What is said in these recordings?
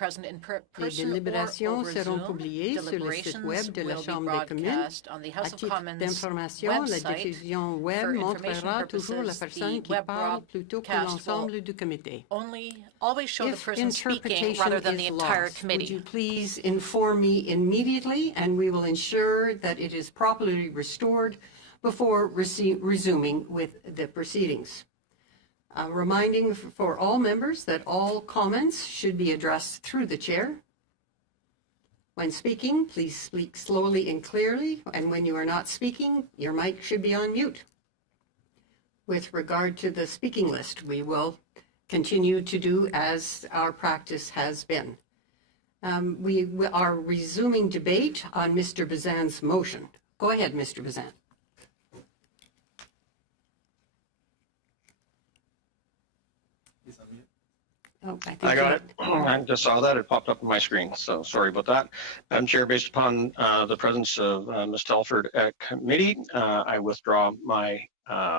present in Les person délibérations or over seront Zoom. publiées sur le site web de la Deliberations will be Chambre des communes. broadcast on the À House of titre Commons d'information, la website. diffusion web For information montrera toujours la purposes, personne the qui web parle plutôt que broadcast l'ensemble du comité. always show the If person speaking interpretation rather than the is entire lost, would committee. you please inform me immediately, and we will ensure that it is properly restored before resuming with the proceedings. Reminding for all members that all comments should be addressed through the chair. When speaking, please speak slowly and clearly, and when you are not speaking, your mic should be on mute. With regard to the speaking list, we will continue to do as our practice has been. We are resuming debate on Mr. Bazan's motion. Go ahead, Mr. Bazan. Oh, I got it. I just saw that. It popped up on my screen, so sorry about that. Madam Chair, based upon the presence of Ms. Telford at committee, I withdraw my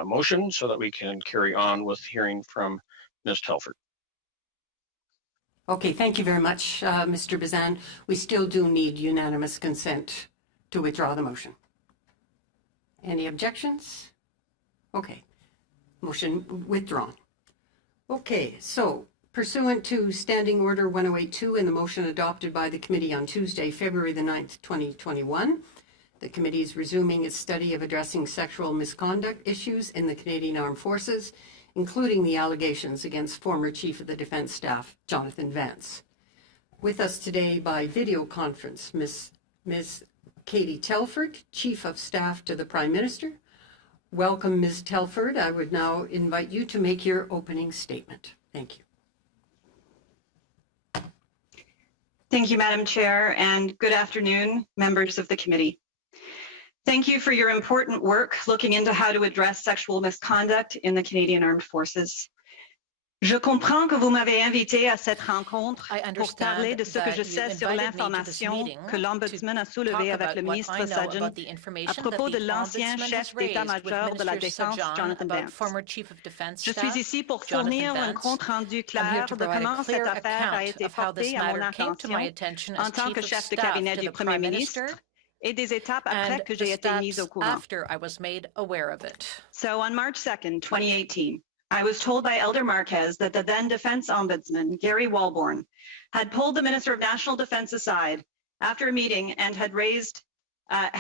motion so that we can carry on with hearing from Ms. Telford. Okay, thank you very much, Mr. Bazan. We still do need unanimous consent to withdraw the motion. Any objections? Okay, motion withdrawn. Okay, so pursuant to Standing Order 1082 and the motion adopted by the committee on Tuesday, February the 9th, 2021, the committee is resuming its study of addressing sexual misconduct issues in the Canadian Armed Forces, including the allegations against former Chief of the Defence Staff, Jonathan Vance. With us today by video conference, Ms. Katie Telford, Chief of Staff to the Prime Minister. Welcome, Ms. Telford. I would now invite you to make your opening statement. Thank you. Thank you, Madam Chair, and good afternoon, members of the committee. Thank you for your important work looking into how to address sexual misconduct in the Canadian Armed Forces. Je comprends que vous m'avez invité à cette rencontre pour parler de ce que je sais sur l'information que l'Ombudsman a soulevée avec le ministre Sajjan à propos de l'ancien chef d'état-major de la Défense, Jonathan Vance. Je suis ici pour fournir un compte-rendu clair de comment cette affaire a été portée à mon attention en tant que chef de cabinet du Premier ministre et des étapes après que j'ai été mise au courant. So on March 2nd, 2018, I was told by Elder Marquez that the then Defense Ombudsman, Gary Walborn, had pulled the Minister of National Defense aside after a meeting and had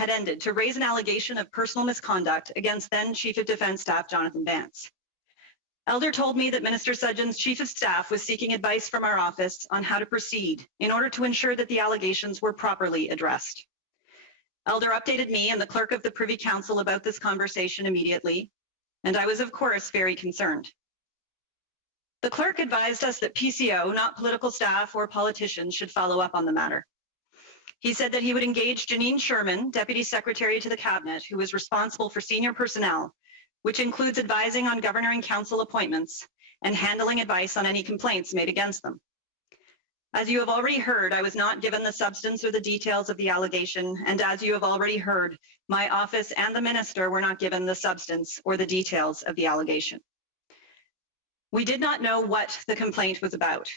ended to raise an allegation of personal misconduct against then Chief of Defense Staff Jonathan Vance. Elder told me that Minister Sajjan's Chief of Staff was seeking advice from our office on how to proceed in order to ensure that the allegations were properly addressed. Elder updated me and the clerk of the Privy Council about this conversation immediately, and I was, of course, very concerned. The clerk advised us that PCO, not political staff or politicians, should follow up on the matter. He said that he would engage Janine Sherman, Deputy Secretary to the Cabinet, who is responsible for senior personnel, which includes advising on Governor and Council appointments and handling advice on any complaints made against them. As you have already heard, I was not given the substance or the details of the allegation, and as you have already heard, my office and the minister were not given the substance or the details of the allegation. We did not know what the complaint was about.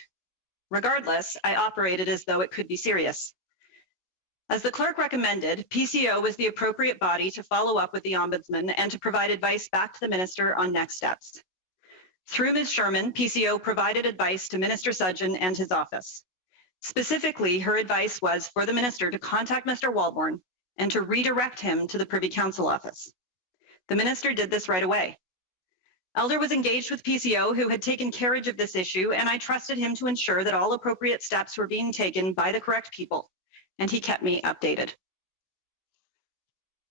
Regardless, I operated as though it could be serious. As the clerk recommended, PCO was the appropriate body to follow up with the Ombudsman and to provide advice back to the minister on next steps. Through Ms. Sherman, PCO provided advice to Minister Sajjan and his office. Specifically, her advice was for the minister to contact Mr. Walborn and to redirect him to the Privy Council office. The minister did this right away. Elder was engaged with PCO, who had taken carriage of this issue, and I trusted him to ensure that all appropriate steps were being taken by the correct people, and he kept me updated.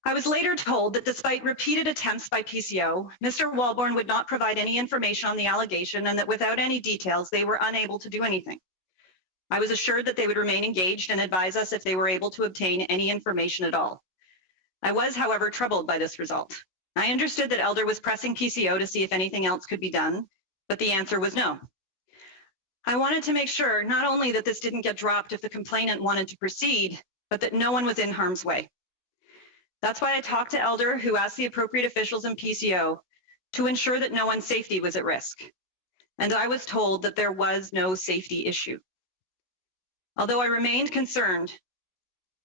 I was later told that despite repeated attempts by PCO, Mr. Walborn would not provide any information on the allegation and that without any details, they were unable to do anything. I was assured that they would remain engaged and advise us if they were able to obtain any information at all. I was, however, troubled by this result. I understood that Elder was pressing PCO to see if anything else could be done, but the answer was no. I wanted to make sure not only that this didn't get dropped if the complainant wanted to proceed, but that no one was in harm's way. That's why I talked to Elder, who asked the appropriate officials in PCO to ensure that no one's safety was at risk. And I was told that there was no safety issue. Although I remained concerned,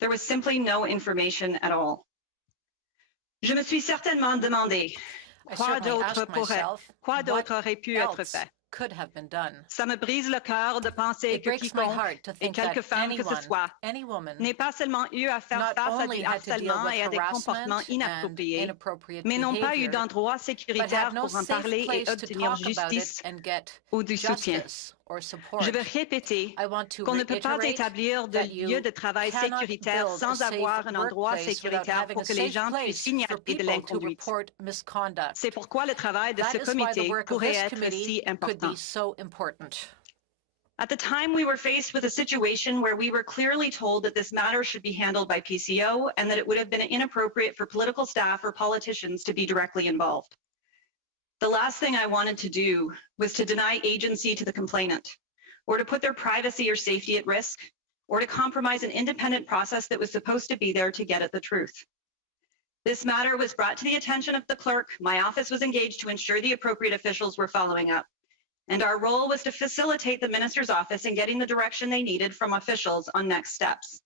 there was simply no information at all. Je me suis certainement demandé I quoi certainly asked myself, quoi d'autre what aurait pu être else fait. could have been done? Ça me brise le cœur de penser It que breaks my quiconque heart to et think quelque that femme que ce anyone, soit any woman, n'ait pas seulement eu à faire not face à only du had to deal harcèlement with et à des comportements harassment and inappropriés, inappropriate mais n'ont pas eu behavior, d'endroit but sécuritaire had no pour en safe parler et place to obtenir talk about justice it and get ou du soutien. justice or support. Je veux répéter I want to qu'on ne peut pas reiterate établir de that lieu you de travail cannot sécuritaire build a sans safe avoir un endroit workplace without sécuritaire having pour a que les safe gens puissent place signaler for de people to l'inconduite. report misconduct. C'est pourquoi le travail de That ce is why the comité work of pourrait this être committee si could important. be so important. At the time, we were faced with a situation where we were clearly told that this matter should be handled by PCO and that it would have been inappropriate for political staff or politicians to be directly involved. The last thing I wanted to do was to deny agency to the complainant, or to put their privacy or safety at risk, or to compromise an independent process that was supposed to be there to get at the truth. This matter was brought to the attention of the clerk. My office was engaged to ensure the appropriate officials were following up. And our role was to facilitate the minister's office in getting the direction they needed from officials on next steps.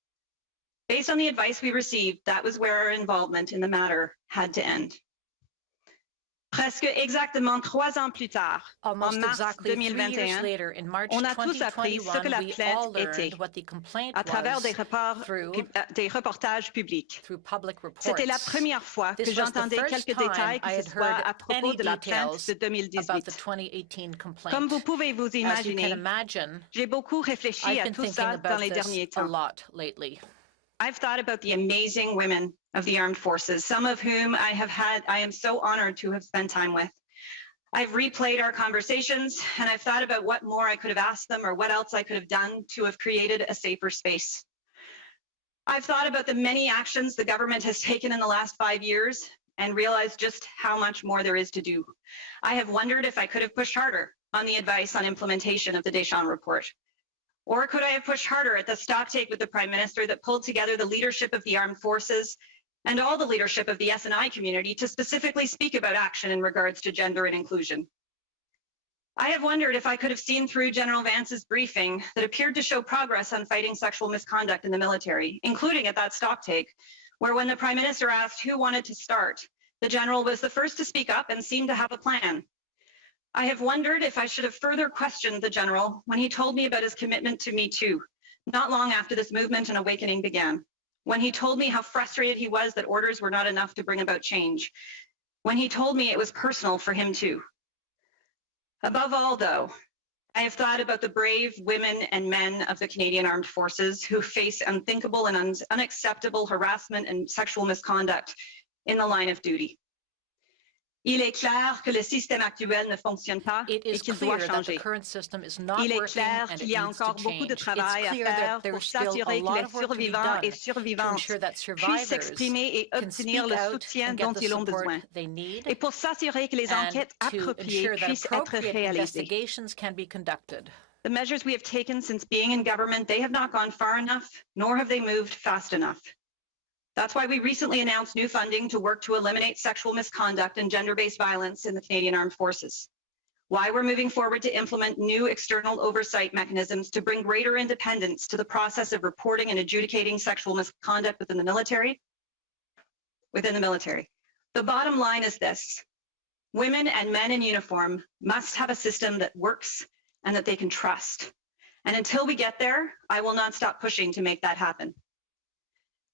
Based on the advice we received, that was where our involvement in the matter had to end. Presque exactement 3 ans plus tard, Almost en mars exactly 3 years 2021, later, in March on a tous appris ce que 2021, la we plainte all learned était what the complaint à travers was des reportages publics. through public reports. C'était la première fois que This was the j'entendais first quelques time détails I que had ce soit heard à propos any de la plainte details de about the 2018. 2018 complaint. Comme vous pouvez vous As you can imaginer, imagine, j'ai beaucoup réfléchi I've à been tout thinking ça dans about les this derniers a temps. lot lately. I've thought about the amazing women of the armed forces, some of whom I am so honored to have spent time with. I've replayed our conversations, and I've thought about what more I could have asked them or what else I could have done to have created a safer space. I've thought about the many actions the government has taken in the last 5 years and realized just how much more there is to do. I have wondered if I could have pushed harder on the advice on implementation of the Deschamps report. Or could I have pushed harder at the stocktake with the Prime Minister that pulled together the leadership of the armed forces and all the leadership of the S&I community to specifically speak about action in regards to gender and inclusion? I have wondered if I could have seen through General Vance's briefing that appeared to show progress on fighting sexual misconduct in the military, including at that stocktake, where when the Prime Minister asked who wanted to start, the General was the first to speak up and seemed to have a plan. I have wondered if I should have further questioned the General when he told me about his commitment to Me Too, not long after this movement and awakening began. When he told me how frustrated he was that orders were not enough to bring about change. When he told me it was personal for him too. Above all, though, I have thought about the brave women and men of the Canadian Armed Forces who face unthinkable and unacceptable harassment and sexual misconduct in the line of duty. Il est clair que le système actuel ne fonctionne pas It et is qu'il clear doit that the changer. current system is not Il est working clair and qu'il it y a needs to encore beaucoup de change. travail It's à clear faire that pour there's still a s'assurer que lot les of work to be survivants done et to survivantes ensure that puissent survivors s'exprimer et can obtenir speak le out soutien and dont get the ils ont support besoin. they need, Et pour s'assurer que les and enquêtes to appropriées ensure that puissent être appropriate réalisées. investigations can be conducted. The measures we have taken since being in government, they have not gone far enough, nor have they moved fast enough. That's why we recently announced new funding to work to eliminate sexual misconduct and gender-based violence in the Canadian Armed Forces. Why we're moving forward to implement new external oversight mechanisms to bring greater independence to the process of reporting and adjudicating sexual misconduct within the military. The bottom line is this: women and men in uniform must have a system that works and that they can trust. And until we get there, I will not stop pushing to make that happen.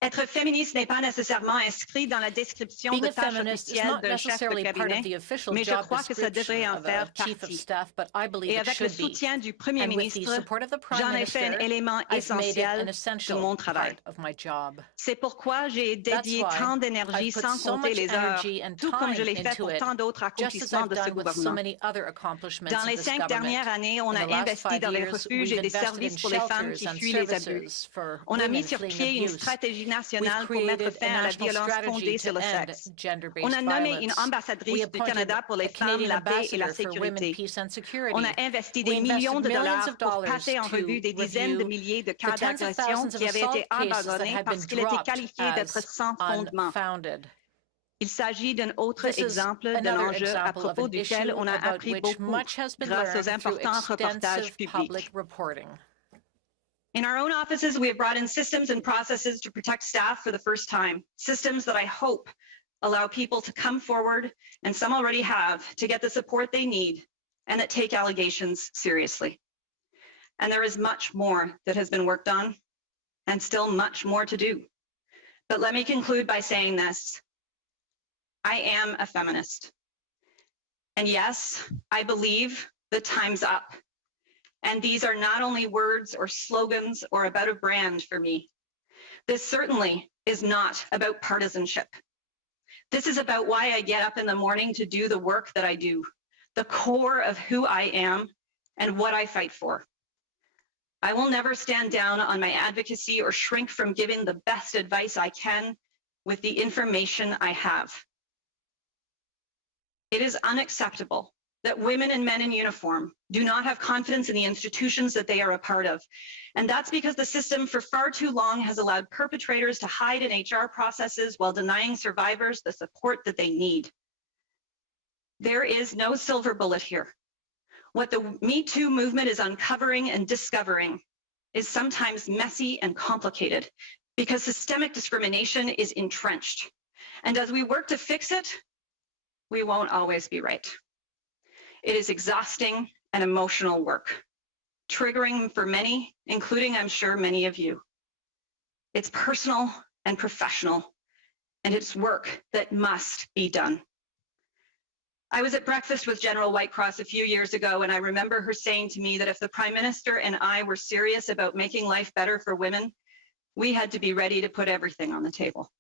Être féministe n'est pas nécessairement inscrit dans la description Being de a tâches feminist is officielles not d'un chef de necessarily part of cabinet, the official mais je job crois que ça devrait description en of a faire chief of partie. staff, but I believe Et it avec le should be. soutien du Premier And with the ministre, support of the Prime j'en ai fait un Minister, élément I've made it essentiel an de essential mon travail. part of my job. C'est pourquoi j'ai That's dédié why tant d'énergie I've put sans so compter much les heures, energy and tout comme je time l'ai fait into pour it, tant d'autres just as accomplissements I've de ce done with so gouvernement. many other accomplishments Dans of les this 5 government. dernières années, on In a the last investi 5 dans les years, refuges we've et des invested in services pour les femmes shelters qui and fuient les abus. services for On a women mis sur fleeing pied une abuse. stratégie We've nationale pour mettre created fin a à la national violence strategy fondée sur to le end sexe. gender-based On a nommé une violence. We ambassadrice du appointed Canada pour les a femmes, Canadian la paix et la ambassador for women, sécurité. peace and On security. a investi We des millions de invested millions dollars of pour dollars passer en to revue des dizaines de review milliers de the cas tens of d'agression thousands of qui avaient été assault cases that abandonnés had been parce qu'ils étaient dropped qualifiés d'être as sans fondement. unfounded. Il s'agit d'un autre This is exemple de another l'enjeu à example of propos an duquel issue on a about appris which beaucoup much has been grâce aux learned through importants reportages extensive public publics. reporting. In our own offices, we have brought in systems and processes to protect staff for the first time, systems that I hope allow people to come forward, and some already have, to get the support they need and that take allegations seriously. And there is much more that has been worked on and still much more to do. But let me conclude by saying this. I am a feminist. And yes, I believe the time's up. And these are not only words or slogans or about a brand for me. This certainly is not about partisanship. This is about why I get up in the morning to do the work that I do, the core of who I am and what I fight for. I will never stand down on my advocacy or shrink from giving the best advice I can with the information I have. It is unacceptable that women and men in uniform do not have confidence in the institutions that they are a part of. And that's because the system for far too long has allowed perpetrators to hide in HR processes while denying survivors the support that they need. There is no silver bullet here. What the Me Too movement is uncovering and discovering is sometimes messy and complicated because systemic discrimination is entrenched. And as we work to fix it, we won't always be right. It is exhausting and emotional work, triggering for many, including, I'm sure, many of you. It's personal and professional, and it's work that must be done. I was at breakfast with General Whitecross a few years ago, and I remember her saying to me that if the Prime Minister and I were serious about making life better for women, we had to be ready to put everything on the table.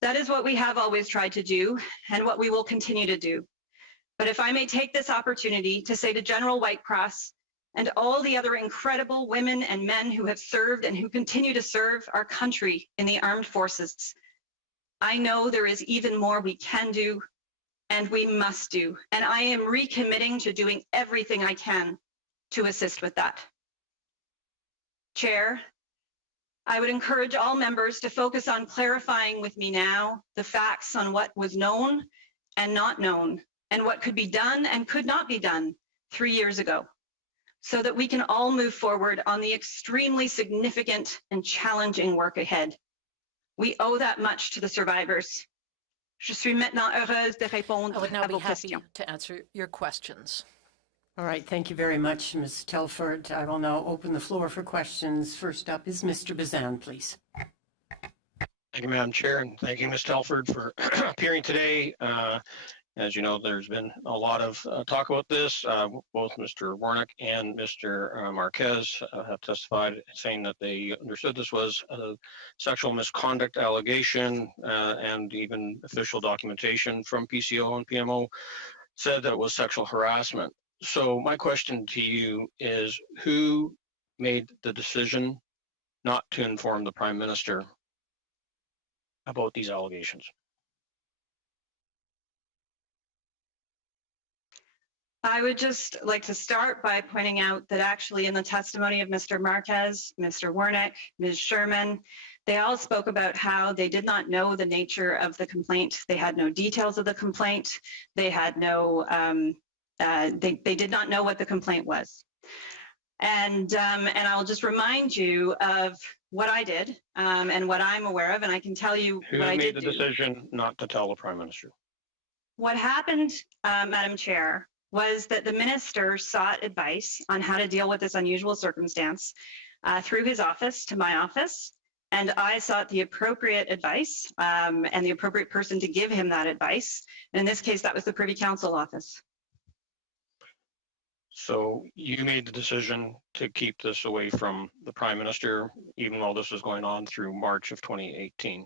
That is what we have always tried to do, and what we will continue to do. But if I may take this opportunity to say to General Whitecross and all the other incredible women and men who have served and who continue to serve our country in the armed forces, I know there is even more we can do and we must do. And I am recommitting to doing everything I can to assist with that. Chair, I would encourage all members to focus on clarifying with me now the facts on what was known and not known, and what could be done and could not be done 3 years ago, so that we can all move forward on the extremely significant and challenging work ahead. We owe that much to the survivors. Je suis maintenant heureuse de répondre I would now à be vos happy questions. to answer your questions. All right, thank you very much, Ms. Telford. I will now open the floor for questions. First up is Mr. Bazan, please. Thank you, Madam Chair, and thank you, Ms. Telford, for appearing today. As you know, there's been a lot of talk about this. Both Mr. Warnock and Mr. Marquez have testified saying that they understood this was a sexual misconduct allegation, and even official documentation from PCO and PMO said that it was sexual harassment. So my question to you is, who made the decision not to inform the Prime Minister about these allegations? I would just like to start by pointing out that actually in the testimony of Mr. Marquez, Mr. Warnock, Ms. Sherman, they all spoke about how they did not know the nature of the complaint. They had no details of the complaint. They had no, they did not know what the complaint was. And I'll just remind you of what I did and what I'm aware of, and I can tell you Who what I made did the do. decision not to tell the Prime Minister? What happened, Madam Chair, was that the minister sought advice on how to deal with this unusual circumstance through his office to my office, and I sought the appropriate advice and the appropriate person to give him that advice. And in this case, that was the Privy Council office. So you made the decision to keep this away from the Prime Minister, even while this was going on through March of 2018?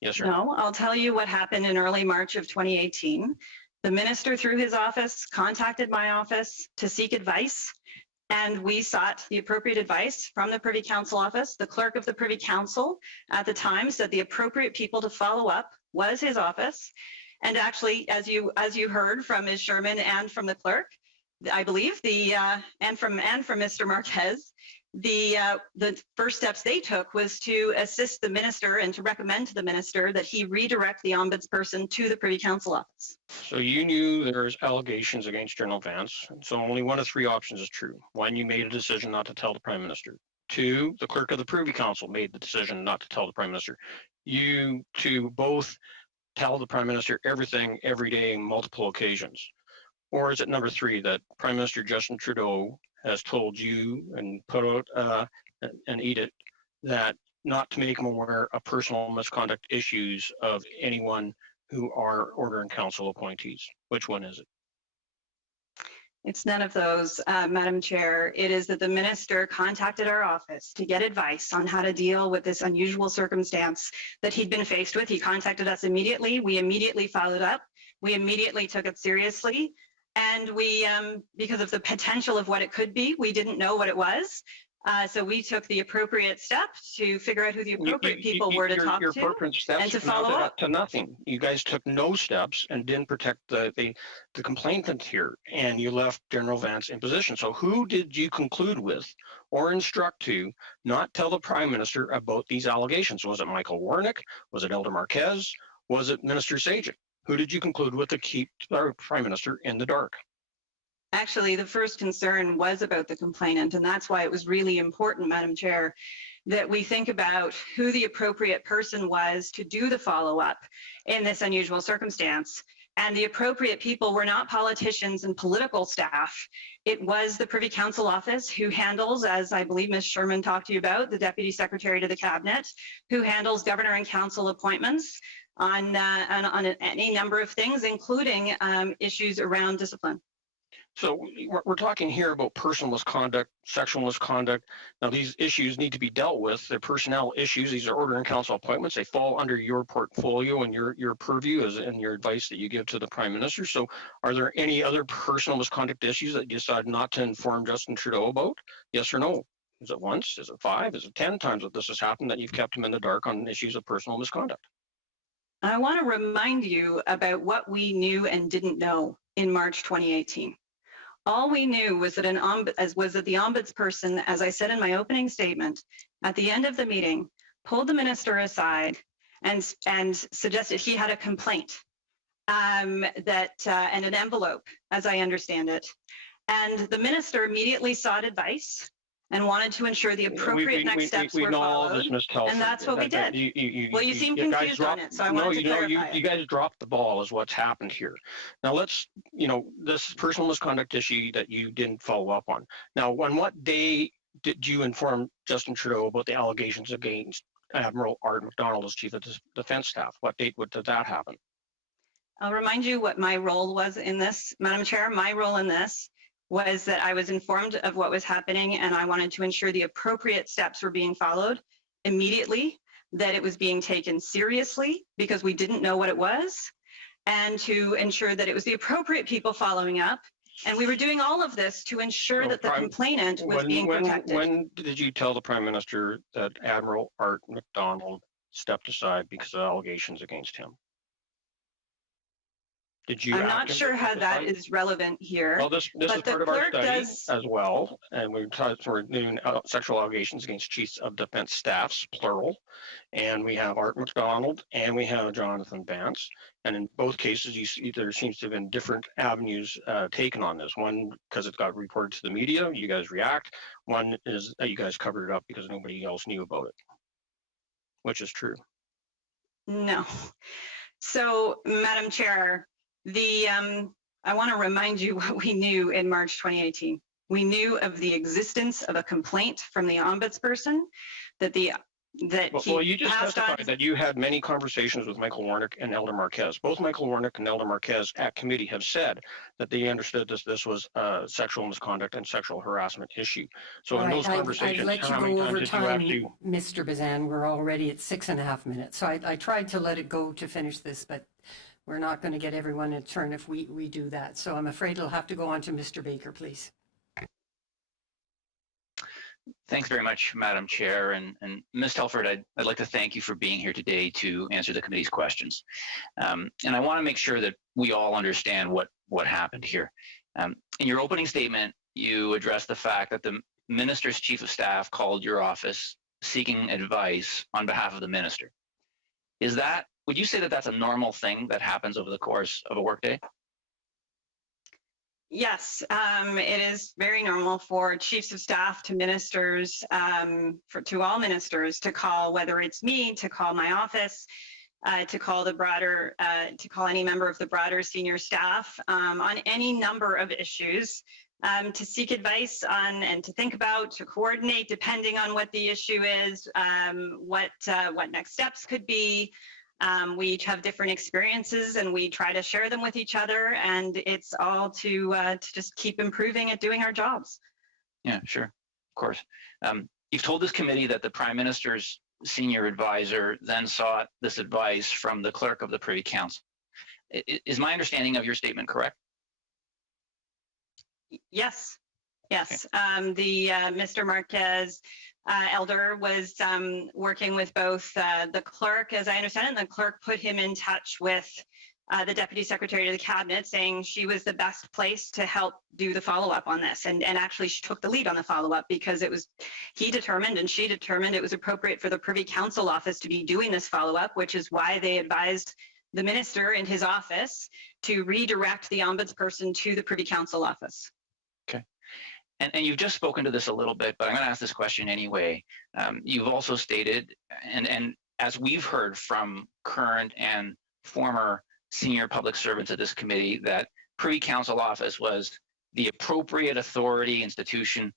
Yes or no? No, I'll tell you what happened in early March of 2018. The minister, through his office, contacted my office to seek advice, and we sought the appropriate advice from the Privy Council office. The clerk of the Privy Council at the time said the appropriate people to follow up was his office. And actually, as you heard from Ms. Sherman and from the clerk, I believe and from Mr. Marquez, the first steps they took was to assist the minister and to recommend to the minister that he redirect the ombudsperson to the Privy Council office. So you knew there's allegations against General Vance. So only one of three options is true. One, you made a decision not to tell the Prime Minister. Two, the clerk of the Privy Council made the decision not to tell the Prime Minister. You two both tell the Prime Minister everything every day on multiple occasions. Or is it number three, that Prime Minister Justin Trudeau has told you and put out an edict that not to make him aware of personal misconduct issues of anyone who are Order in Council appointees? Which one is it? It's none of those, Madam Chair. It is that the minister contacted our office to get advice on how to deal with this unusual circumstance that he'd been faced with. He contacted us immediately. We immediately followed up. We immediately took it seriously. And we, because of the potential of what it could be, we didn't know what it was. So we took the appropriate steps to figure out who the appropriate people were to talk your to appropriate steps and to follow up. To nothing. You guys took no steps and didn't protect the complainant here, and you left General Vance in position. So who did you conclude with or instruct to not tell the Prime Minister about these allegations? Was it Michael Warnick? Was it Elder Marquez? Was it Minister Sajik? Who did you conclude with to keep our Prime Minister in the dark? Actually, the first concern was about the complainant, and that's why it was really important, Madam Chair, that we think about who the appropriate person was to do the follow-up in this unusual circumstance. And the appropriate people were not politicians and political staff. It was the Privy Council office, who handles, as I believe Ms. Sherman talked to you about, the Deputy Secretary to the Cabinet, who handles Governor and Council appointments on any number of things, including issues around discipline. So we're talking here about personal misconduct, sexual misconduct. Now, these issues need to be dealt with. They're personnel issues. These are Order and Council appointments. They fall under your portfolio and your purview and your advice that you give to the Prime Minister. So are there any other personal misconduct issues that you decided not to inform Justin Trudeau about? Yes or no? Is it once? Is it 5? Is it 10 times that this has happened that you've kept him in the dark on issues of personal misconduct? I want to remind you about what we knew and didn't know in March 2018. All we knew was that the ombudsperson, as I said in my opening statement, at the end of the meeting, pulled the minister aside and suggested he had a complaint and an envelope, as I understand it. And the minister immediately sought advice and wanted to ensure the appropriate next steps were followed. And that's what we did. You seem confused on it, so I wanted to clarify. You guys dropped the ball is what's happened here. Now let's, this personal misconduct issue that you didn't follow up on. Now, on what day did you inform Justin Trudeau about the allegations against Admiral Art MacDonald as Chief of Defence Staff? What date did that happen? I'll remind you what my role was in this, Madam Chair. My role in this was that I was informed of what was happening, and I wanted to ensure the appropriate steps were being followed immediately, that it was being taken seriously because we didn't know what it was, and to ensure that it was the appropriate people following up. And we were doing all of this to ensure that the complainant was being protected. When did you tell the Prime Minister that Admiral Art MacDonald stepped aside because of allegations against him? I'm not sure how that is relevant here. Well, this is part of our study as well, and we're doing sexual allegations against chiefs of defense staffs, plural, and we have Art MacDonald and we have Jonathan Vance, and in both cases, there seems to have been different avenues taken on this. One, because it got reported to the media, you guys react. One is that you guys covered it up because nobody else knew about it, which is true. No. So, Madam Chair, I want to remind you what we knew in March 2018. We knew of the existence of a complaint from the ombudsperson you just testified that you had many conversations with Michael Warnick and Elder Marquez. Both Michael Warnick and Elder Marquez at committee have said that they understood this was a sexual misconduct and sexual harassment issue. So in those conversations, I'd let how many you go times over did you time, actually... Mr. Bazan. We're already at 6.5 minutes. So I tried to let it go to finish this, but we're not going to get everyone a turn if we do that. So I'm afraid it'll have to go on to Mr. Baker, please. Thanks very much, Madam Chair. And Ms. Telford, I'd like to thank you for being here today to answer the committee's questions. And I want to make sure that we all understand what happened here. In your opening statement, you addressed the fact that the minister's chief of staff called your office seeking advice on behalf of the minister. Would you say that that's a normal thing that happens over the course of a workday? Yes, it is very normal for chiefs of staff to ministers, to all ministers to call, whether it's me, to call my office, to call to call any member of the broader senior staff on any number of issues, to seek advice on and to think about, to coordinate depending on what the issue is, what next steps could be. We each have different experiences and we try to share them with each other, and it's all to just keep improving at doing our jobs. Yeah, sure, of course. You've told this committee that the Prime Minister's senior advisor then sought this advice from the clerk of the Privy Council. Is my understanding of your statement correct? Yes, yes. Okay. Mr. Marquez Elder was working with both the clerk, as I understand it, and the clerk put him in touch with the Deputy Secretary to the Cabinet, saying she was the best place to help do the follow-up on this. And actually she took the lead on the follow-up because he determined and she determined it was appropriate for the Privy Council office to be doing this follow-up, which is why they advised the minister in his office to redirect the ombudsperson to the Privy Council office. Okay. And you've just spoken to this a little bit, but I'm going to ask this question anyway. You've also stated, and as we've heard from current and former senior public servants of this committee, that Privy Council office was the appropriate authority institution,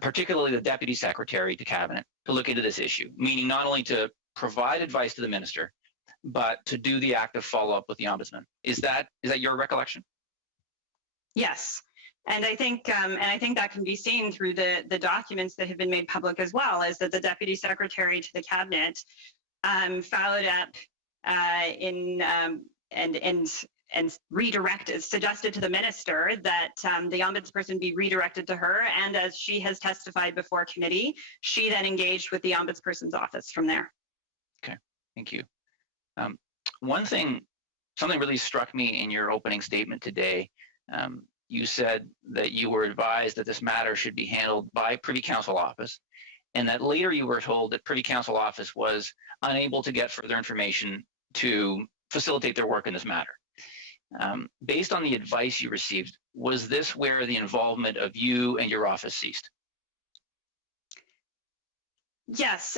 particularly the Deputy Secretary to Cabinet, to look into this issue, meaning not only to provide advice to the minister, but to do the active follow-up with the Ombudsman. Is that your recollection? Yes. And I think that can be seen through the documents that have been made public as well, is that the Deputy Secretary to the Cabinet followed up and redirected, suggested to the minister that the ombudsperson be redirected to her. And as she has testified before committee, she then engaged with the ombudsperson's office from there. Okay, thank you. Something really struck me in your opening statement today. You said that you were advised that this matter should be handled by Privy Council office, and that later you were told that Privy Council office was unable to get further information to facilitate their work in this matter. Based on the advice you received, was this where the involvement of you and your office ceased? Yes,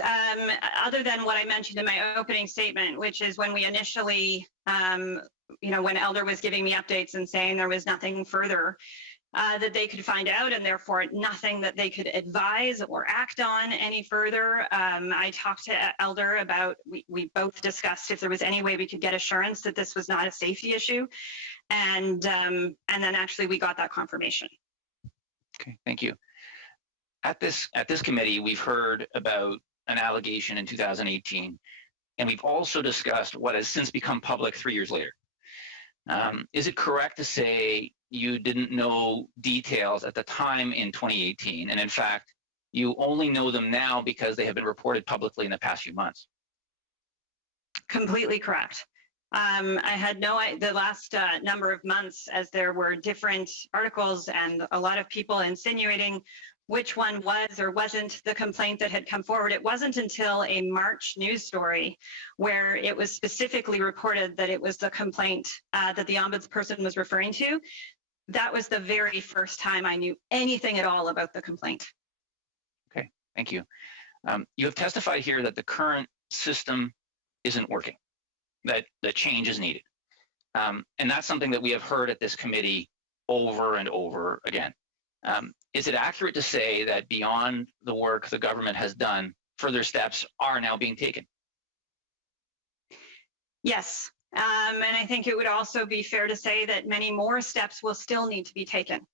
other than what I mentioned in my opening statement, which is when we initially, when Elder was giving me updates and saying there was nothing further that they could find out, and therefore nothing that they could advise or act on any further. I talked to Elder about, we both discussed if there was any way we could get assurance that this was not a safety issue. And then actually we got that confirmation. Okay, thank you. At this committee, we've heard about an allegation in 2018, and we've also discussed what has since become public 3 years later. Is it correct to say you didn't know details at the time in 2018, and in fact, you only know them now because they have been reported publicly in the past few months? Completely correct. I had the last number of months, as there were different articles and a lot of people insinuating which one was or wasn't the complaint that had come forward. It wasn't until a March news story where it was specifically reported that it was the complaint that the ombudsperson was referring to. That was the very first time I knew anything at all about the complaint. Okay, thank you. You have testified here that the current system isn't working, that change is needed. And that's something that we have heard at this committee over and over again. Is it accurate to say that beyond the work the government has done, further steps are now being taken? Yes, and I think it would also be fair to say that many more steps will still need to be taken.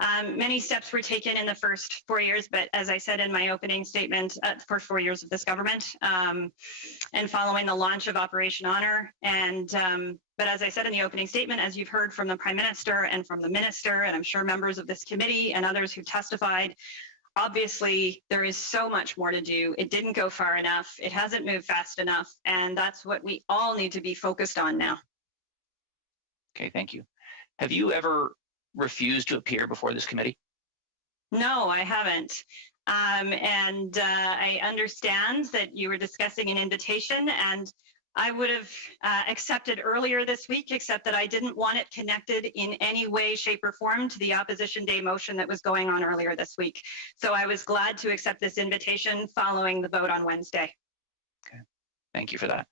Many steps were taken in the first 4 years, but as I said in my opening statement, the first 4 years of this government, and following the launch of Operation Honor. But as I said in the opening statement, as you've heard from the Prime Minister and from the Minister, and I'm sure members of this committee and others who testified, obviously there is so much more to do. It didn't go far enough. It hasn't moved fast enough. And that's what we all need to be focused on now. Okay, thank you. Have you ever refused to appear before this committee? No, I haven't. I understand that you were discussing an invitation, and I would have accepted earlier this week, except that I didn't want it connected in any way, shape, or form to the Opposition Day motion that was going on earlier this week. So I was glad to accept this invitation following the vote on Wednesday. Okay, thank you for that.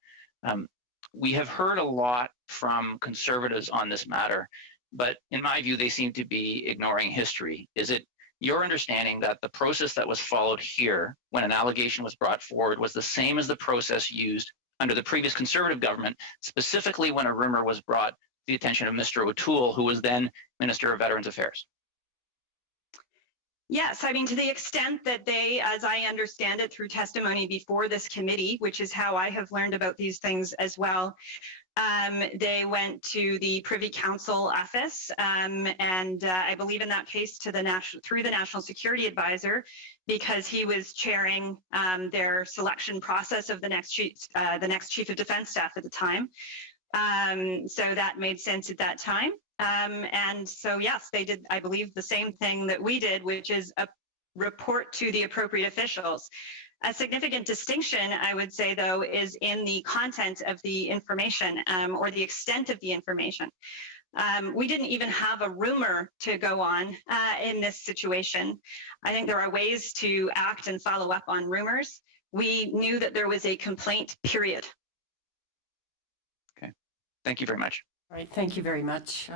We have heard a lot from Conservatives on this matter, but in my view, they seem to be ignoring history. Is it your understanding that the process that was followed here when an allegation was brought forward was the same as the process used under the previous Conservative government, specifically when a rumor was brought to the attention of Mr. O'Toole, who was then Minister of Veterans Affairs? Yes, I mean, to the extent that they, as I understand it through testimony before this committee, which is how I have learned about these things as well, they went to the Privy Council office, and I believe in that case to through the National Security Advisor, because he was chairing their selection process of the next Chief of Defence Staff at the time. So that made sense at that time. And so, yes, they did, I believe, the same thing that we did, which is a report to the appropriate officials. A significant distinction, I would say, though, is in the content of the information or the extent of the information. We didn't even have a rumor to go on in this situation. I think there are ways to act and follow up on rumors. We knew that there was a complaint, period. Okay, thank you very much. All right, thank you very much.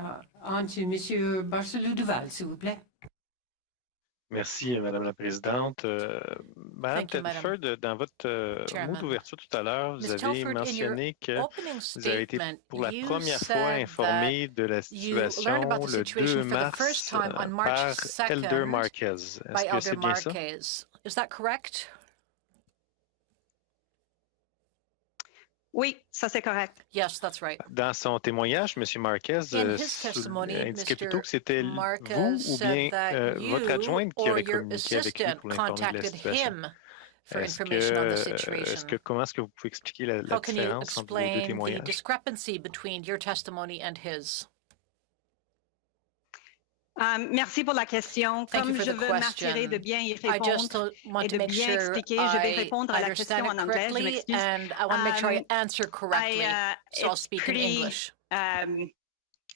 On to Monsieur Barcelou-Duval, s'il vous plaît. Merci, Madame la Présidente. Madame Thank you, Madam Telford, dans votre mot Chairman. d'ouverture tout à l'heure, vous Ms. avez Telford, in your mentionné que opening vous avez été statement, pour la you première fois said informé de la you learned about situation the le 2 situation for the first mars time on March par Elder 2nd Marquez. by Est-ce que Elder c'est bien ça? Marquez. Is that correct? Oui, ça c'est correct. Yes, that's right. Dans son témoignage, M. Marquez In his testimony, indiquait plutôt Mr. que c'était Marquez vous ou bien said that votre you adjointe qui or avait your communiqué avec lui assistant pour l'informer de la contacted situation. him for information on the situation. Comment est-ce que vous pouvez expliquer la How can you différence entre vos deux explain the témoignages? discrepancy between your testimony and his? Merci pour la question. Thank you Comme for je the veux m'assurer de question. bien y I just répondre want et to de make bien sure expliquer, je vais I répondre à la understand question it en anglais, je correctly, m'excuse. and I want to make sure I answer correctly, so I'll It's speak in pretty English.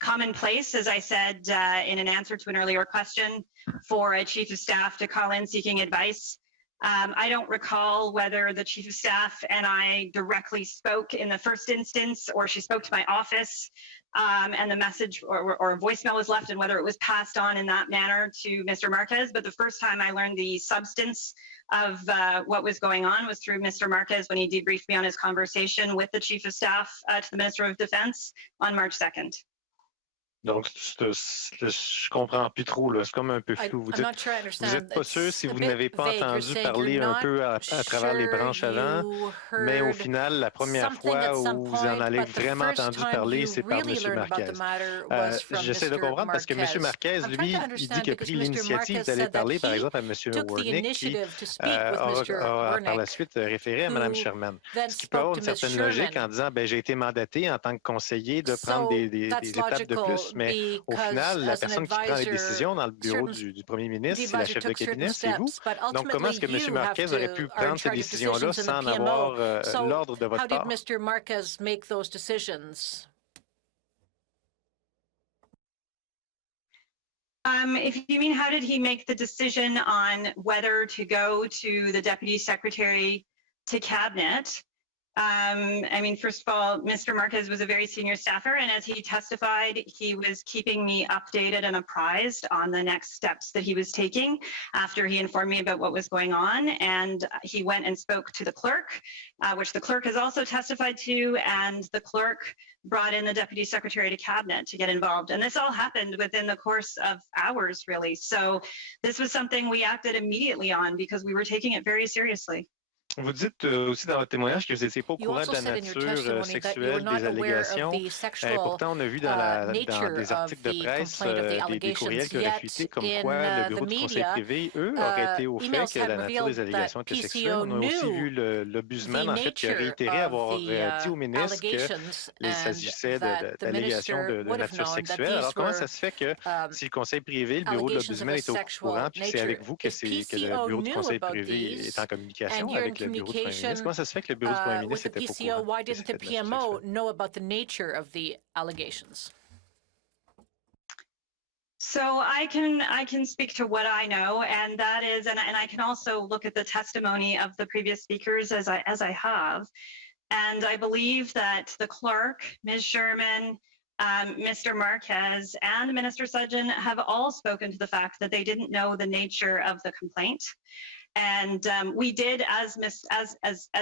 Commonplace, as I said in an answer to an earlier question, for a chief of staff to call in seeking advice. I don't recall whether the chief of staff and I directly spoke in the first instance, or she spoke to my office and the message or a voicemail was left, and whether it was passed on in that manner to Mr. Marquez. But the first time I learned the substance of what was going on was through Mr. Marquez when he debriefed me on his conversation with the chief of staff to the Minister of Defense on March 2nd. Donc, je comprends plus trop, là. C'est comme un peu flou. Vous I'm dites, not sure I vous understand. n'êtes pas sûr si It's a vous bit n'avez pas vague. You're entendu saying parler you're un not peu à travers les sure branches avant, you mais au heard final, la première something at fois some où vous en point, avez but the vraiment first entendu time parler, you c'est par really M. learned about Marquez. the matter was from J'essaie de Mr. comprendre parce que M. Marquez, I'm lui, trying to il dit understand qu'il a because pris Mr. l'initiative Marquez d'aller said that parler, par he exemple, à M. took the Wernick, qui initiative to speak with Mr. a par la Wernick, suite référé à Mme who Sherman. then Ce qui peut avoir spoke une to Ms. certaine logique en Sherman. disant, ben, j'ai été mandaté en tant que conseiller de prendre So des that's étapes de logical plus, mais au because final, la as an personne qui prend les advisor, décisions dans le bureau certain du premier the ministre, c'est la advisor chef de took certain cabinet, c'est vous. steps, but Donc, comment ultimately est-ce que M. you Marquez aurait pu are in prendre ces charge of décisions-là decisions in the sans en avoir PMO. So l'ordre de how votre did part? Mr. Marquez make those decisions? If you mean how did he make the decision on whether to go to the Deputy Secretary to Cabinet, I mean, first of all, Mr. Marquez was a very senior staffer, and as he testified, he was keeping me updated and apprised on the next steps that he was taking after he informed me about what was going on. And he went and spoke to the clerk, which the clerk has also testified to, and the clerk brought in the Deputy Secretary to Cabinet to get involved. And this all happened within the course of hours, really. So this was something we acted immediately on because we were taking it very seriously. Vous dites aussi dans votre témoignage que vous n'étiez pas au You courant also de la said in your nature testimony that you were sexuelle not des aware of allégations. the sexual Pourtant, on a vu dans nature des of articles de the presse complaint of the des courriels allegations. qui auraient Yet fuité comme in quoi le the bureau du conseil media, privé, eux, auraient été au fait emails que had la nature des revealed allégations that était sexuelle. PCO On a aussi knew vu l'ombudsman, the en fait, qui a nature réitéré of avoir the dit au ministre allegations qu'il and s'agissait that the d'allégations minister de would have nature known that sexuelle. Alors, these comment were ça se fait que si le conseil privé, le bureau de allegations of l'ombudsman a est au courant, sexual puis que c'est nature? avec vous que, If que le PCO bureau du knew conseil about privé est these en and communication you're in avec le bureau du premier ministre, communication comment ça se fait que le bureau du premier with ministre the n'était pas au PCO, courant why que didn't the c'était de nature PMO sexuelle? know about the nature of the allegations? So I can speak to what I know, and that is, and I can also look at the testimony of the previous speakers as I have, and I believe that the clerk, Ms. Sherman, Mr. Marquez, and Minister Sudgen have all spoken to the fact that they didn't know the nature of the complaint. And we did, as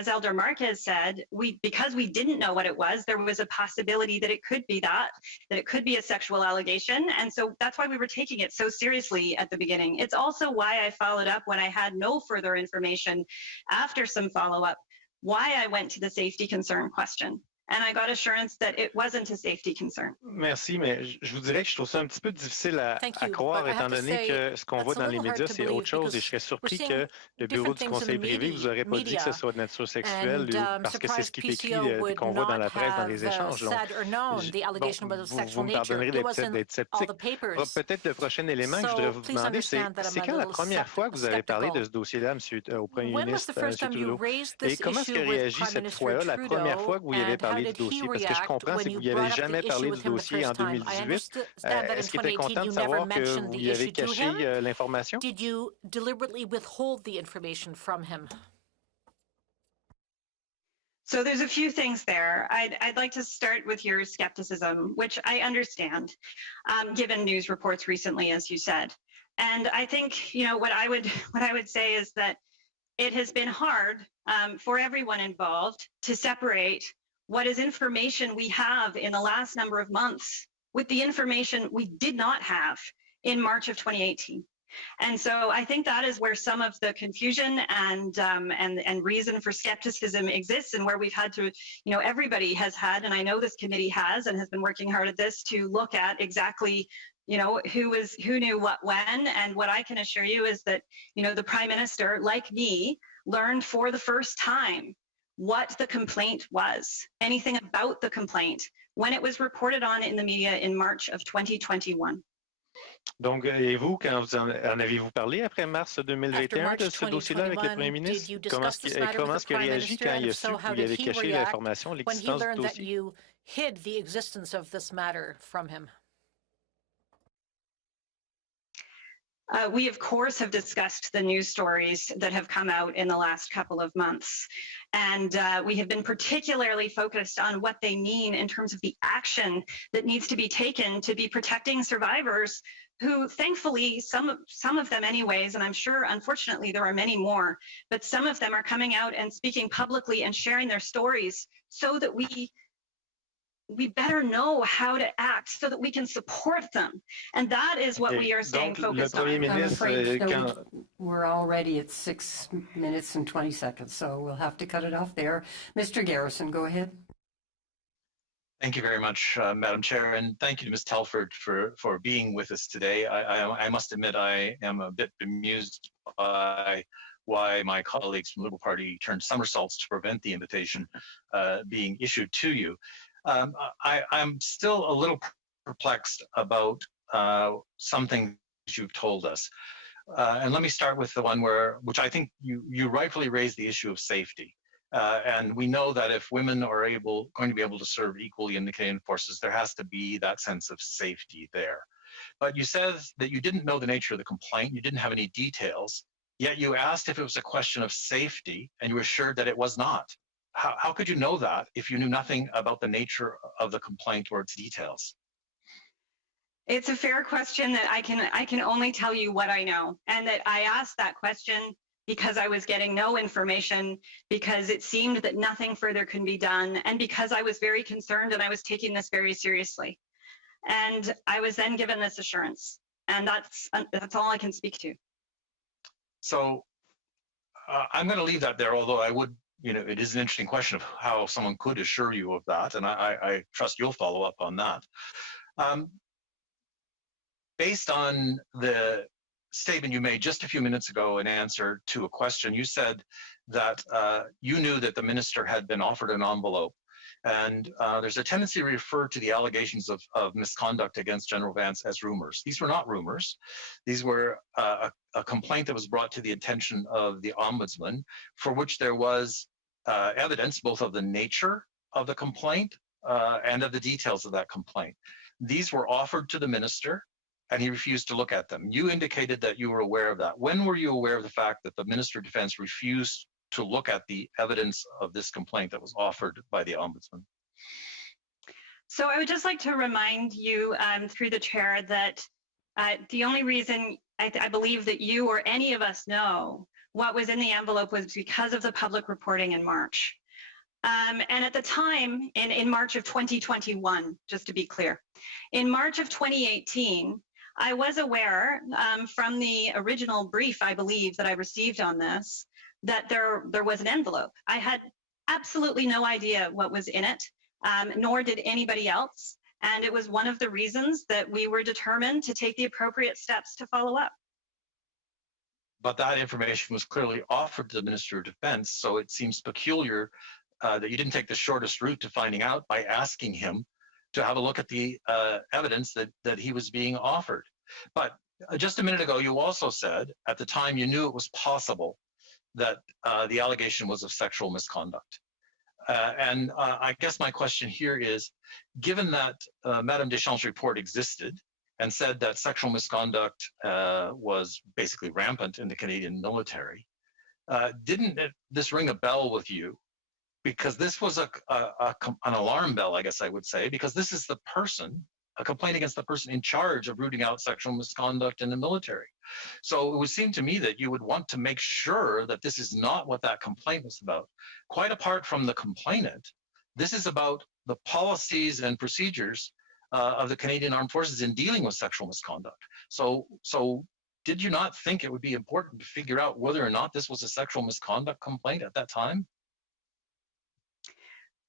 Elder Marquez said, because we didn't know what it was, there was a possibility that it could be that it could be a sexual allegation. And so that's why we were taking it so seriously at the beginning. It's also why I followed up when I had no further information after some follow-up, why I went to the safety concern question. And I got assurance that it wasn't a safety concern. Merci, mais je vous dirais que je trouve ça un petit peu difficile à croire, étant donné que ce qu'on voit dans les médias, c'est autre chose. Et je serais surpris que le bureau du conseil privé vous aurait pas dit que ce soit de nature sexuelle, parce que c'est ce qui est écrit, qu'on voit dans la presse, dans les échanges. Donc, vous me pardonnerez d'être sceptique. Peut-être le prochain élément que je voudrais vous demander, c'est quand la première fois que vous avez parlé de ce dossier-là, au premier ministre, M. Trudeau? Et comment est-ce qu'il a réagi cette fois-là, la première fois que vous y avez parlé du dossier? Parce que je comprends, c'est que vous n'y avez jamais parlé du dossier en 2018. Est-ce qu'il était content de savoir que vous lui avez caché l'information? Did you deliberately withhold the information from him? So there's a few things there. I'd like to start with your skepticism, which I understand, given news reports recently, as you said. And I think, you know, what I would say is that it has been hard for everyone involved to separate what is information we have in the last number of months with the information we did not have in March of 2018. And so I think that is where some of the confusion and reason for skepticism exists, and where we've had to, you know, everybody has had, and I know this committee has and has been working hard at this, to look at exactly, you know, who knew what when. And what I can assure you is that, you know, the Prime Minister, like me, learned for the first time what the complaint was, anything about the complaint, when it was reported on in the media in March of 2021. Donc, et vous, quand vous en aviez-vous parlé après mars 2021 de ce dossier-là avec le Premier ministre? Comment est-ce qu'il a réagi quand il a su que vous lui avez caché l'information, l'existence du dossier? You hid the existence of this matter from him? We, of course, have discussed the news stories that have come out in the last couple of months. And we have been particularly focused on what they mean in terms of the action that needs to be taken to be protecting survivors who, thankfully, some of them anyways, and I'm sure, unfortunately, there are many more, but some of them are coming out and speaking publicly and sharing their stories so that we better know how to act so that we can support them. And that is what we are staying focused on. I'm afraid we're already at 6 minutes and 20 seconds, so we'll have to cut it off there. Mr. Garrison, go ahead. Thank you very much, Madam Chair, and thank you to Ms. Telford for being with us today. I must admit I am a bit bemused by why my colleagues from the Liberal Party turned somersaults to prevent the invitation being issued to you. I'm still a little perplexed about something you've told us. And let me start with the one which I think you rightfully raised the issue of safety. And we know that if women are going to be able to serve equally in the Canadian Forces, there has to be that sense of safety there. But you said that you didn't know the nature of the complaint, you didn't have any details, yet you asked if it was a question of safety, and you were assured that it was not. How could you know that if you knew nothing about the nature of the complaint or its details? It's a fair question that I can only tell you what I know, and that I asked that question because I was getting no information, because it seemed that nothing further can be done, and because I was very concerned and I was taking this very seriously. And I was then given this assurance, and that's all I can speak to. So I'm going to leave that there, although I would, it is an interesting question of how someone could assure you of that, and I trust you'll follow up on that. Based on the statement you made just a few minutes ago in answer to a question, you said that you knew that the minister had been offered an envelope. And there's a tendency to refer to the allegations of misconduct against General Vance as rumors. These were not rumors. These were a complaint that was brought to the attention of the Ombudsman, for which there was evidence both of the nature of the complaint and of the details of that complaint. These were offered to the minister, and he refused to look at them. You indicated that you were aware of that. When were you aware of the fact that the Minister of Defense refused to look at the evidence of this complaint that was offered by the Ombudsman? So I would just like to remind you through the chair that the only reason I believe that you or any of us know what was in the envelope was because of the public reporting in March. And at the time, in March of 2021, just to be clear, in March of 2018, I was aware from the original brief, I believe, that I received on this, that there was an envelope. I had absolutely no idea what was in it, nor did anybody else. And it was one of the reasons that we were determined to take the appropriate steps to follow up. But that information was clearly offered to the Minister of Defense, so it seems peculiar that you didn't take the shortest route to finding out by asking him to have a look at the evidence that he was being offered. But just a minute ago, you also said at the time you knew it was possible that the allegation was of sexual misconduct. And I guess my question here is, given that Madame Deschamps' report existed and said that sexual misconduct was basically rampant in the Canadian military, didn't this ring a bell with you? Because this was an alarm bell, I guess I would say, because this is a complaint against the person in charge of rooting out sexual misconduct in the military. So it would seem to me that you would want to make sure that this is not what that complaint was about. Quite apart from the complainant, this is about the policies and procedures of the Canadian Armed Forces in dealing with sexual misconduct. So did you not think it would be important to figure out whether or not this was a sexual misconduct complaint at that time?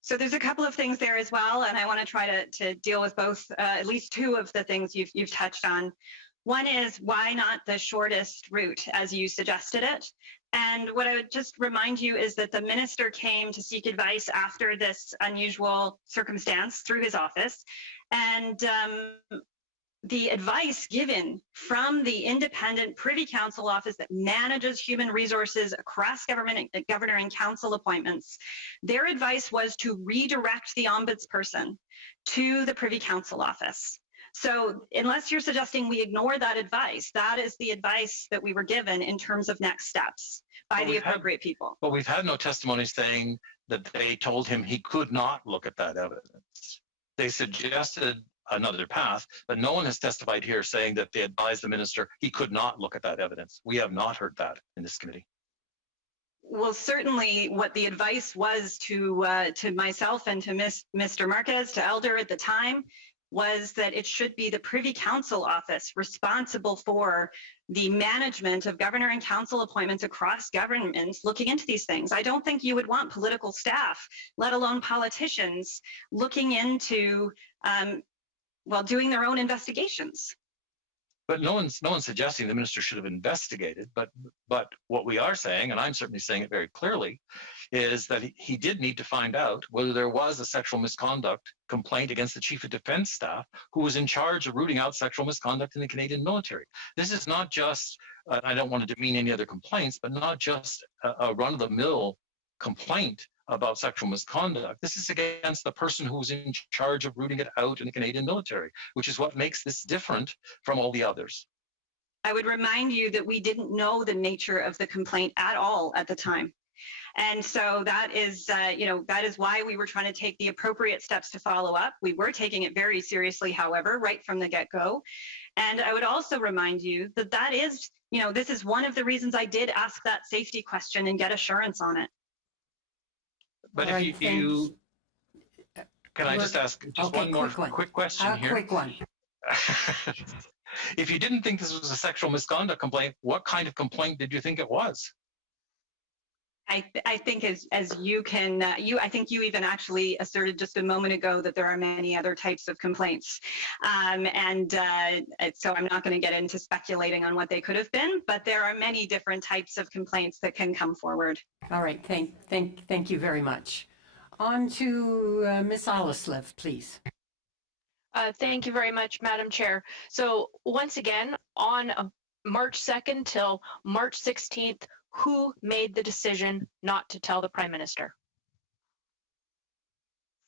So there's a couple of things there as well, and I want to try to deal with both, at least two of the things you've touched on. One is, why not the shortest route as you suggested it? And what I would just remind you is that the minister came to seek advice after this unusual circumstance through his office, and the advice given from the independent Privy Council office that manages human resources across government, governor and council appointments, their advice was to redirect the ombudsperson to the Privy Council office. So unless you're suggesting we ignore that advice, that is the advice that we were given in terms of next steps by the appropriate people. But we've had no testimony saying that they told him he could not look at that evidence. They suggested another path, but no one has testified here saying that they advised the minister he could not look at that evidence. We have not heard that in this committee. Well, certainly what the advice was to myself and to Mr. Marquez, to Elder at the time, was that it should be the Privy Council office responsible for the management of governor and council appointments across governments looking into these things. I don't think you would want political staff, let alone politicians, looking into doing their own investigations. But no one's suggesting the minister should have investigated. But what we are saying, and I'm certainly saying it very clearly, is that he did need to find out whether there was a sexual misconduct complaint against the Chief of Defense Staff, who was in charge of rooting out sexual misconduct in the Canadian military. This is not just, I don't want to demean any other complaints, but not just a run-of-the-mill complaint about sexual misconduct. This is against the person who's in charge of rooting it out in the Canadian military, which is what makes this different from all the others. I would remind you that we didn't know the nature of the complaint at all at the time. And so that is, that is why we were trying to take the appropriate steps to follow up. We were taking it very seriously, however, right from the get-go. And I would also remind you that that is, this is one of the reasons I did ask that safety question and get assurance on it. But if you can I just ask just one more quick question here? Quick one. If you didn't think this was a sexual misconduct complaint, what kind of complaint did you think it was? I think as you can, I think you even actually asserted just a moment ago that there are many other types of complaints. So I'm not going to get into speculating on what they could have been, but there are many different types of complaints that can come forward. All right, thank you very much. On to Ms. Alleslev, please. Thank you very much, Madam Chair. So once again, on March 2nd till March 16th, who made the decision not to tell the Prime Minister?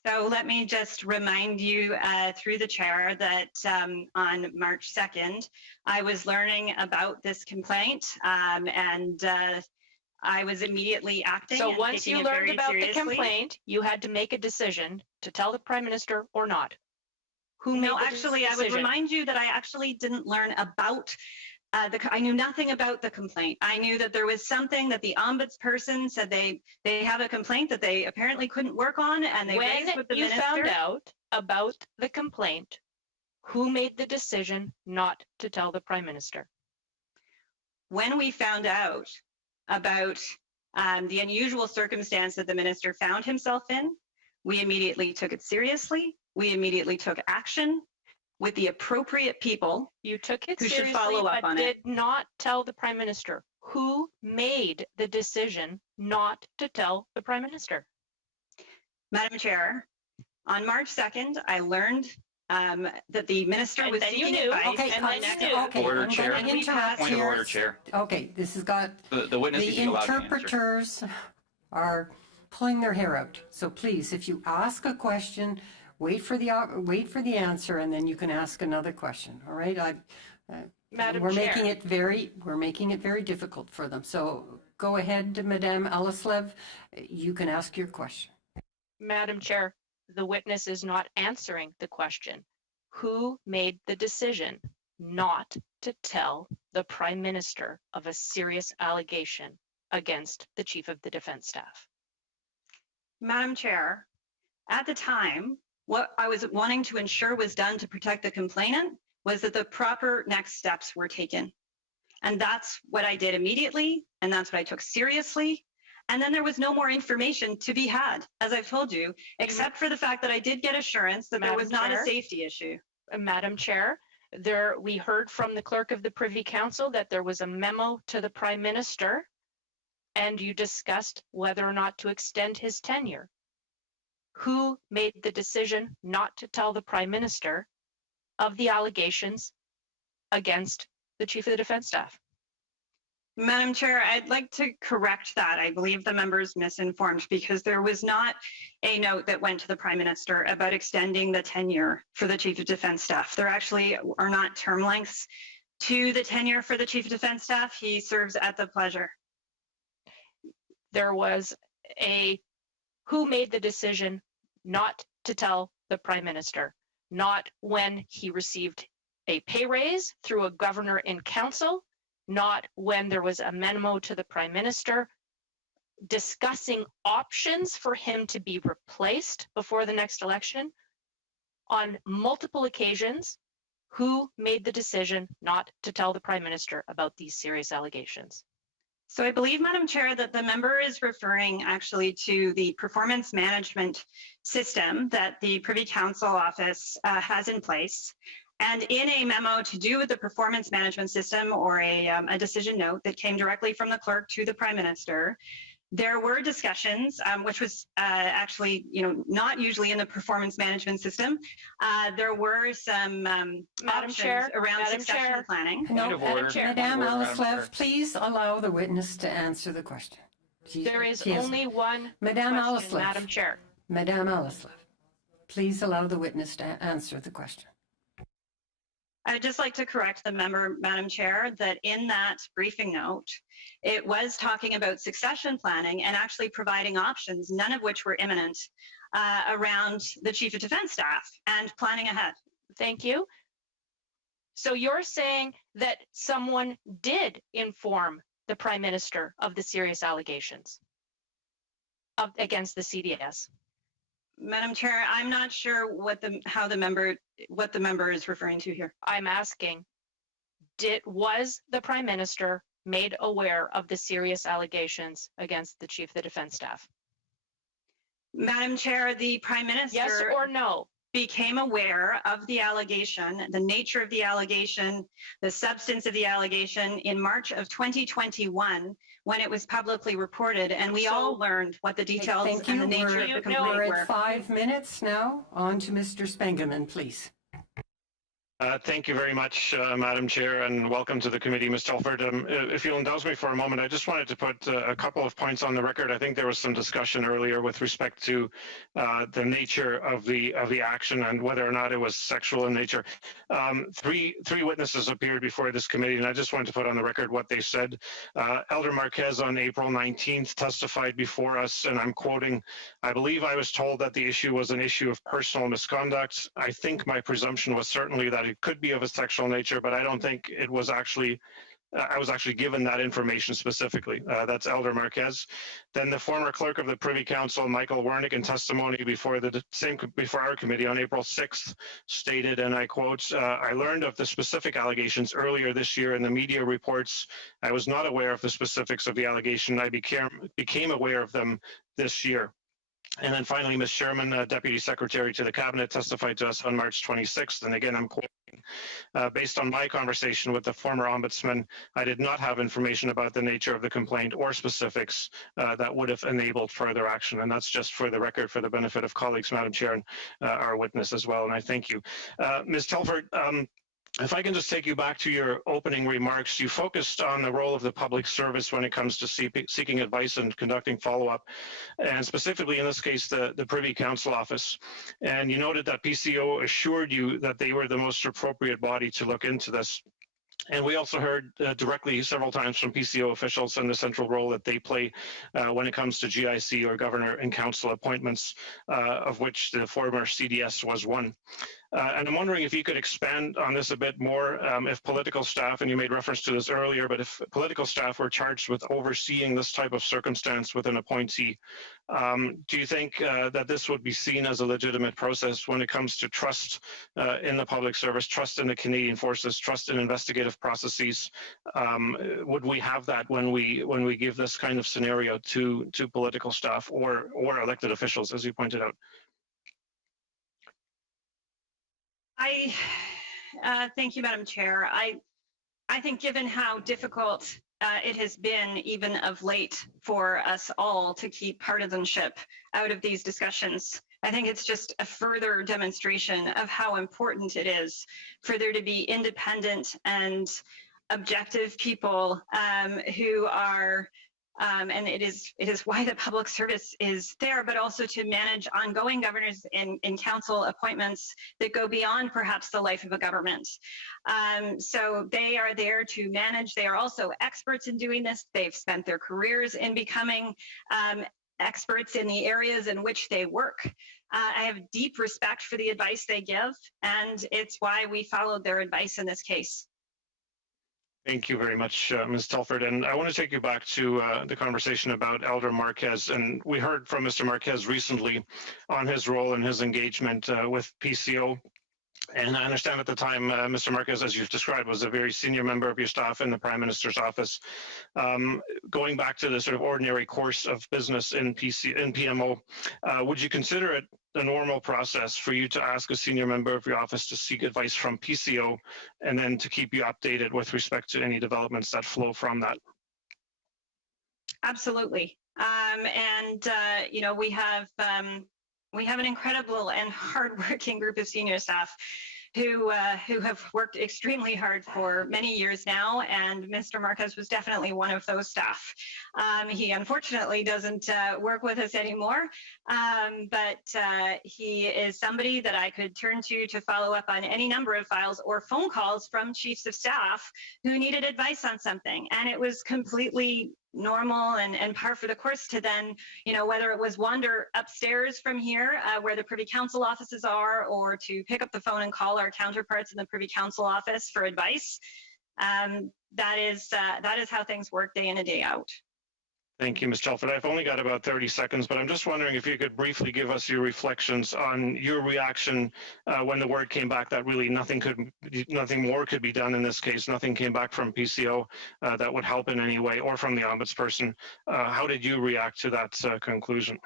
So let me just remind you through the chair that on March 2nd, I was learning about this complaint and I was immediately acting. So once you learned about the complaint, you had to make a decision to tell the Prime Minister or not. Who made the decision? I would remind you that I actually didn't learn about I knew nothing about the complaint. I knew that there was something that the ombudsperson said they have a complaint that they apparently couldn't work on, and they raised with the minister. When you found out about the complaint, who made the decision not to tell the Prime Minister? When we found out about the unusual circumstance that the minister found himself in, we immediately took it seriously. We immediately took action with the appropriate people. You took it who seriously, should follow up but on did it. not tell the Prime Minister. Who made the decision not to tell the Prime Minister? Madam Chair, on March 2nd, I learned that the minister And was then you seeking knew. advice. Okay, and then you knew. okay, Order, I'm Chair. going to interrupt Point of here. order, Chair. Okay, this has got, The witness is the being allowed to answer. interpreters are pulling their hair out. So please, if you ask a question, wait for the answer, and then you can ask another question. All right? Madam we're Chair. making it very difficult for them. So go ahead, Madame Alleslev. You can ask your question. Madam Chair, the witness is not answering the question. Who made the decision not to tell the Prime Minister of a serious allegation against the Chief of the Defence Staff? Madam Chair, at the time, what I was wanting to ensure was done to protect the complainant was that the proper next steps were taken. And that's what I did immediately, and that's what I took seriously. And then there was no more information to be had, as I've told you, except for the fact that I did get assurance that there was not a safety issue. Madam Chair, we heard from the Clerk of the Privy Council that there was a memo to the Prime Minister, and you discussed whether or not to extend his tenure. Who made the decision not to tell the Prime Minister of the allegations against the Chief of the Defence Staff? Madam Chair, I'd like to correct that. I believe the member's misinformed because there was not a note that went to the Prime Minister about extending the tenure for the Chief of Defence Staff. There actually are not term lengths to the tenure for the Chief of Defence Staff. He serves at the pleasure. There was who made the decision not to tell the Prime Minister, not when he received a pay raise through a governor in council, not when there was a memo to the Prime Minister discussing options for him to be replaced before the next election. On multiple occasions, who made the decision not to tell the Prime Minister about these serious allegations? So I believe, Madam Chair, that the member is referring actually to the performance management system that the Privy Council office has in place. And in a memo to do with the performance management system, or a decision note that came directly from the clerk to the Prime Minister, there were discussions, which was actually, not usually in the performance management system. There were some Madam Chair, around Madam succession Chair. planning. No, Madam Chair. Madame Madam Alleslev, Chair. please allow the witness to answer the question. There is She has- only one Madame question, Alleslev. Madam Chair. Madame Alleslev, please allow the witness to answer the question. I'd just like to correct the member, Madam Chair, that in that briefing note, it was talking about succession planning and actually providing options, none of which were imminent, around the Chief of Defence Staff and planning ahead. Thank you. So you're saying that someone did inform the Prime Minister of the serious allegations against the CDS? Madam Chair, I'm not sure what the member is referring to here. I'm asking, was the Prime Minister made aware of the serious allegations against the Chief of the Defense Staff? Madam Chair, the Prime Minister Yes or no? became aware of the allegation, the nature of the allegation, the substance of the allegation in March of 2021 when it was publicly reported, and we all learned what the details Thank and you. the nature of the complaint We're were. at 5 minutes now. On to Mr. Spengeman, please. Thank you very much, Madam Chair, and welcome to the committee, Ms. Telford. If you'll indulge me for a moment, I just wanted to put a couple of points on the record. I think there was some discussion earlier with respect to the nature of the action and whether or not it was sexual in nature. Three witnesses appeared before this committee, and I just wanted to put on the record what they said. Elder Marquez on April 19th testified before us, and I'm quoting, "I believe I was told that the issue was an issue of personal misconduct. I think my presumption was certainly that it could be of a sexual nature, but I don't think it was actually, I was actually given that information specifically." That's Elder Marquez. Then the former clerk of the Privy Council, Michael Wernick, in testimony before our committee on April 6th, stated, and I quote, "I learned of the specific allegations earlier this year in the media reports. I was not aware of the specifics of the allegation. I became aware of them this year." And then finally, Ms. Sherman, Deputy Secretary to the Cabinet, testified to us on March 26th. And again, I'm quoting, "Based on my conversation with the former Ombudsman, I did not have information about the nature of the complaint or specifics that would have enabled further action." And that's just for the record, for the benefit of colleagues, Madam Chair, and our witness as well. And I thank you. Ms. Telford, if I can just take you back to your opening remarks, you focused on the role of the public service when it comes to seeking advice and conducting follow-up, and specifically in this case, the Privy Council Office. And you noted that PCO assured you that they were the most appropriate body to look into this. And we also heard directly several times from PCO officials and the central role that they play when it comes to GIC or governor and council appointments, of which the former CDS was one. And I'm wondering if you could expand on this a bit more, if political staff, and you made reference to this earlier, but if political staff were charged with overseeing this type of circumstance with an appointee, do you think that this would be seen as a legitimate process when it comes to trust in the public service, trust in the Canadian forces, trust in investigative processes? Would we have that when we give this kind of scenario to political staff or elected officials, as you pointed out? Thank you, Madam Chair. I think given how difficult it has been, even of late, for us all to keep partisanship out of these discussions, I think it's just a further demonstration of how important it is for there to be independent and objective people who are and it is why the public service is there, but also to manage ongoing governors in council appointments that go beyond perhaps the life of a government. So they are there to manage. They are also experts in doing this. They've spent their careers in becoming experts in the areas in which they work. I have deep respect for the advice they give, and it's why we followed their advice in this case. Thank you very much, Ms. Telford. And I want to take you back to the conversation about Elder Marquez. And we heard from Mr. Marquez recently on his role and his engagement with PCO. And I understand at the time, Mr. Marquez, as you've described, was a very senior member of your staff in the Prime Minister's office. Going back to the sort of ordinary course of business in PMO, would you consider it a normal process for you to ask a senior member of your office to seek advice from PCO and then to keep you updated with respect to any developments that flow from that? Absolutely. You know, we have an incredible and hardworking group of senior staff who have worked extremely hard for many years now, and Mr. Marquez was definitely one of those staff. He unfortunately doesn't work with us anymore, but he is somebody that I could turn to follow up on any number of files or phone calls from chiefs of staff who needed advice on something, and it was completely normal and par for the course to then, you know, whether it was wander upstairs from here where the Privy Council offices are, or to pick up the phone and call our counterparts in the Privy Council office for advice. That is how things work day in and day out. Thank you, Ms. Telford. I've only got about 30 seconds, but I'm just wondering if you could briefly give us your reflections on your reaction when the word came back that really nothing more could be done in this case. Nothing came back from PCO that would help in any way, or from the ombudsperson. How did you react to that conclusion?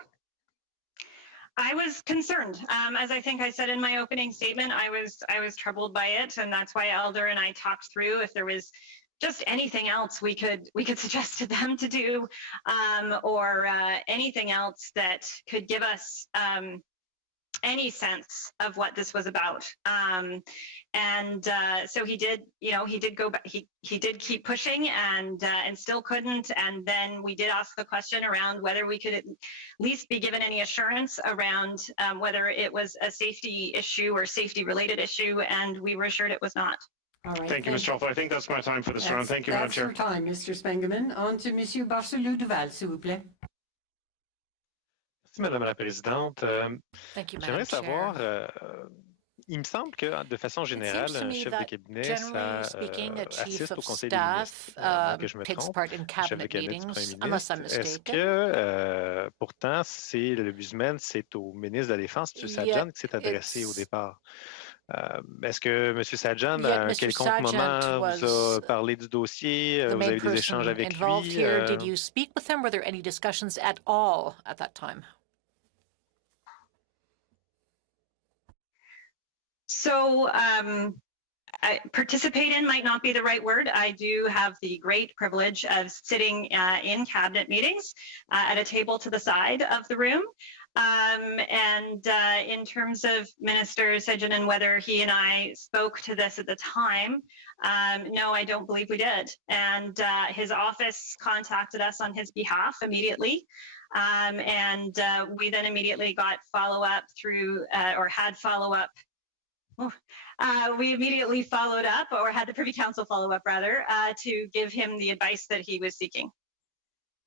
I was concerned. As I think I said in my opening statement, I was troubled by it, and that's why Elder and I talked through if there was just anything else we could suggest to them to do, or anything else that could give us any sense of what this was about. So he did, he did go back, he did keep pushing and still couldn't. And then we did ask the question around whether we could at least be given any assurance around whether it was a safety issue or safety related issue. And we were assured it was not. All right, thank you, Ms. Telford. I think that's my time for this round. Thank you, Madam Chair. That's your time, Mr. Spengeman. On to Monsieur Barcelou-Duval, s'il vous plaît. Merci, Madame la Présidente. J'aimerais savoir, il me semble que, de façon générale, un chef de cabinet, ça assiste au Conseil des ministres, que je me trompe, chef de cabinet du Premier ministre. Est-ce que, pourtant, c'est l'Ombudsman, c'est au ministre de la Défense, M. Sajjan, qui s'est adressé au départ? Est-ce que M. Sajjan, à un quelconque moment, vous a parlé du dossier? Vous avez eu des échanges avec lui? Did you speak with him? Were there any discussions at all at that time? So participate in might not be the right word. I do have the great privilege of sitting in cabinet meetings at a table to the side of the room. In terms of Minister Sajjan and whether he and I spoke to this at the time, no, I don't believe we did. And his office contacted us on his behalf immediately. We then immediately got follow-up through, or had follow-up. We immediately followed up, or had the Privy Council follow up rather, to give him the advice that he was seeking.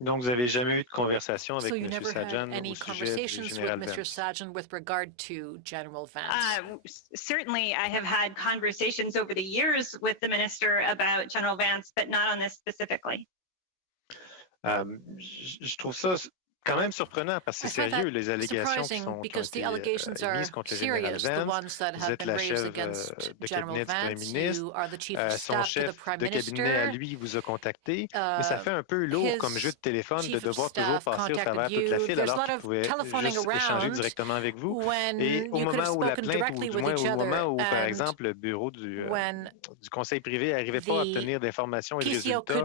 Donc, vous n'avez jamais eu de conversation avec So you M. never had Sajjan any au sujet du conversations with général Mr. Vance? Sajjan with regard to General Vance? Certainly, I have had conversations over the years with the minister about General Vance, but not on this specifically. Je trouve ça quand même surprenant parce que c'est sérieux les allégations qui ont été émises contre le général Vance. Vous êtes la chef de cabinet du Premier ministre. Son chef de cabinet à lui vous a contacté. Mais ça fait un peu lourd comme jeu de téléphone de devoir toujours passer au travers toute la file alors qu'il pouvait juste échanger directement avec vous. Et au moment où la plainte, ou du moins au moment où, par exemple, le bureau du conseil privé n'arrivait pas à obtenir d'informations et de résultats,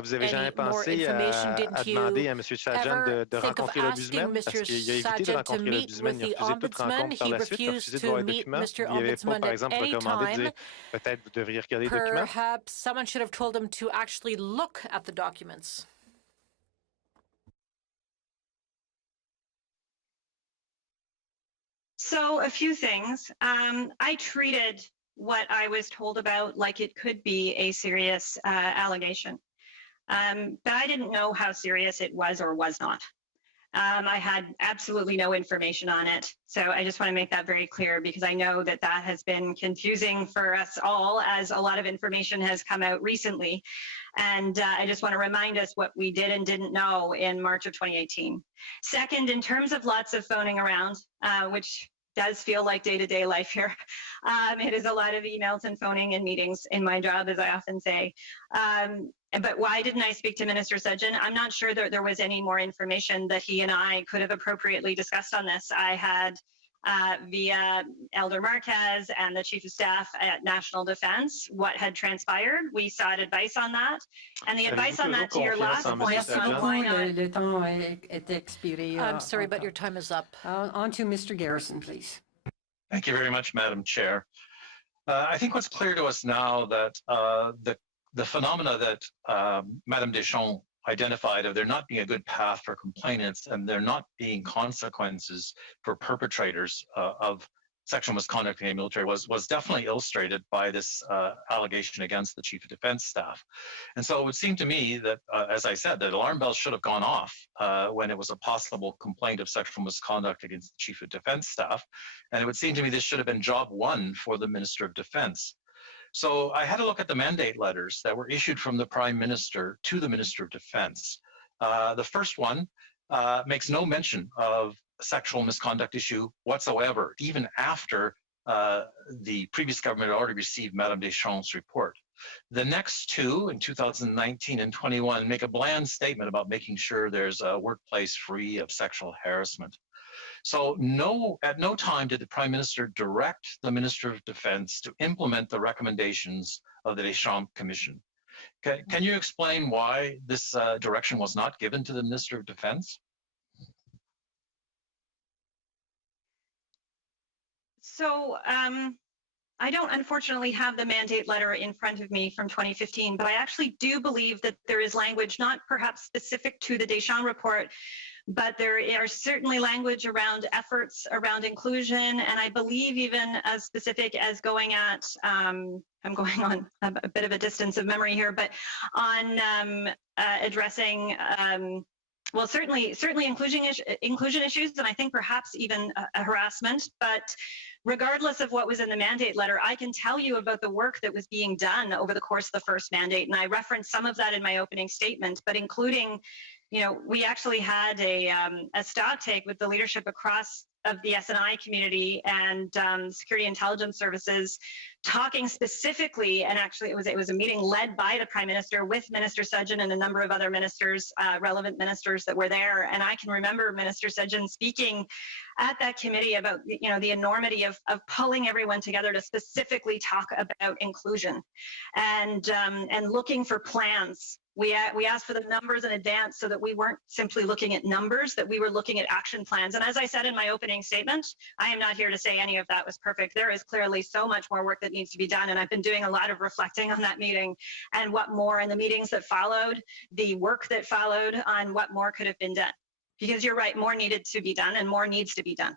vous avez jamais pensé à demander à M. Sajjan de rencontrer l'Ombudsman parce qu'il a évité de rencontrer l'Ombudsman. Il a refusé toute rencontre par la suite, il a refusé de voir les documents. Il n'avait pas, par exemple, recommandé de dire peut-être vous devriez regarder les documents. Perhaps someone should have told him to actually look at the documents. So a few things. I treated what I was told about like it could be a serious allegation. But I didn't know how serious it was or was not. I had absolutely no information on it. So I just want to make that very clear because I know that that has been confusing for us all as a lot of information has come out recently. And I just want to remind us what we did and didn't know in March of 2018. Second, in terms of lots of phoning around, which does feel like day-to-day life here. It is a lot of emails and phoning and meetings in my job, as I often say. But why didn't I speak to Minister Sajjan? I'm not sure that there was any more information that he and I could have appropriately discussed on this. I had via Elder Marquez and the Chief of Staff at National Defense what had transpired. We sought advice on that. And the advice on that, to your last point, why not? Le temps est expiré. I'm sorry, but your time is up. On to Mr. Garrison, please. Thank you very much, Madam Chair. I think what's clear to us now that the phenomena that Madame Deschamps identified of there not being a good path for complainants and there not being consequences for perpetrators of sexual misconduct in the military was definitely illustrated by this allegation against the Chief of Defense Staff. And so it would seem to me that, as I said, that alarm bells should have gone off when it was a possible complaint of sexual misconduct against the Chief of Defense Staff. And it would seem to me this should have been job one for the Minister of Defense. So I had a look at the mandate letters that were issued from the Prime Minister to the Minister of Defense. The first one makes no mention of sexual misconduct issue whatsoever, even after the previous government had already received Madame Deschamps' report. The next two, in 2019 and 21, make a bland statement about making sure there's a workplace free of sexual harassment. So at no time did the Prime Minister direct the Minister of Defense to implement the recommendations of the Deschamps Commission. Can you explain why this direction was not given to the Minister of Defense? So I don't unfortunately have the mandate letter in front of me from 2015, but I actually do believe that there is language, not perhaps specific to the Deschamps report, but there are certainly language around efforts around inclusion, and I believe even as specific as going at, I'm going on a bit of a distance of memory here, but on addressing, well, certainly inclusion issues, and I think perhaps even harassment, but regardless of what was in the mandate letter, I can tell you about the work that was being done over the course of the first mandate, and I referenced some of that in my opening statement, but including, you know, we actually had a stock take with the leadership across of the S&I community and security intelligence services, talking specifically, and actually it was a meeting led by the Prime Minister with Minister Sudgeon and a number of other ministers, relevant ministers that were there. And I can remember Minister Sudgeon speaking at that committee about, you know, the enormity of pulling everyone together to specifically talk about inclusion and looking for plans. We asked for the numbers in advance so that we weren't simply looking at numbers, that we were looking at action plans. And as I said in my opening statement, I am not here to say any of that was perfect. There is clearly so much more work that needs to be done. And I've been doing a lot of reflecting on that meeting and what more in the meetings that followed, the work that followed on what more could have been done. Because you're right, more needed to be done and more needs to be done.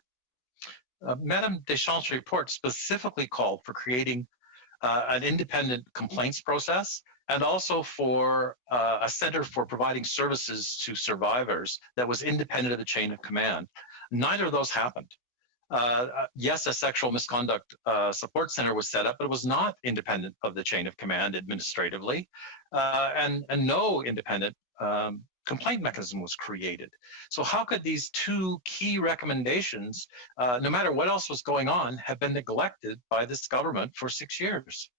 Madame Deschamps' report specifically called for creating an independent complaints process and also for a center for providing services to survivors that was independent of the chain of command. Neither of those happened. Yes, a sexual misconduct support center was set up, but it was not independent of the chain of command administratively, and no independent complaint mechanism was created. So how could these two key recommendations, no matter what else was going on, have been neglected by this government for 6 years?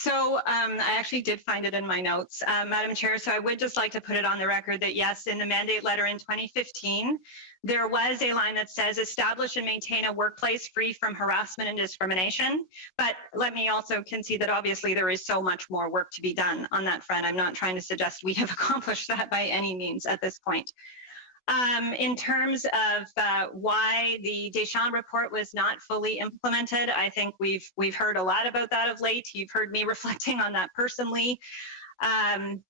So I actually did find it in my notes, Madam Chair, so I would just like to put it on the record that yes, in the mandate letter in 2015, there was a line that says establish and maintain a workplace free from harassment and discrimination. But let me also concede that obviously there is so much more work to be done on that front. I'm not trying to suggest we have accomplished that by any means at this point. In terms of why the Deschamps report was not fully implemented, I think we've heard a lot about that of late. You've heard me reflecting on that personally.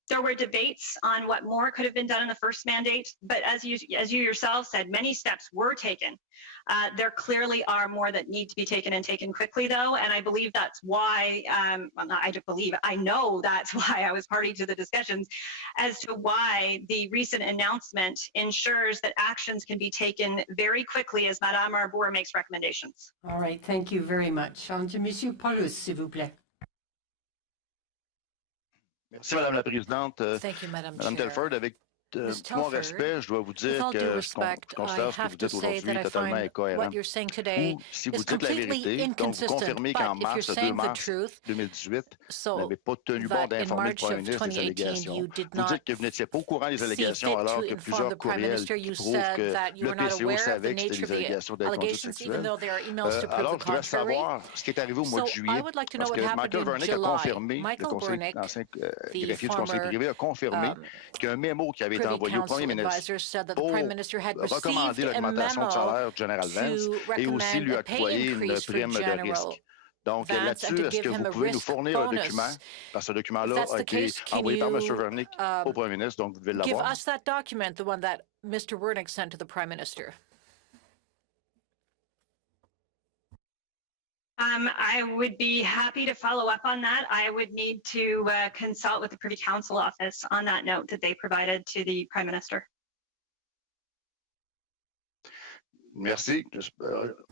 There were debates on what more could have been done in the first mandate, but as you yourself said, many steps were taken. There clearly are more that need to be taken and taken quickly, though, and I believe that's why, well, not I believe, I know that's why I was party to the discussions as to why the recent announcement ensures that actions can be taken very quickly as Madame Arbour makes recommendations. All right, thank you very much. Monsieur Paulus, s'il vous plaît. Merci, Madame la Présidente. Thank you, Madame Madame Chair. Telford, avec Ms. tout mon Telford, respect, je dois vous with dire all due que je respect, I considère ce que have vous to dites say aujourd'hui that I totalement find incohérent. what you're saying today Ou, si vous is dites la completely vérité, donc vous inconsistent. confirmez qu'en But if you're mars, le 2 saying the mars truth, 2018, vous so n'avez pas tenu bon that in d'informer le March Premier of ministre des 2018 allégations. you did Vous not dites que vous n'étiez pas au courant des see allégations fit alors to que inform plusieurs the Prime courriels Minister. qui You prouvent said que that you le were not PCO aware of the savait que c'était nature of des the allégations d'inconduite allegations, even sexuelle. though there are emails to prove Alors, the je voudrais contrary. savoir ce qui est arrivé au mois So de juillet, I would like to know parce what que happened Michael in Vernick a July. confirmé, le Michael conseil, Bernick, l'ancien the greffier du Conseil former privé, a confirmé qu'un mémo qui avait été Privy envoyé au Premier Council ministre advisor said that the pour Prime Minister had recommander received a l'augmentation de memo salaire du général Vance to et aussi recommend lui a pay octroyer une increase for prime de General risque. Donc Vance and là-dessus, to est-ce give que him vous a pouvez nous risk fournir un bonus. document? Parce que ce If document-là that's a the été case, can envoyé par M. you Vernick au Premier ministre, donc vous devez give l'avoir. us that document, the one that Mr. Wernick sent to the Prime Minister? I would be happy to follow up on that. I would need to consult with the Privy Council office on that note that they provided to the Prime Minister. Merci.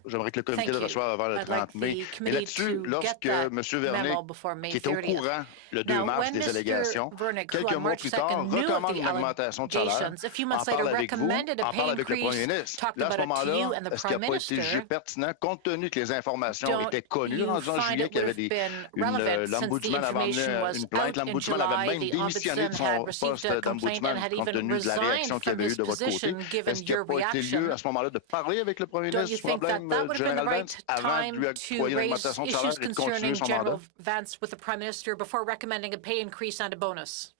J'aimerais que le comité le reçoive avant le 30 mai. Mais là-dessus, lorsque M. Vernick, qui est au courant le 2 mars des allégations, quelques mois plus tard, recommande une augmentation de salaire, en parle avec vous, en parle avec le premier ministre. Là, à ce moment-là, est-ce qu'il n'a pas été jugé pertinent, compte tenu que les informations étaient connues en juillet, qu'il y avait l'ombudsman avait amené une plainte, l'ombudsman avait même démissionné de son poste d'ombudsman compte tenu de la réaction qu'il y avait eu de votre côté. Est-ce qu'il n'y a pas été lieu à ce moment-là de parler avec le premier ministre du problème General Vance avant de lui octroyer une augmentation de salaire et de continuer son mandat? Vance with the Prime Minister before recommending a pay increase and a bonus?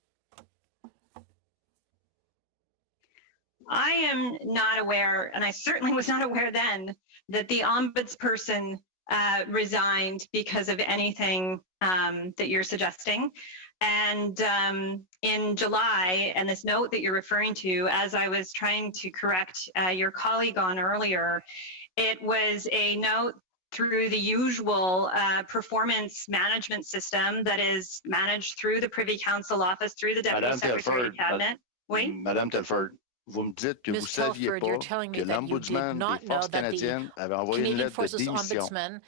I am not aware, and I certainly was not aware then, that the ombudsperson resigned because of anything that you're suggesting. And in July, and this note that you're referring to, as I was trying to correct your colleague on earlier, it was a note through the usual performance management system that is managed through the Privy Council office, through the Deputy Secretary of Cabinet. Oui? Madame Telford, vous me dites que vous ne saviez pas que l'ombudsman des forces canadiennes avait envoyé une lettre de démission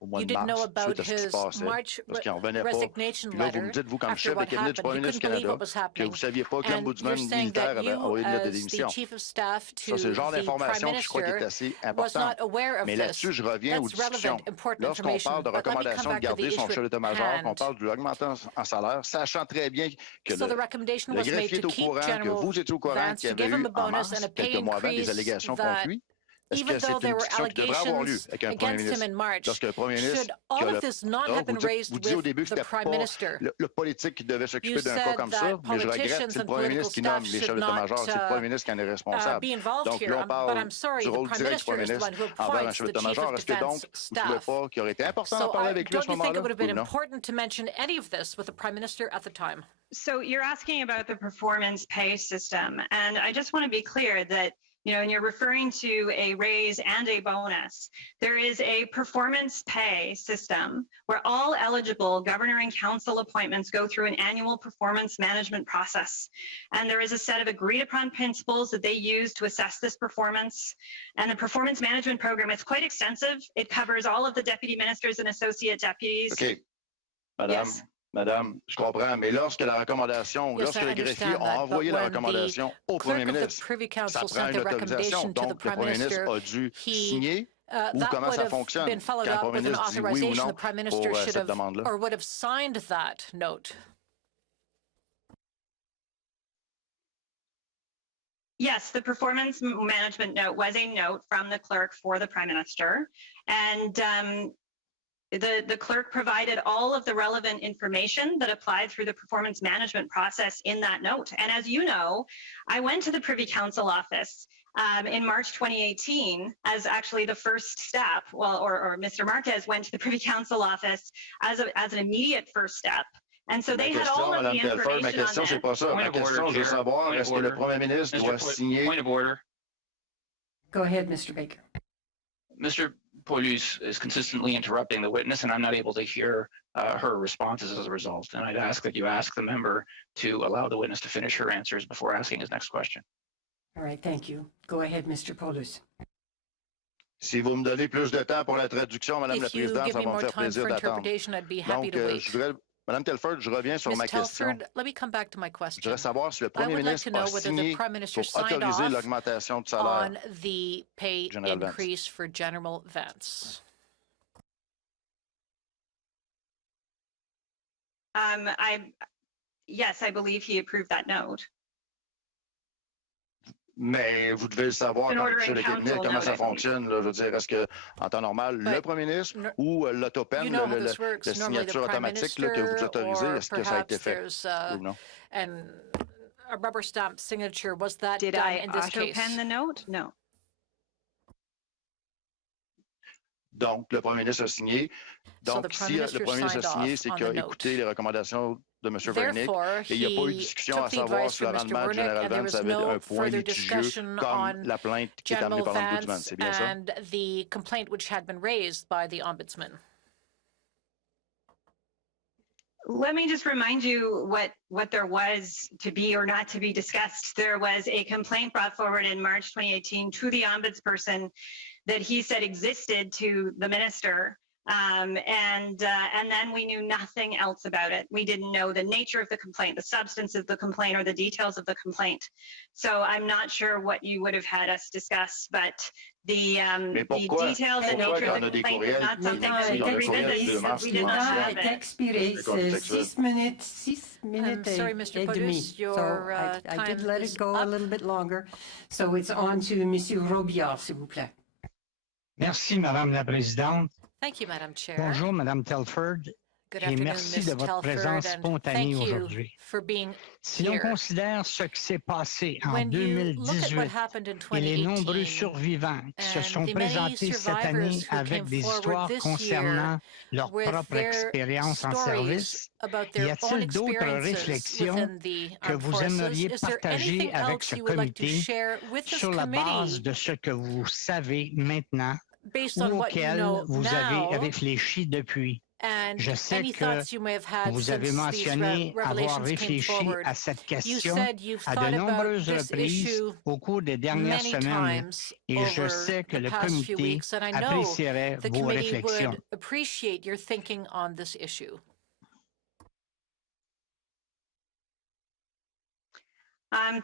au mois de mars, suite à ce qui se passait, parce qu'il n'en revenait pas. Puis là, vous me dites, vous, comme chef de cabinet du premier ministre du Canada, que vous ne saviez pas que l'ombudsman militaire avait envoyé une lettre de démission. Ça, c'est le genre d'information que je crois qui est assez importante. Mais là-dessus, je reviens aux discussions. Lorsqu'on parle de recommandation de garder son chef d'état-major, qu'on parle de l'augmentation en salaire, sachant très bien que le greffier est au courant, que vous étiez au courant qu'il y avait eu en mars, quelques mois avant, des allégations contre lui. Est-ce que c'est une discussion qui devrait avoir lieu avec un premier ministre? Lorsque le premier ministre, vous dites au début que ce n'était pas le politique qui devait s'occuper d'un cas comme ça, mais je regrette, c'est le premier ministre qui nomme les chefs d'état-major, c'est le premier ministre qui en est responsable. Donc là, on parle du rôle direct du premier ministre envers un chef d'état-major. Est-ce que donc, vous ne trouvez pas qu'il aurait été important d'en parler avec lui à ce moment-là? So you're asking about the performance pay system, and I just want to be clear that, you know, and you're referring to a raise and a bonus. There is a performance pay system where all eligible governor and council appointments go through an annual performance management process. And there is a set of agreed upon principles that they use to assess this performance. And the performance management program is quite extensive. It covers all of the deputy ministers and associate deputies. OK. Madame. Yes. Madame, je comprends, mais lorsque la recommandation, lorsque les greffiers ont envoyé la recommandation au premier ministre, ça prend une autorisation, donc le premier ministre a dû signer ou comment ça fonctionne quand le premier ministre dit oui ou non pour cette demande-là? Yes, the performance management note was a note from the clerk for the Prime Minister, and the clerk provided all of the relevant information that applied through the performance management process in that note. And as you know, I went to the Privy Council office in March 2018 as actually the first step, well, or Mr. Marquez went to the Privy Council office as an immediate first step. And so they had all of the information ma question, c'est pas ça. Ma question, je veux savoir, est-ce que le Premier ministre doit signer... Point of order. Go ahead, Mr. Baker. Mr. Paulus is consistently interrupting the witness, and I'm not able to hear her responses as a result. And I'd ask that you ask the member to allow the witness to finish her answers before asking his next question. All right, thank you. Go ahead, Mr. Paulus. Si vous me donnez plus de temps pour la traduction, Madame la Présidente, ça va me faire plaisir d'attendre. Donc, je voudrais... Madame Telford, je reviens sur ma question. Je voudrais savoir si le Premier ministre a signé pour autoriser l'augmentation de salaire General Vance. Yes, I believe he approved that note. Mais vous devez le savoir comme chef de cabinet, comment ça fonctionne. Là, je veux dire, est-ce que, en temps normal, le premier ministre ou l'autopen, la signature automatique là, que vous autorisez, est-ce que ça a été fait ou non? A rubber stamp signature, was that Did done I in this case? auto-pen the note? No. Donc, le premier ministre a signé. Donc, si le premier ministre a signé, c'est qu'il a écouté les recommandations de M. Vernick et il n'y a pas eu de discussion à savoir si le rendement de General Vance avait un point litigieux comme la plainte qui est amenée par l'Ombudsman. C'est bien ça? And the complaint which had been raised by the Ombudsman. Let me just remind you what there was to be or not to be discussed. There was a complaint brought forward in March 2018 to the ombudsperson that he said existed to the minister. And then we knew nothing else about it. We didn't know the nature of the complaint, the substance of the complaint, or the details of the complaint. So I'm not sure what you would have had us discuss, but the details and nature of the complaint is not something that we can revisit. We did not have it. Expiré, c'est 6 minutes, 6 minutes sorry, et Mr. demie. Podus, your I did time let is it go up. a little bit longer. So it's on to Monsieur Robillard, s'il vous plaît. Merci, Madame la Présidente. Thank you, Madam Chair. Bonjour, Madame Telford. Good Et afternoon, merci Ms. de votre Telford, présence and spontanée thank you aujourd'hui. for being Si l'on here. considère ce qui s'est passé en When you look at what 2018 happened in et les 2018 nombreux survivants qui se and sont the many présentés cette année survivors who avec came des forward histoires this concernant year leur with propre their expérience en stories service, about y their own a-t-il d'autres experiences réflexions within the que armed vous forces, aimeriez is there partager anything avec else ce you would like to comité share with this sur la base committee de ce que vous savez maintenant based ou on what you auquel know vous avez now réfléchi depuis? and Je sais any que thoughts you may have had vous avez since these mentionné avoir revelations came réfléchi forward? à cette You question said you've à de thought about nombreuses this reprises issue au cours des dernières many semaines times et je over sais que the le past few comité weeks, and I know apprécierait the vos committee réflexions. would appreciate your thinking on this issue.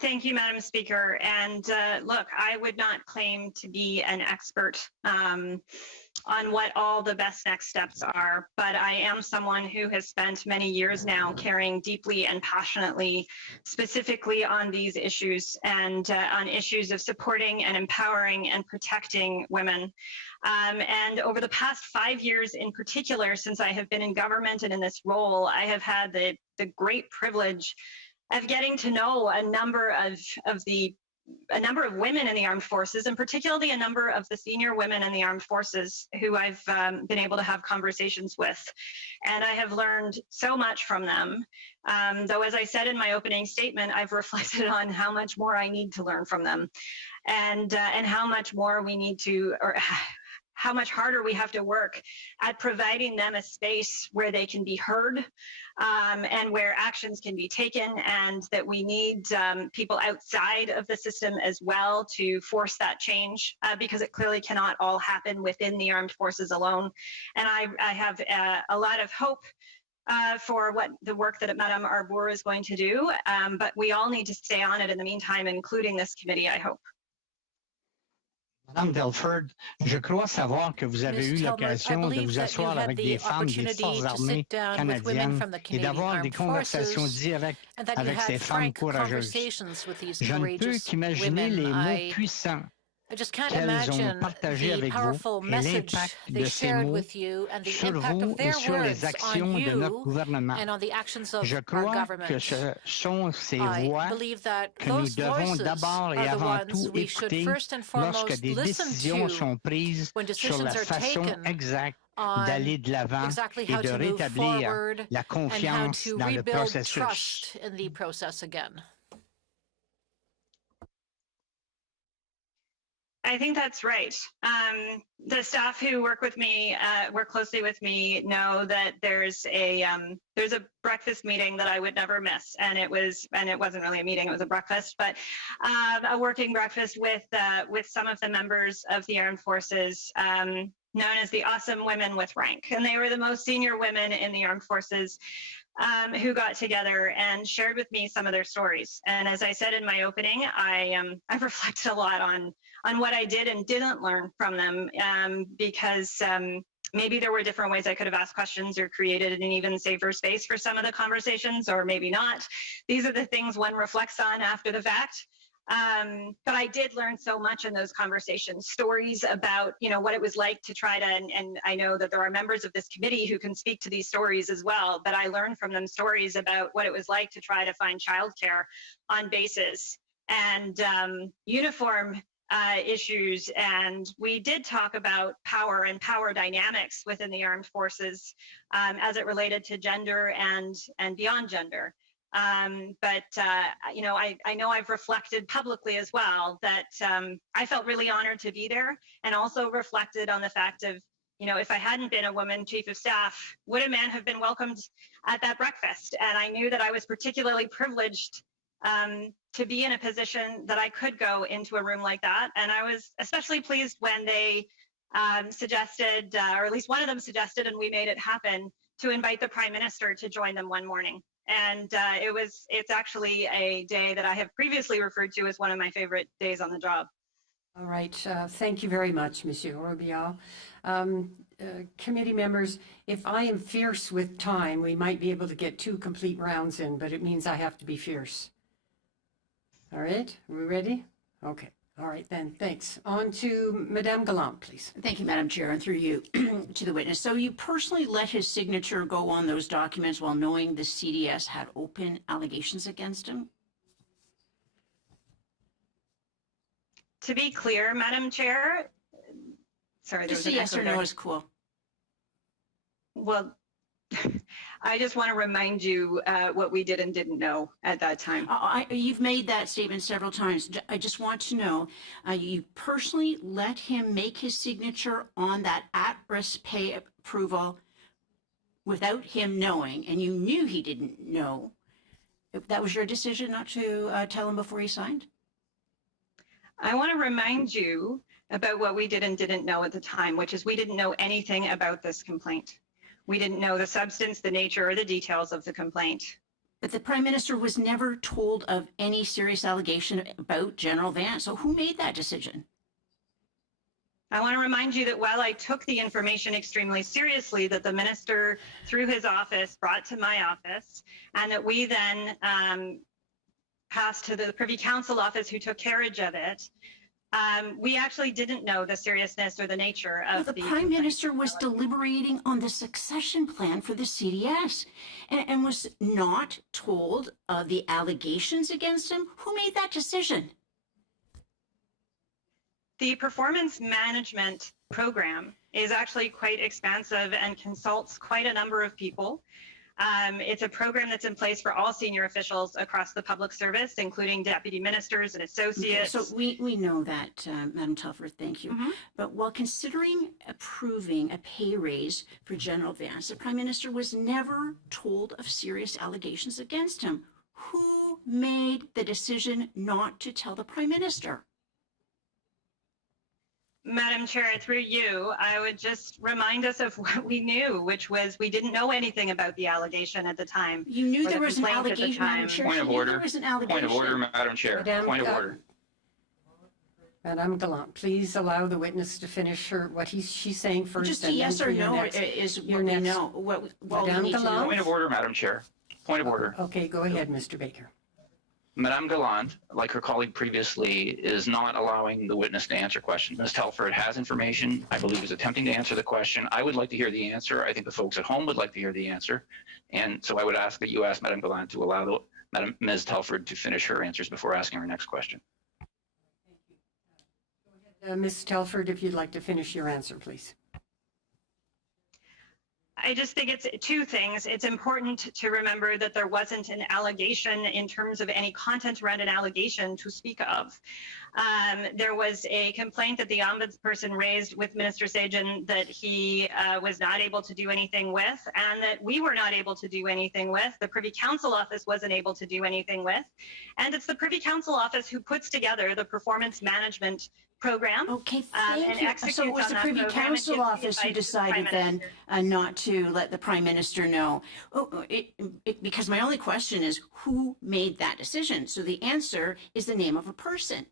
Thank you, Madam Speaker. And look, I would not claim to be an expert on what all the best next steps are, but I am someone who has spent many years now caring deeply and passionately, specifically on these issues and on issues of supporting and empowering and protecting women. And over the past 5 years in particular, since I have been in government and in this role, I have had the great privilege of getting to know a number of women in the armed forces, and particularly a number of the senior women in the armed forces who I've been able to have conversations with. And I have learned so much from them. Though, as I said in my opening statement, I've reflected on how much more I need to learn from them and how much more we need to, or how much harder we have to work at providing them a space where they can be heard and where actions can be taken, and that we need people outside of the system as well to force that change because it clearly cannot all happen within the armed forces alone. And I have a lot of hope for what the work that Madame Arbour is going to do, but we all need to stay on it in the meantime, including this committee, I hope. Madame Telford, je crois savoir que vous avez eu l'occasion de vous asseoir avec des femmes des forces armées canadiennes et d'avoir des conversations directes avec ces femmes courageuses. Je ne peux qu'imaginer les mots puissants qu'elles ont partagés avec vous et l'impact de ces mots sur vous et sur les actions de notre gouvernement. Je crois que ce sont ces voix que nous devons d'abord et avant tout écouter lorsque des décisions sont prises sur la façon exacte d'aller de l'avant et de rétablir la confiance dans le processus. I think that's right. The staff who work with me, work closely with me, know that there's a breakfast meeting that I would never miss, and it wasn't really a meeting; it was a breakfast, but a working breakfast with some of the members of the armed forces, known as the Awesome Women with Rank, and they were the most senior women in the armed forces. Who got together and shared with me some of their stories. And as I said in my opening, I've reflected a lot on what I did and didn't learn from them because maybe there were different ways I could have asked questions or created an even safer space for some of the conversations, or maybe not. These are the things one reflects on after the fact. But I did learn so much in those conversations, stories about, what it was like to try to, and I know that there are members of this committee who can speak to these stories as well, but I learned from them stories about what it was like to try to find childcare on bases and uniform issues. And we did talk about power and power dynamics within the armed forces as it related to gender and beyond gender. But I know I've reflected publicly as well that I felt really honored to be there, and also reflected on the fact of, if I hadn't been a woman chief of staff, would a man have been welcomed at that breakfast? And I knew that I was particularly privileged to be in a position that I could go into a room like that. And I was especially pleased when they suggested, or at least one of them suggested, and we made it happen, to invite the Prime Minister to join them one morning. And it's actually a day that I have previously referred to as one of my favorite days on the job. All right. Thank you very much, Monsieur Robillard. Committee members, if I am fierce with time, we might be able to get 2 complete rounds in, but it means I have to be fierce. All right. Are we ready? Okay. All right, then. Thanks. On to Madame Gallant, please. Thank you, Madam Chair, and through you to the witness. So you personally let his signature go on those documents while knowing the CDS had open allegations against him? To be clear, Madam Chair, sorry, just a yes or no is cool. Well, I just want to remind you what we did and didn't know at that time. You've made that statement several times. I just want to know, you personally let him make his signature on that at-risk pay approval without him knowing, and you knew he didn't know. That was your decision not to tell him before he signed? I want to remind you about what we did and didn't know at the time, which is we didn't know anything about this complaint. We didn't know the substance, the nature, or the details of the complaint. But the Prime Minister was never told of any serious allegation about General Vance. So who made that decision? I want to remind you that while I took the information extremely seriously that the minister, through his office, brought to my office, and that we then passed to the Privy Council office who took carriage of it, we actually didn't know the seriousness or the nature of the Prime Minister was deliberating on the succession plan for the CDS and was not told of the allegations against him. Who made that decision? The performance management program is actually quite expansive and consults quite a number of people. It's a program that's in place for all senior officials across the public service, including deputy ministers and associates. Okay, so we know that, Madam Telford, thank you. Mm-hmm. But while considering approving a pay raise for General Vance, the Prime Minister was never told of serious allegations against him. Who made the decision not to tell the Prime Minister? Madam Chair, through you, I would just remind us of what we knew, which was we didn't know anything about the allegation at the time. You knew there was an allegation, Madam Chair. Point of order. Point of order, Madam Chair. Point of order. Madame Gallant, please allow the witness to finish what she's saying first. Just a yes or no is what we know. Madame Gallant. Point of order, Madam Chair. Point of order. Okay, go ahead, Mr. Baker. Madame Gallant, like her colleague previously, is not allowing the witness to answer questions. Ms. Telford has information, I believe is attempting to answer the question. I would like to hear the answer. I think the folks at home would like to hear the answer. And so I would ask that you ask Madame Gallant to allow Ms. Telford to finish her answers before asking her next question. Ms. Telford, if you'd like to finish your answer, please. I just think it's two things. It's important to remember that there wasn't an allegation in terms of any content around an allegation to speak of. There was a complaint that the ombudsperson raised with Minister Sajan that he was not able to do anything with, and that we were not able to do anything with. The Privy Council office wasn't able to do anything with. And it's the Privy Council office who puts together the performance management program. Okay, thank you. So it was the Privy Council office who decided then not to let the Prime Minister know. Because my only question is, who made that decision? So the answer is the name of a person.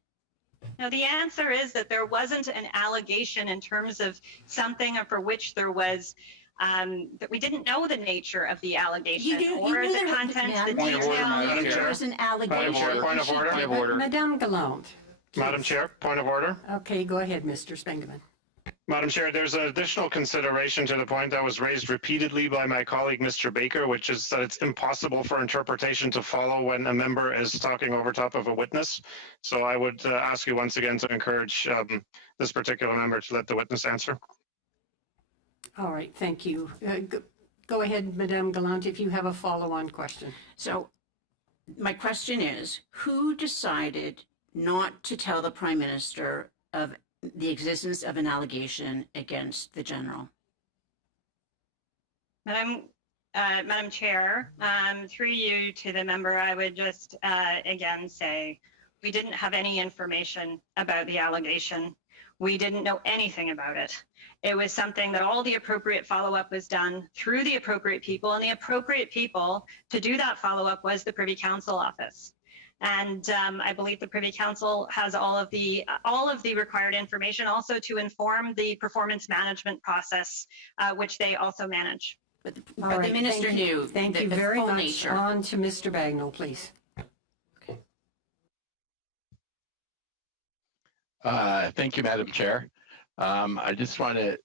No, the answer is that there wasn't an allegation in terms of something for which there was that we didn't know the nature of the allegation or the content, the detail. There was an allegation. Point of order. Madame Gallant. Madam Chair, point of order. Okay, go ahead, Mr. Spengeman. Madam Chair, there's an additional consideration to the point that was raised repeatedly by my colleague, Mr. Baker, which is that it's impossible for interpretation to follow when a member is talking over top of a witness. So I would ask you once again to encourage this particular member to let the witness answer. All right, thank you. Go ahead, Madame Gallant, if you have a follow-on question. So my question is, who decided not to tell the Prime Minister of the existence of an allegation against the General? Madam Chair, through you to the member, I would just again say we didn't have any information about the allegation. We didn't know anything about it. It was something that all the appropriate follow-up was done through the appropriate people, and the appropriate people to do that follow-up was the Privy Council office. And I believe the Privy Council has all of the required information also to inform the performance management process, which they also manage. But the minister knew. Thank you very much. On to Mr. Bagnall, please. Thank you, Madam Chair. I just want to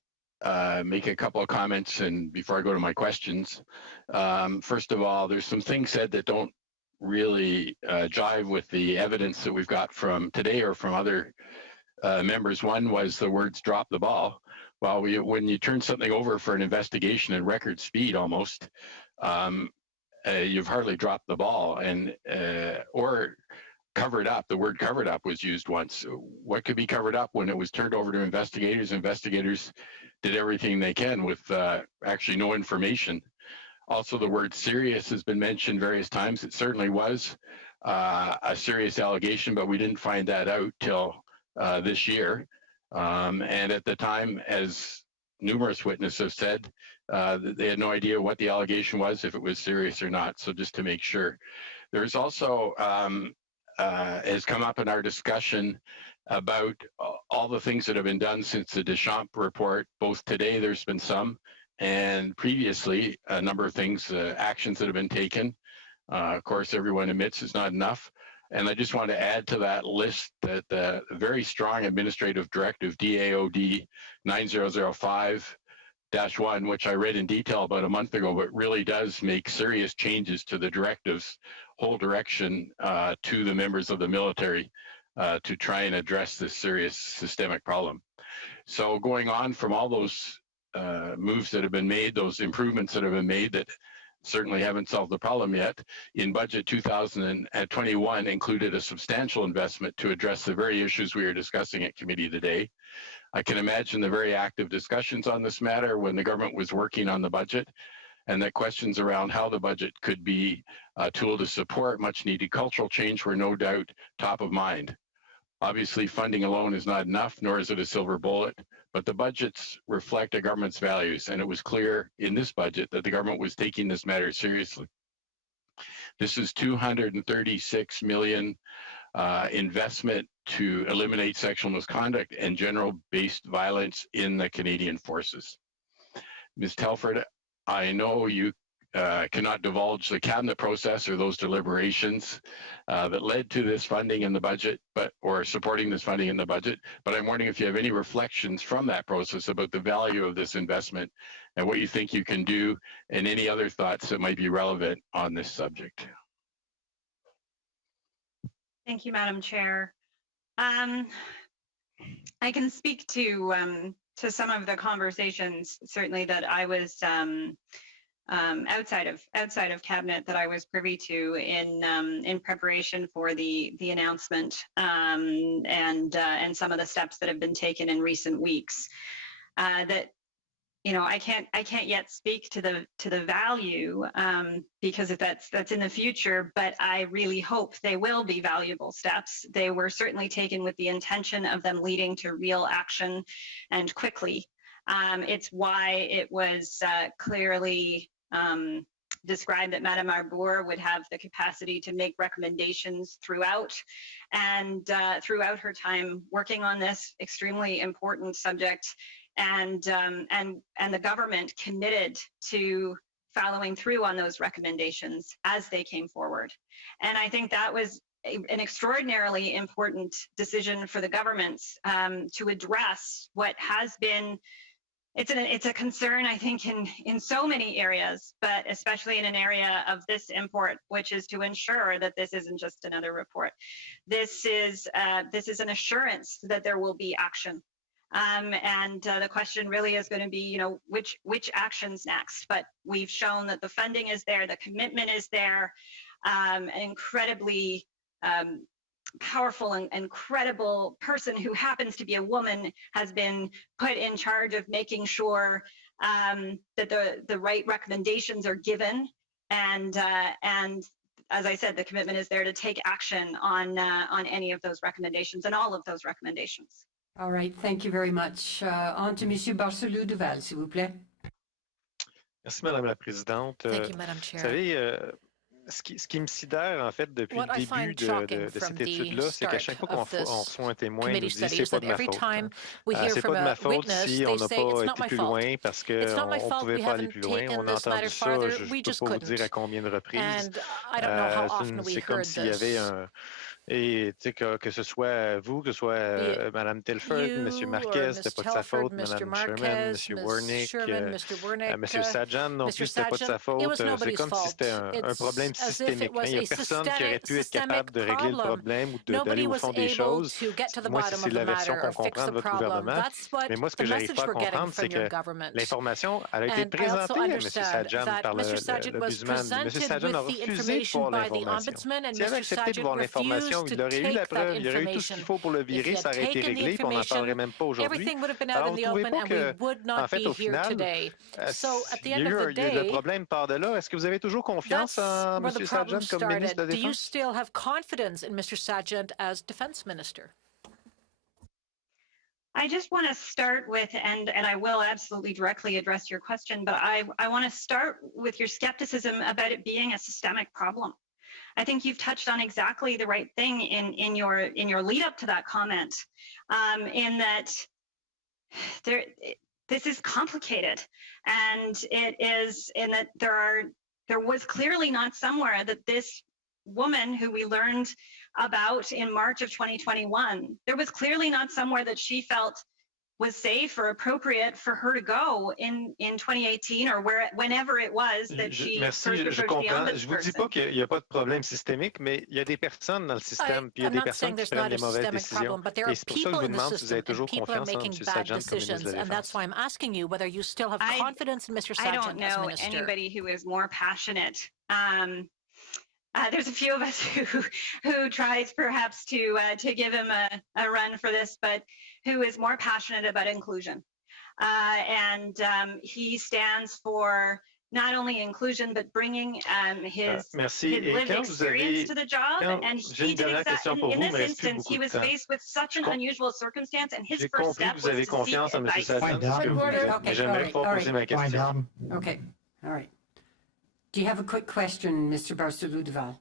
make a couple of comments and before I go to my questions. First of all, there's some things said that don't really jive with the evidence that we've got from today or from other members. One was the words "drop the ball." Well, when you turn something over for an investigation at record speed almost, you've hardly dropped the ball, and or covered up. The word covered up was used once. What could be covered up when it was turned over to investigators? Investigators did everything they can with actually no information. Also, the word serious has been mentioned various times. It certainly was a serious allegation, but we didn't find that out till this year. And at the time, as numerous witnesses have said, they had no idea what the allegation was, if it was serious or not. So just to make sure. There's also, has come up in our discussion about all the things that have been done since the Deschamps report. Both today, there's been some, and previously, a number of things, actions that have been taken. Of course, everyone admits it's not enough. And I just want to add to that list that the very strong administrative directive, DAOD 9005-1, which I read in detail about a month ago, but really does make serious changes to the directive's whole direction to the members of the military to try and address this serious systemic problem. So going on from all those moves that have been made, those improvements that have been made that certainly haven't solved the problem yet, in budget 2021 included a substantial investment to address the very issues we are discussing at committee today. I can imagine the very active discussions on this matter when the government was working on the budget, and that questions around how the budget could be a tool to support much needed cultural change were no doubt top of mind. Obviously, funding alone is not enough, nor is it a silver bullet, but the budgets reflect a government's values, and it was clear in this budget that the government was taking this matter seriously. This is $236 million investment to eliminate sexual misconduct and general-based violence in the Canadian Forces. Ms. Telford, I know you cannot divulge the cabinet process or those deliberations that led to this funding in the budget, or supporting this funding in the budget. But I'm wondering if you have any reflections from that process about the value of this investment and what you think you can do, and any other thoughts that might be relevant on this subject. Thank you, Madam Chair. I can speak to some of the conversations certainly that I was outside of cabinet that I was privy to in preparation for the announcement and some of the steps that have been taken in recent weeks. That I can't yet speak to the value because that's in the future, but I really hope they will be valuable steps. They were certainly taken with the intention of them leading to real action and quickly. It's why it was clearly described that Madame Arbour would have the capacity to make recommendations throughout her time working on this extremely important subject, and the government committed to following through on those recommendations as they came forward. And I think that was an extraordinarily important decision for the governments to address what has been. It's a concern, I think, in so many areas, but especially in an area of this import, which is to ensure that this isn't just another report. This is an assurance that there will be action. And the question really is going to be, which actions next? But we've shown that the funding is there, the commitment is there, an incredibly powerful and credible person who happens to be a woman has been put in charge of making sure that the right recommendations are given, and as I said, the commitment is there to take action on any of those recommendations and all of those recommendations. All right, thank you very much. On to Monsieur Barcelou-Duval, s'il vous plaît. Merci, Madame la Présidente. Thank you, Madam Chair. Vous savez, ce qui me sidère, en fait, depuis le début de cette étude-là, c'est qu'à chaque fois qu'on reçoit un témoin, il nous dit c'est pas de ma faute. C'est pas de ma faute si on n'a pas été plus loin parce qu'on ne pouvait pas aller plus loin. On a entendu ça, je ne peux pas vous dire à combien de reprises. C'est comme s'il y avait un... Et tu sais, que ce soit vous, que ce soit Mme Telford, M. Marquez, c'était pas de sa faute, Mme Sherman, M. Warnick, M. Sajjan non plus, c'était pas de sa faute. C'est comme si c'était un problème systémique. Il n'y a personne qui aurait pu être capable de régler le problème ou d'aller au fond des choses. Moi, c'est la version qu'on comprend de votre gouvernement. Mais moi, ce que j'arrive pas à comprendre, c'est que l'information, elle a été présentée à M. Sajjan par l'ombudsman. M. Sajjan a refusé de voir l'information. S'il avait accepté de voir l'information, il aurait eu la preuve, il aurait eu tout ce qu'il faut pour le virer, ça aurait été réglé, puis on n'en parlerait même pas aujourd'hui. Alors, vous ne trouvez pas que, en fait, au final, le problème part de là. Est-ce que vous avez toujours confiance en M. Sajjan comme ministre de la Défense? Do you still have confidence in Mr. Sajjan as Defense Minister? I just want to start with, and I will absolutely directly address your question, but I want to start with your skepticism about it being a systemic problem. I think you've touched on exactly the right thing in your lead up to that comment, in that this is complicated, and it is in that there was clearly not somewhere that this woman who we learned about in March of 2021, there was clearly not somewhere that she felt was safe or appropriate for her to go in 2018 or whenever it was that she Merci, je comprends. Je vous dis pas qu'il n'y a pas de problème systémique, mais il y a des personnes dans le système, puis il y a des personnes qui prennent des mauvaises décisions. Et c'est pour ça que je vous demande si vous avez toujours confiance en M. Sajjan comme ministre de la Défense. And that's why I'm asking you whether you still have confidence in Mr. Sajjan as Minister. I don't know anybody who is more passionate. There's a few of us who tries perhaps to give him a run for this, but who is more passionate about inclusion. And he stands for not only inclusion, but bringing his lived experience to the job. And he did exactly, in this instance, he was faced with such an unusual circumstance, and his first step was to seek advice. Okay, all right. Do you have a quick question, Mr. Barcelou-Duval?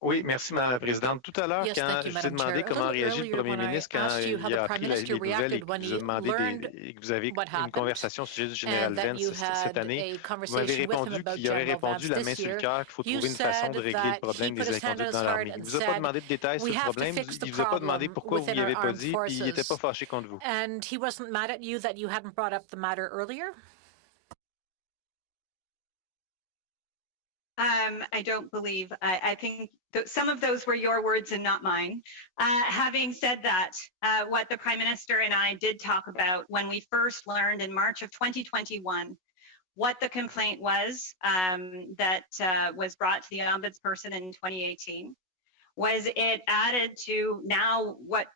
Oui, merci, Madame la Présidente. Tout à l'heure, quand je vous ai demandé comment réagit le Premier ministre quand il a appris les nouvelles et que je vous ai demandé et que vous avez une conversation au sujet du général Vance cette année, vous m'avez répondu qu'il aurait répondu la main sur le cœur qu'il faut trouver une façon de régler le problème des inconduites dans l'armée. Il ne vous a pas demandé de détails sur le problème, il ne vous a pas demandé pourquoi vous n'y avez pas dit, puis il n'était pas fâché contre vous. And he wasn't mad at you that you hadn't brought up the matter earlier? I don't believe. I think some of those were your words and not mine. Having said that, what the Prime Minister and I did talk about when we first learned in March of 2021 what the complaint was that was brought to the Ombudsperson in 2018 was it added to now what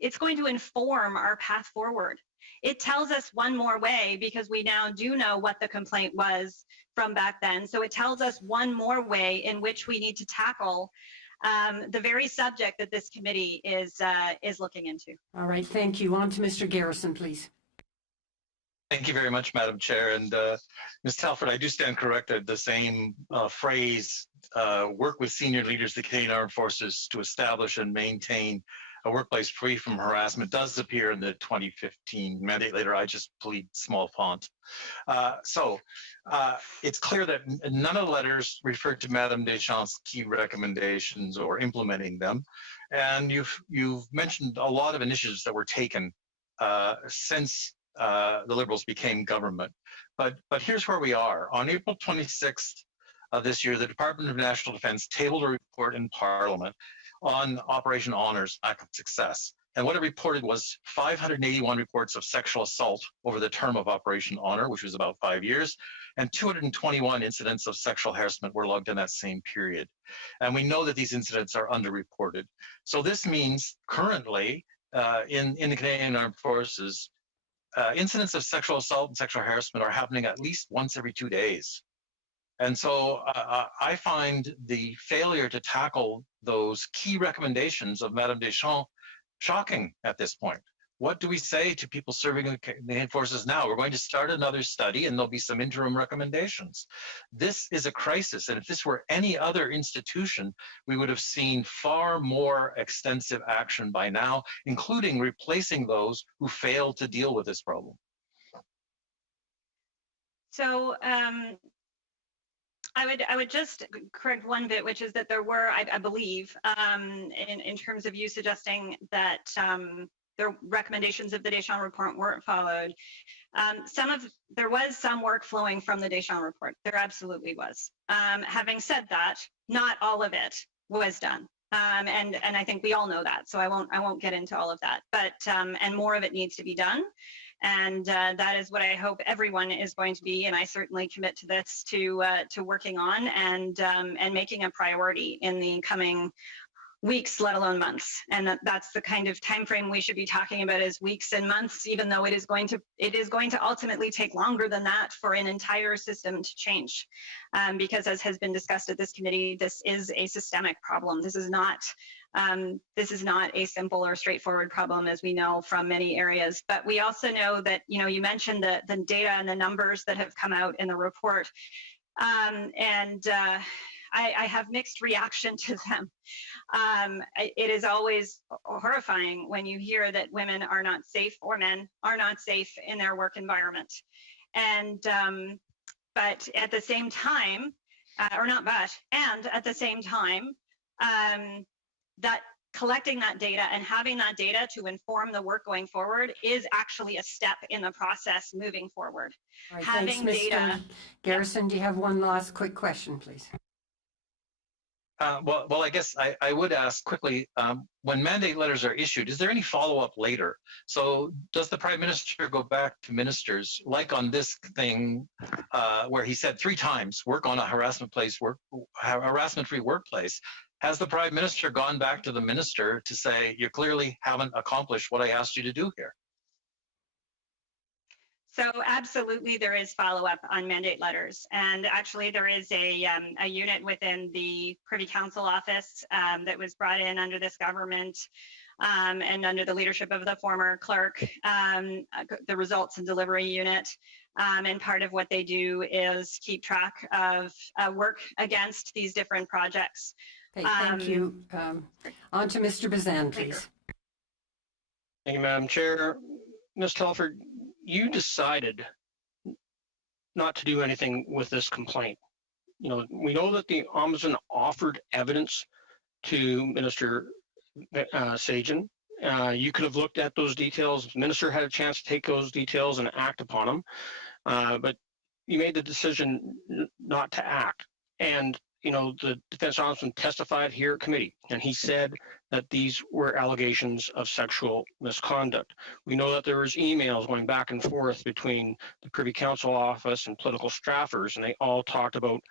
it's going to inform our path forward. It tells us one more way because we now do know what the complaint was from back then. So it tells us one more way in which we need to tackle the very subject that this committee is looking into. All right, thank you. On to Mr. Garrison, please. Thank you very much, Madam Chair. And Ms. Telford, I do stand corrected. The same phrase, work with senior leaders of the Canadian Armed Forces to establish and maintain a workplace free from harassment does appear in the 2015 mandate letter. I just plead small font. So it's clear that none of the letters referred to Madame Deschamps' key recommendations or implementing them. And you've mentioned a lot of initiatives that were taken since the Liberals became government. But here's where we are. On April 26th of this year, the Department of National Defense tabled a report in Parliament on Operation Honor's lack of success. And what it reported was 581 reports of sexual assault over the term of Operation Honor, which was about 5 years, and 221 incidents of sexual harassment were logged in that same period. And we know that these incidents are underreported. So this means currently in the Canadian Armed Forces, incidents of sexual assault and sexual harassment are happening at least once every 2 days. And so I find the failure to tackle those key recommendations of Madame Deschamps shocking at this point. What do we say to people serving in the Canadian Forces now? We're going to start another study and there'll be some interim recommendations. This is a crisis, and if this were any other institution, we would have seen far more extensive action by now, including replacing those who failed to deal with this problem. So I would just correct one bit, which is that there were, I believe, in terms of you suggesting that the recommendations of the Deschamps report weren't followed. There was some work flowing from the Deschamps report. There absolutely was. Having said that, not all of it was done. And I think we all know that, so I won't get into all of that. But and more of it needs to be done. And that is what I hope everyone is going to be, and I certainly commit to this, to working on and making a priority in the coming weeks, let alone months. And that's the kind of time frame we should be talking about, as weeks and months, even though it is going to ultimately take longer than that for an entire system to change. Because as has been discussed at this committee, this is a systemic problem. This is not a simple or straightforward problem, as we know from many areas. But we also know that, you mentioned the data and the numbers that have come out in the report. I have mixed reaction to them. It is always horrifying when you hear that women are not safe or men are not safe in their work environment. And, but at the same time, and at the same time, that collecting that data and having that data to inform the work going forward is actually a step in the process moving forward. All right, Having thanks, data. Mr. Garrison, do you have one last quick question, please? Well, I guess I would ask quickly, when mandate letters are issued, is there any follow-up later? So does the Prime Minister go back to ministers, like on this thing, where he said 3 times, work on a harassment-free workplace? Has the Prime Minister gone back to the minister to say, you clearly haven't accomplished what I asked you to do here? So absolutely, there is follow-up on mandate letters, and actually there is a unit within the Privy Council office that was brought in under this government and under the leadership of the former clerk, the results and delivery unit. And part of what they do is keep track of work against these different projects. Okay, thank you. On to Mr. Bazan, please. Thank you, Madam Chair. Ms. Telford, you decided not to do anything with this complaint. We know that the Ombudsman offered evidence to Minister Sajjan. You could have looked at those details. The minister had a chance to take those details and act upon them, but you made the decision not to act. And the defense ombudsman testified here at committee, and he said that these were allegations of sexual misconduct. We know that there was emails going back and forth between the Privy Council office and political staffers, and they all talked about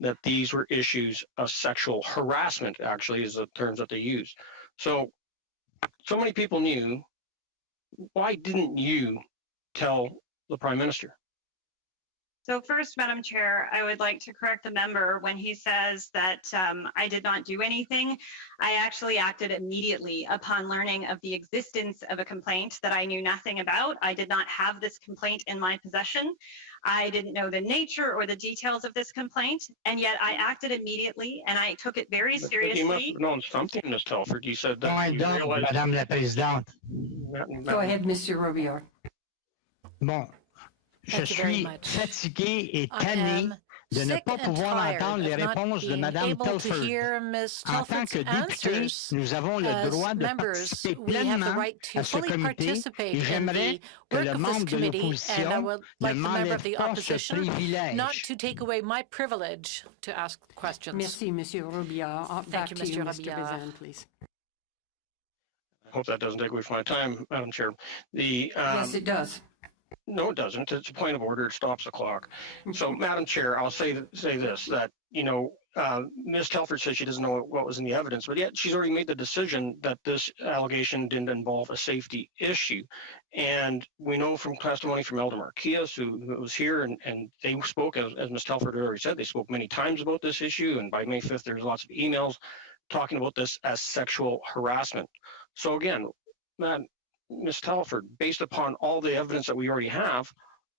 that these were issues of sexual harassment, actually, is the terms that they use. So many people knew. Why didn't you tell the Prime Minister? So first, Madam Chair, I would like to correct the member when he says that I did not do anything. I actually acted immediately upon learning of the existence of a complaint that I knew nothing about. I did not have this complaint in my possession. I didn't know the nature or the details of this complaint, and yet I acted immediately, and I took it very seriously. You must have known something, Ms. Telford. You said that you realized... Madame la Présidente. Go ahead, Mr. Robillard. Bon. Je suis fatigué et tanné de ne pas pouvoir entendre les réponses de Madame Telford. En tant que député, nous avons le droit de participer pleinement à ce comité et j'aimerais que le membre de l'opposition ne m'enlève pas ce privilège. Merci, Monsieur Robillard. Back to you, Mr. Bazan, please. I hope that doesn't take away from my time, Madam Chair. Yes, it does. No, it doesn't. It's a point of order. It stops the clock. So, Madam Chair, I'll say this, that, Ms. Telford says she doesn't know what was in the evidence, but yet she's already made the decision that this allegation didn't involve a safety issue. And we know from testimony from Elder Marquez, who was here, and they spoke, as Ms. Telford already said, they spoke many times about this issue. And by May 5th, there's lots of emails talking about this as sexual harassment. So again, Ms. Telford, based upon all the evidence that we already have,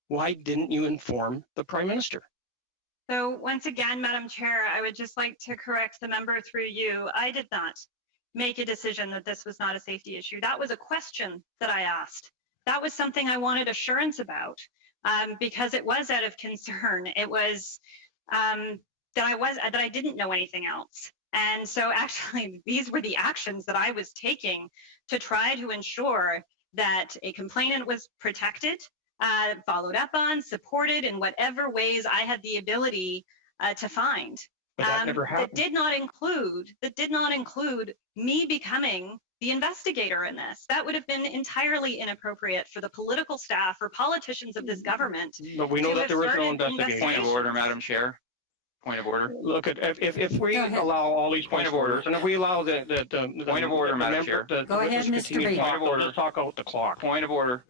why didn't you inform the Prime Minister? So once again, Madam Chair, I would just like to correct the member through you. I did not make a decision that this was not a safety issue. That was a question that I asked. That was something I wanted assurance about because it was out of concern. It was that I didn't know anything else. And so actually, these were the actions that I was taking to try to ensure that a complainant was protected, followed up on, supported in whatever ways I had the ability to find. But that never happened. That did not include me becoming the investigator in this. That would have been entirely inappropriate for the political staff or politicians of this government. But we know that there was no investigation. Point of order, Madam Chair. Point of order. Look, if we allow all these points of order, and if we allow the point of order, Madam Chair. Go ahead, Mr. Baker. Point of order. Talk out the clock. Point of order.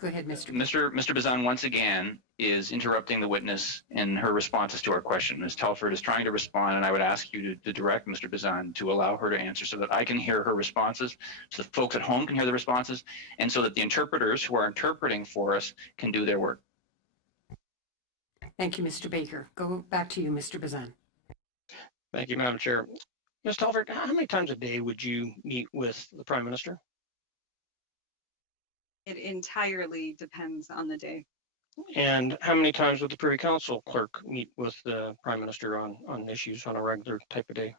Go ahead, Mr. Bazan once again is interrupting the witness in her responses to our question. Ms. Telford is trying to respond, and I would ask you to direct Mr. Bazan to allow her to answer so that I can hear her responses, so that folks at home can hear the responses, and so that the interpreters who are interpreting for us can do their work. Thank you, Mr. Baker. Go back to you, Mr. Bazan. Thank you, Madam Chair. Ms. Telford, how many times a day would you meet with the Prime Minister? It entirely depends on the day. And how many times would the Privy Council clerk meet with the Prime Minister on issues on a regular type of day?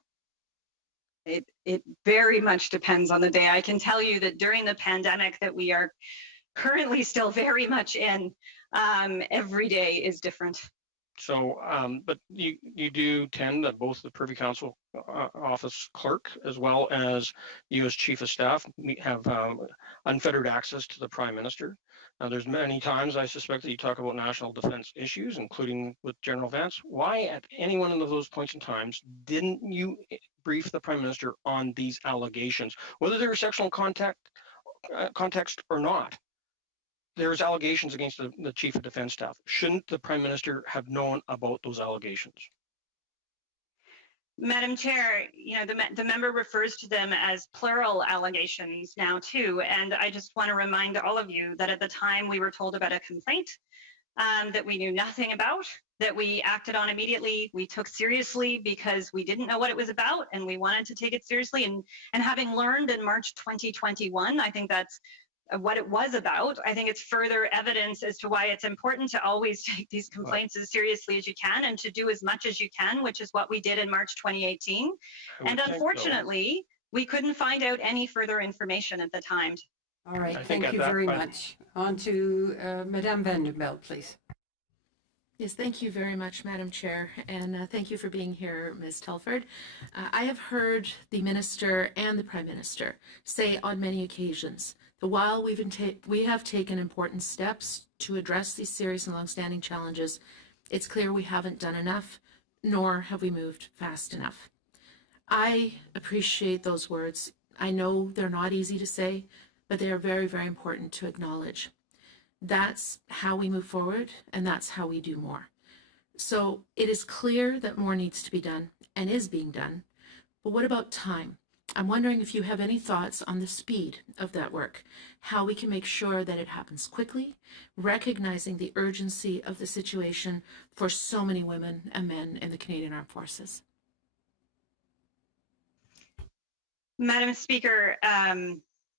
It very much depends on the day. I can tell you that during the pandemic that we are currently still very much in, every day is different. So, but you do tend that both the Privy Council office clerk as well as you as Chief of Staff have unfettered access to the Prime Minister. Now, there's many times I suspect that you talk about national defense issues, including with General Vance. Why at any one of those points in times didn't you brief the Prime Minister on these allegations, whether they were sexual context or not? There's allegations against the Chief of Defense Staff. Shouldn't the Prime Minister have known about those allegations? Madam Chair, you know, the member refers to them as plural allegations now too, and I just want to remind all of you that at the time we were told about a complaint that we knew nothing about, that we acted on immediately, we took seriously because we didn't know what it was about and we wanted to take it seriously, and having learned in March 2021, I think that's what it was about. I think it's further evidence as to why it's important to always take these complaints as seriously as you can and to do as much as you can, which is what we did in March 2018. And unfortunately, we couldn't find out any further information at the time. All right, thank you very much. On to Madame Vandenbelt, please. Yes, thank you very much, Madam Chair, and thank you for being here, Ms. Telford. I have heard the Minister and the Prime Minister say on many occasions that while we have taken important steps to address these serious and longstanding challenges, it's clear we haven't done enough, nor have we moved fast enough. I appreciate those words. I know they're not easy to say, but they are very, very important to acknowledge. That's how we move forward, and that's how we do more. So it is clear that more needs to be done and is being done, but what about time? I'm wondering if you have any thoughts on the speed of that work, how we can make sure that it happens quickly, recognizing the urgency of the situation for so many women and men in the Canadian Armed Forces. Madam Speaker,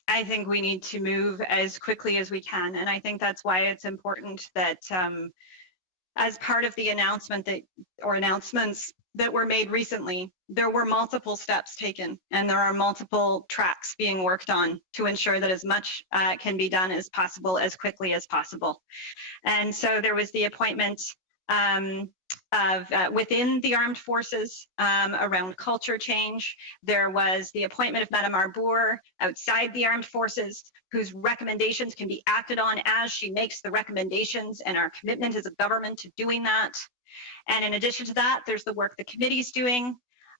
I think we need to move as quickly as we can, and I think that's why it's important that as part of the announcement announcements that were made recently, there were multiple steps taken and there are multiple tracks being worked on to ensure that as much can be done as possible, as quickly as possible. And so there was the appointment within the armed forces around culture change. There was the appointment of Madame Arbour outside the armed forces, whose recommendations can be acted on as she makes the recommendations, and our commitment as a government to doing that. And in addition to that, there's the work the committee's doing.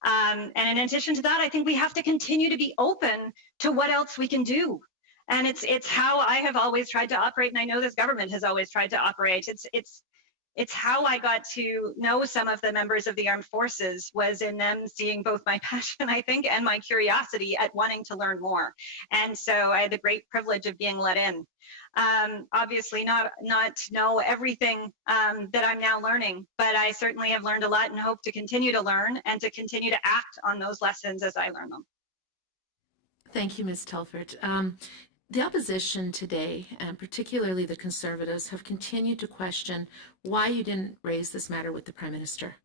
And in addition to that, I think we have to continue to be open to what else we can do. And it's how I have always tried to operate, and I know this government has always tried to operate. It's how I got to know some of the members of the armed forces, was in them seeing both my passion, I think, and my curiosity at wanting to learn more. And so I had the great privilege of being let in. Obviously not know everything that I'm now learning, but I certainly have learned a lot and hope to continue to learn and to continue to act on those lessons as I learn them. Thank you, Ms. Telford. The opposition today, and particularly the Conservatives, have continued to question why you didn't raise this matter with the Prime Minister.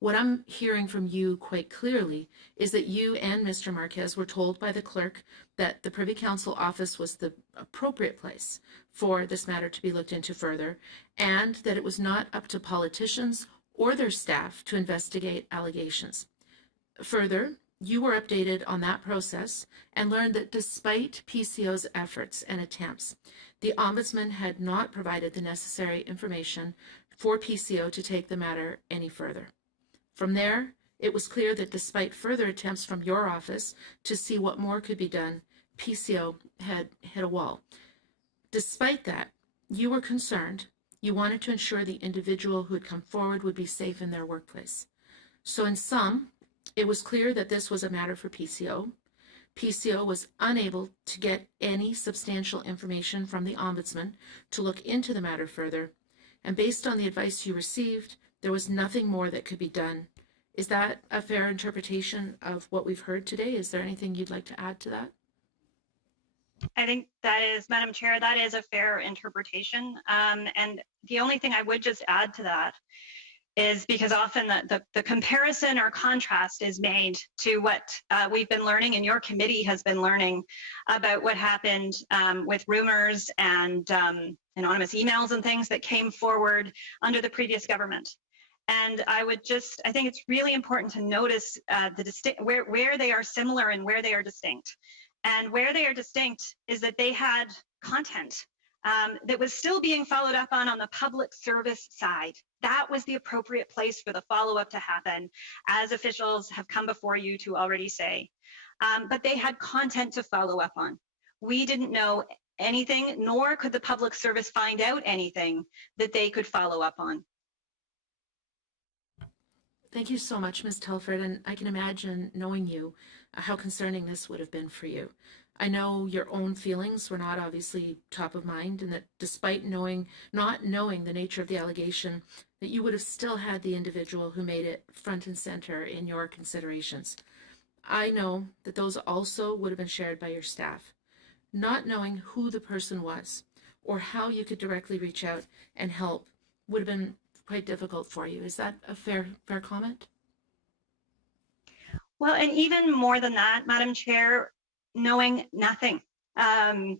What I'm hearing from you quite clearly is that you and Mr. Marquez were told by the clerk that the Privy Council office was the appropriate place for this matter to be looked into further, and that it was not up to politicians or their staff to investigate allegations. Further, you were updated on that process and learned that despite PCO's efforts and attempts, the Ombudsman had not provided the necessary information for PCO to take the matter any further. From there, it was clear that despite further attempts from your office to see what more could be done, PCO had hit a wall. Despite that, you were concerned. You wanted to ensure the individual who had come forward would be safe in their workplace. So in sum, it was clear that this was a matter for PCO. PCO was unable to get any substantial information from the Ombudsman to look into the matter further, and based on the advice you received, there was nothing more that could be done. Is that a fair interpretation of what we've heard today? Is there anything you'd like to add to that? I think that is, Madam Chair, that is a fair interpretation. And the only thing I would just add to that is, because often the comparison or contrast is made to what we've been learning and your committee has been learning about what happened with rumors and anonymous emails and things that came forward under the previous government. And I think it's really important to notice where they are similar and where they are distinct. And where they are distinct is that they had content that was still being followed up on the public service side. That was the appropriate place for the follow-up to happen, as officials have come before you to already say. But they had content to follow up on. We didn't know anything, nor could the public service find out anything that they could follow up on. Thank you so much, Ms. Telford, and I can imagine, knowing you, how concerning this would have been for you. I know your own feelings were not obviously top of mind, and that despite not knowing the nature of the allegation, that you would have still had the individual who made it front and center in your considerations. I know that those also would have been shared by your staff. Not knowing who the person was or how you could directly reach out and help would have been quite difficult for you. Is that a fair comment? Well, and even more than that, Madam Chair, knowing nothing I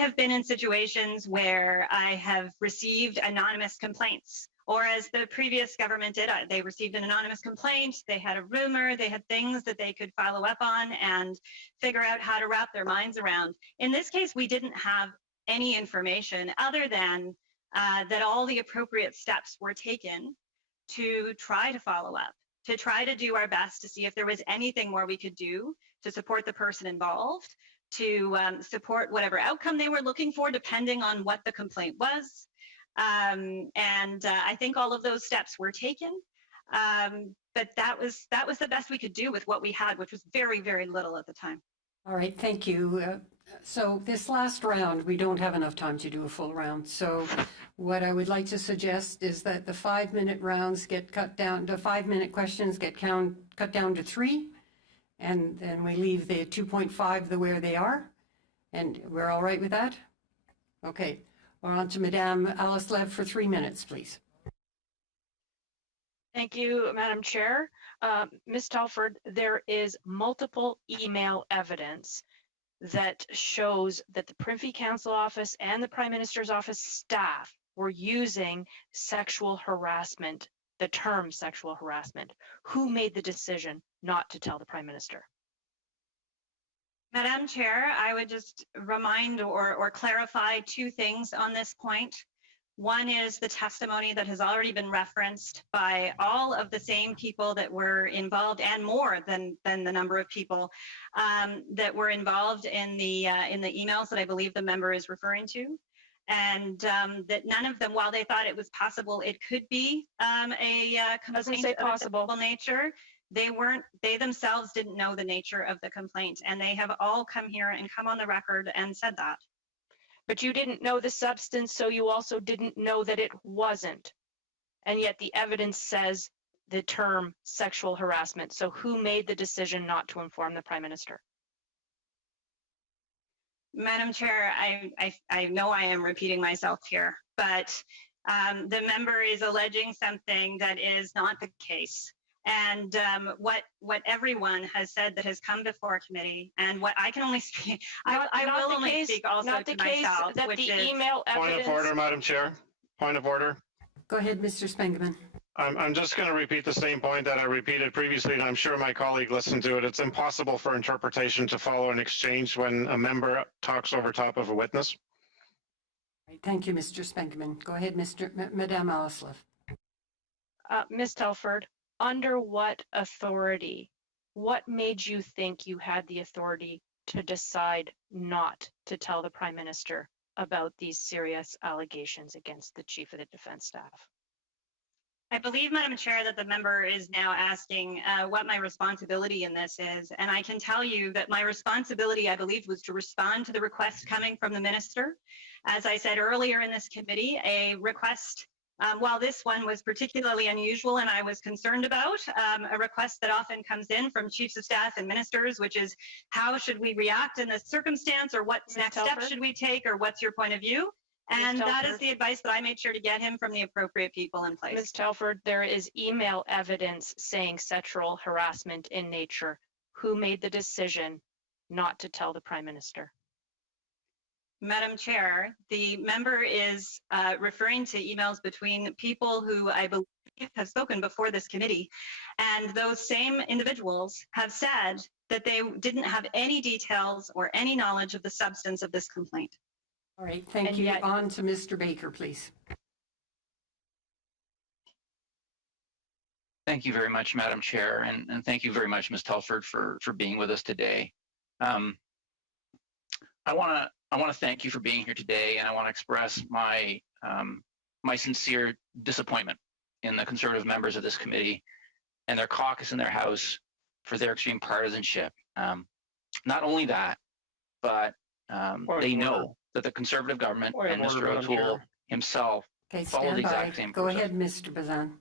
have been in situations where I have received anonymous complaints, or as the previous government did, they received an anonymous complaint, they had a rumor, they had things that they could follow up on and figure out how to wrap their minds around. In this case, we didn't have any information other than that all the appropriate steps were taken to try to follow up, to try to do our best to see if there was anything more we could do to support the person involved, to support whatever outcome they were looking for, depending on what the complaint was. I think all of those steps were taken, but that was the best we could do with what we had, which was very, very little at the time. All right, thank you. So this last round, we don't have enough time to do a full round. So what I would like to suggest is that the 5-minute rounds get cut down, the 5-minute questions get cut down to 3, and then we leave the 2.5 where they are. And we're all right with that? Okay, we're on to Madame Alice Lev for 3 minutes, please. Thank you, Madam Chair. Ms. Telford, there is multiple email evidence that shows that the Privy Council office and the Prime Minister's office staff were using sexual harassment, the term sexual harassment. Who made the decision not to tell the Prime Minister? Madam Chair, I would just remind or clarify 2 things on this point. One is the testimony that has already been referenced by all of the same people that were involved, and more than the number of people that were involved in the emails that I believe the member is referring to. And that none of them, while they thought it was possible it could be a complaint of a sexual nature, they themselves didn't know the nature of the complaint, and they have all come here and come on the record and said that. But you didn't know the substance, so you also didn't know that it wasn't. And yet the evidence says the term sexual harassment. So who made the decision not to inform the Prime Minister? Madam Chair, I know I am repeating myself here, but the member is alleging something that is not the case. And what everyone has said that has come before committee, and what I can only speak, I will only speak also to myself, that which the is email point evidence. of order, Madam Chair. Point of order. Go ahead, Mr. Spengeman. I'm just going to repeat the same point that I repeated previously, and I'm sure my colleague listened to it. It's impossible for interpretation to follow an exchange when a member talks over top of a witness. Thank you, Mr. Spengeman. Go ahead, Madame Ellsworth. Ms. Telford, under what authority, what made you think you had the authority to decide not to tell the Prime Minister about these serious allegations against the Chief of the Defence Staff? I believe, Madam Chair, that the member is now asking what my responsibility in this is. And I can tell you that my responsibility, I believe, was to respond to the request coming from the minister. As I said earlier in this committee, a request, while this one was particularly unusual and I was concerned about, a request that often comes in from chiefs of staff and ministers, which is how should we react in this circumstance, or what next steps should we take, or what's your point of view? And that is the advice that I made sure to get him from the appropriate people in place. Ms. Telford, there is email evidence saying sexual harassment in nature. Who made the decision not to tell the Prime Minister? Madam Chair, the member is referring to emails between people who I believe have spoken before this committee. And those same individuals have said that they didn't have any details or any knowledge of the substance of this complaint. All right, thank you. On to Mr. Baker, please. Thank you very much, Madam Chair, and thank you very much, Ms. Telford, for being with us today. I want to thank you for being here today, and I want to express my my sincere disappointment in the Conservative members of this committee and their caucus in their House for their extreme partisanship. Not only that, but they know that the Conservative government and Mr. O'Toole himself followed the exact same process. Go ahead, Mr. Bazan.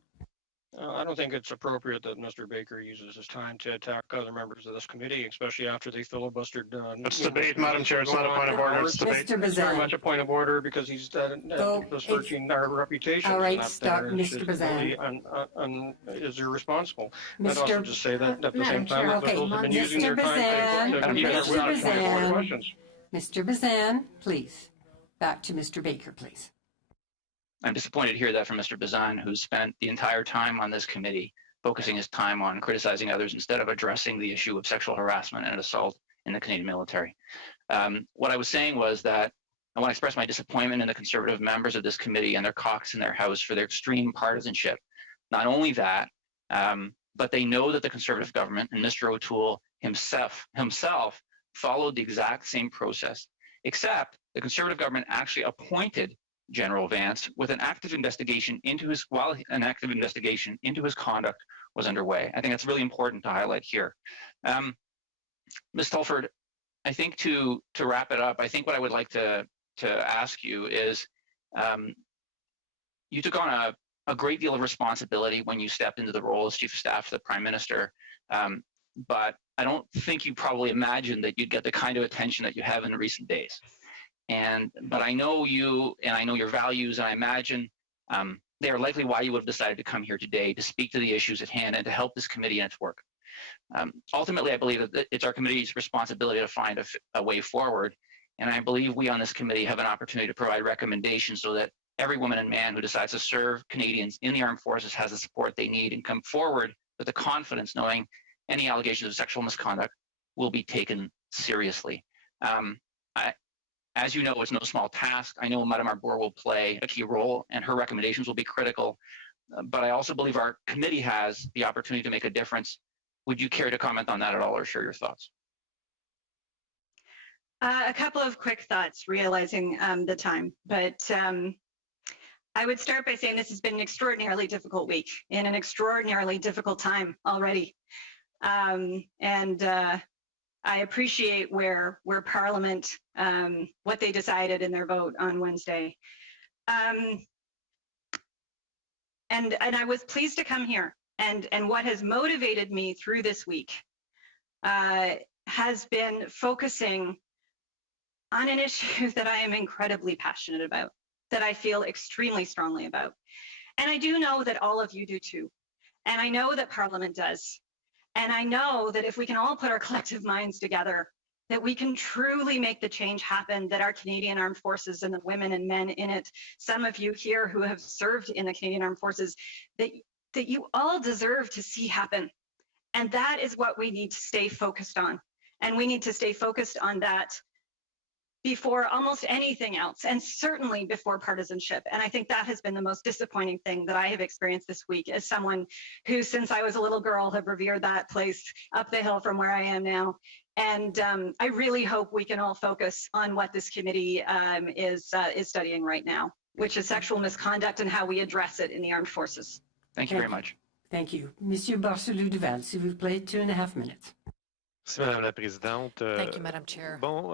I don't think it's appropriate that Mr. Baker uses his time to attack other members of this committee, especially after they filibustered. It's debate, Madam Chair. It's not a point of order. It's debate. Mr. It's very much a point of order because he's besmirching our reputation. All right, stop, Mr. Bazan. Is irresponsible. I'd also just say that at the same time, okay, those have been using their time to Mr. questions. Mr. Bazan, please. Back to Mr. Baker, please. I'm disappointed to hear that from Mr. Bazan, who spent the entire time on this committee focusing his time on criticizing others instead of addressing the issue of sexual harassment and assault in the Canadian military. What I was saying was that I want to express my disappointment in the Conservative members of this committee and their caucus in their House for their extreme partisanship. Not only that, but they know that the Conservative government and Mr. O'Toole himself followed the exact same process, except the Conservative government actually appointed General Vance with an active investigation into his conduct was underway. I think that's really important to highlight here. Ms. Telford, I think to wrap it up, I think what I would like to ask you is, you took on a great deal of responsibility when you stepped into the role as Chief of Staff to the Prime Minister, but I don't think you probably imagined that you'd get the kind of attention that you have in recent days. But I know you, and I know your values, and I imagine they are likely why you would have decided to come here today to speak to the issues at hand and to help this committee in its work. Ultimately, I believe that it's our committee's responsibility to find a way forward, and I believe we on this committee have an opportunity to provide recommendations so that every woman and man who decides to serve Canadians in the armed forces has the support they need and come forward with the confidence knowing any allegations of sexual misconduct will be taken seriously. As you know, it's no small task. I know Madame Arbour will play a key role and her recommendations will be critical. But I also believe our committee has the opportunity to make a difference. Would you care to comment on that at all or share your thoughts? A couple of quick thoughts, realizing the time. But I would start by saying this has been an extraordinarily difficult week in an extraordinarily difficult time already. I appreciate where Parliament, what they decided in their vote on Wednesday. And I was pleased to come here. And what has motivated me through this week has been focusing on an issue that I am incredibly passionate about, that I feel extremely strongly about. And I do know that all of you do too. And I know that Parliament does. And I know that if we can all put our collective minds together, that we can truly make the change happen that our Canadian Armed Forces and the women and men in it, some of you here who have served in the Canadian Armed Forces, that you all deserve to see happen. And that is what we need to stay focused on. And we need to stay focused on that before almost anything else, and certainly before partisanship. And I think that has been the most disappointing thing that I have experienced this week as someone who, since I was a little girl, have revered that place up the hill from where I am now. And I really hope we can all focus on what this committee is studying right now, which is sexual misconduct and how we address it in the armed forces. Thank you very much. Thank you. Monsieur Barcelou-Duval, s'il vous plaît, 2.5 minutes. Merci, Madame la Présidente. Thank you, Madam Chair. Bon,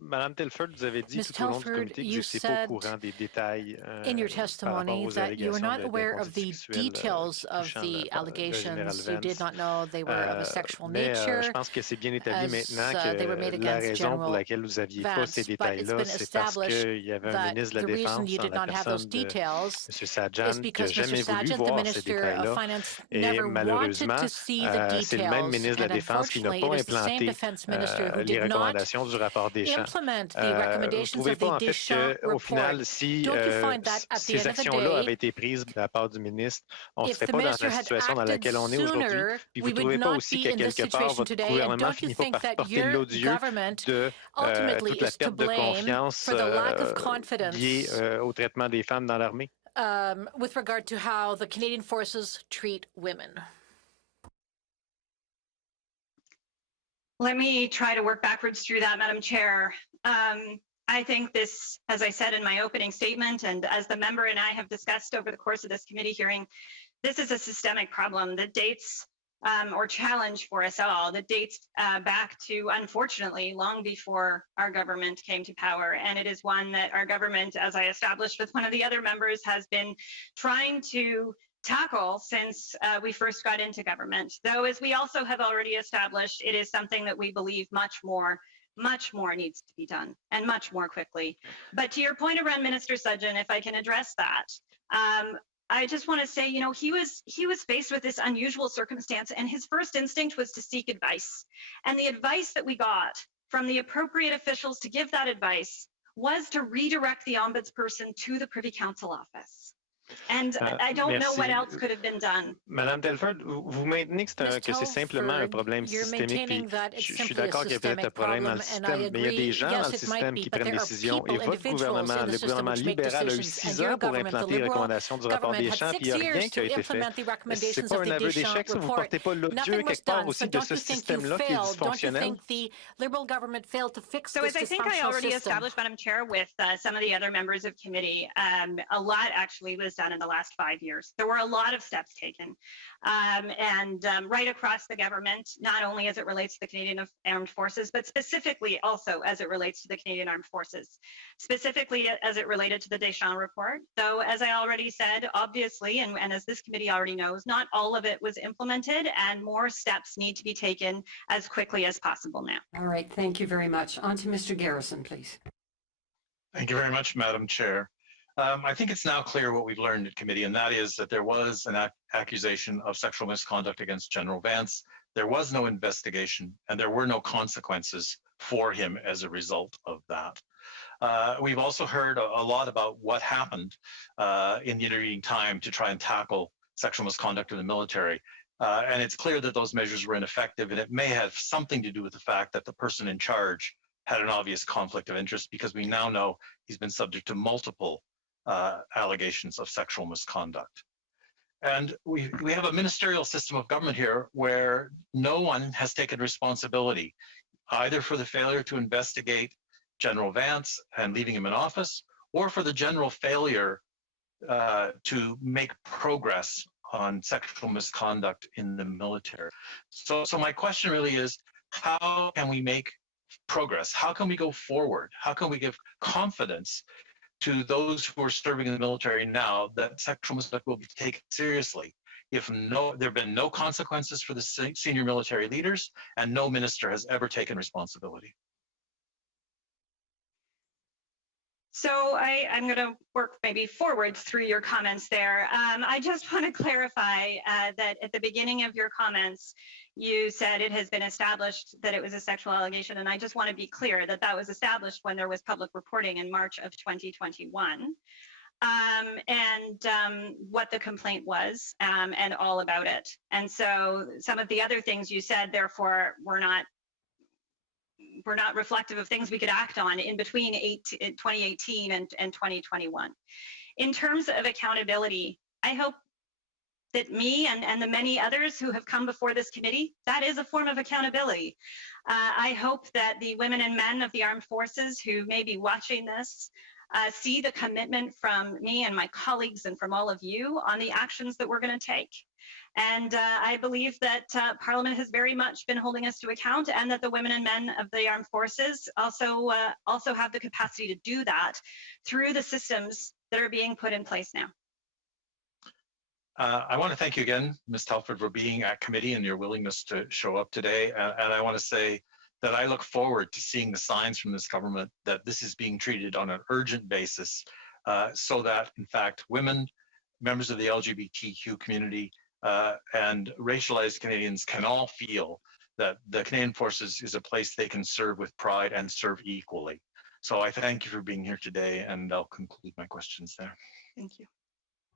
Madame Telford, vous avez dit tout au long du comité que vous n'étiez pas au courant des détails in your testimony that you were not aware of the details of the allegations. You did not know they were of a sexual nature. Je pense que c'est bien établi maintenant que la raison pour laquelle vous n'aviez pas ces détails-là, c'est parce qu'il y avait un ministre de la Défense en la personne de M. Sajjan qui n'a jamais voulu voir ces détails-là. Et malheureusement, c'est le même ministre de la Défense qui n'a pas implanté les recommandations du rapport Deschamps. Vous ne trouvez pas en fait qu'au final, si ces actions-là avaient été prises de la part du ministre, on ne serait pas dans la situation dans laquelle on est aujourd'hui? Puis vous ne trouvez pas aussi que quelque part, votre gouvernement finit pas par porter l'odieux de toute la perte de confiance liée au traitement des femmes dans l'armée? With regard to how the Canadian Forces treat women. Let me try to work backwards through that, Madam Chair. I think this, as I said in my opening statement, and as the member and I have discussed over the course of this committee hearing, this is a systemic problem that dates, or challenge for us all, that dates back to, unfortunately, long before our government came to power. And it is one that our government, as I established with one of the other members, has been trying to tackle since we first got into government. Though, as we also have already established, it is something that we believe much more needs to be done, and much more quickly. But to your point around Minister Sajjan, if I can address that, I just want to say, you know, he was faced with this unusual circumstance, and his first instinct was to seek advice. And the advice that we got from the appropriate officials to give that advice was to redirect the ombudsperson to the Privy Council office. And I don't know what else could have been done. Madame Telford, vous maintenez que c'est simplement un problème systémique. Puis je suis d'accord qu'il y a peut-être un problème dans le système, mais il y a des gens dans le système qui prennent des décisions. Et votre gouvernement, le gouvernement libéral, a eu 6 ans pour implanter les recommandations du rapport Deschamps, puis il n'y a rien qui a été fait. C'est pas un aveu d'échec, ça? Vous ne portez pas l'odieux quelque part aussi de ce système-là qui est dysfonctionnel? So as I think I already established, Madam Chair, with some of the other members of committee, a lot actually was done in the last 5 years. There were a lot of steps taken, and right across the government, not only as it relates to the Canadian Armed Forces, but specifically also as it relates to the Canadian Armed Forces, specifically as it related to the Deschamps report. Though, as I already said, obviously, and as this committee already knows, not all of it was implemented, and more steps need to be taken as quickly as possible now. All right, thank you very much. On to Mr. Garrison, please. Thank you very much, Madam Chair. I think it's now clear what we've learned in committee, and that is that there was an accusation of sexual misconduct against General Vance. There was no investigation, and there were no consequences for him as a result of that. We've also heard a lot about what happened in the intervening time to try and tackle sexual misconduct in the military. And it's clear that those measures were ineffective, and it may have something to do with the fact that the person in charge had an obvious conflict of interest because we now know he's been subject to multiple allegations of sexual misconduct. And we have a ministerial system of government here where no one has taken responsibility, either for the failure to investigate General Vance and leaving him in office, or for the general failure to make progress on sexual misconduct in the military. So my question really is, how can we make progress? How can we go forward? How can we give confidence to those who are serving in the military now that sexual misconduct will be taken seriously? If there have been no consequences for the senior military leaders, and no minister has ever taken responsibility. So I'm going to work maybe forward through your comments there. I just want to clarify that at the beginning of your comments, you said it has been established that it was a sexual allegation, and I just want to be clear that that was established when there was public reporting in March of 2021, and what the complaint was, and all about it. And so some of the other things you said, therefore, were not reflective of things we could act on in between 2018 and 2021. In terms of accountability, I hope that me and the many others who have come before this committee, that is a form of accountability. I hope that the women and men of the armed forces who may be watching this see the commitment from me and my colleagues and from all of you on the actions that we're going to take. And I believe that Parliament has very much been holding us to account, and that the women and men of the armed forces also have the capacity to do that through the systems that are being put in place now. I want to thank you again, Ms. Telford, for being at committee and your willingness to show up today. And I want to say that I look forward to seeing the signs from this government that this is being treated on an urgent basis, so that, in fact, women, members of the LGBTQ community, and racialized Canadians can all feel that the Canadian Forces is a place they can serve with pride and serve equally. So I thank you for being here today, and I'll conclude my questions there. Thank you.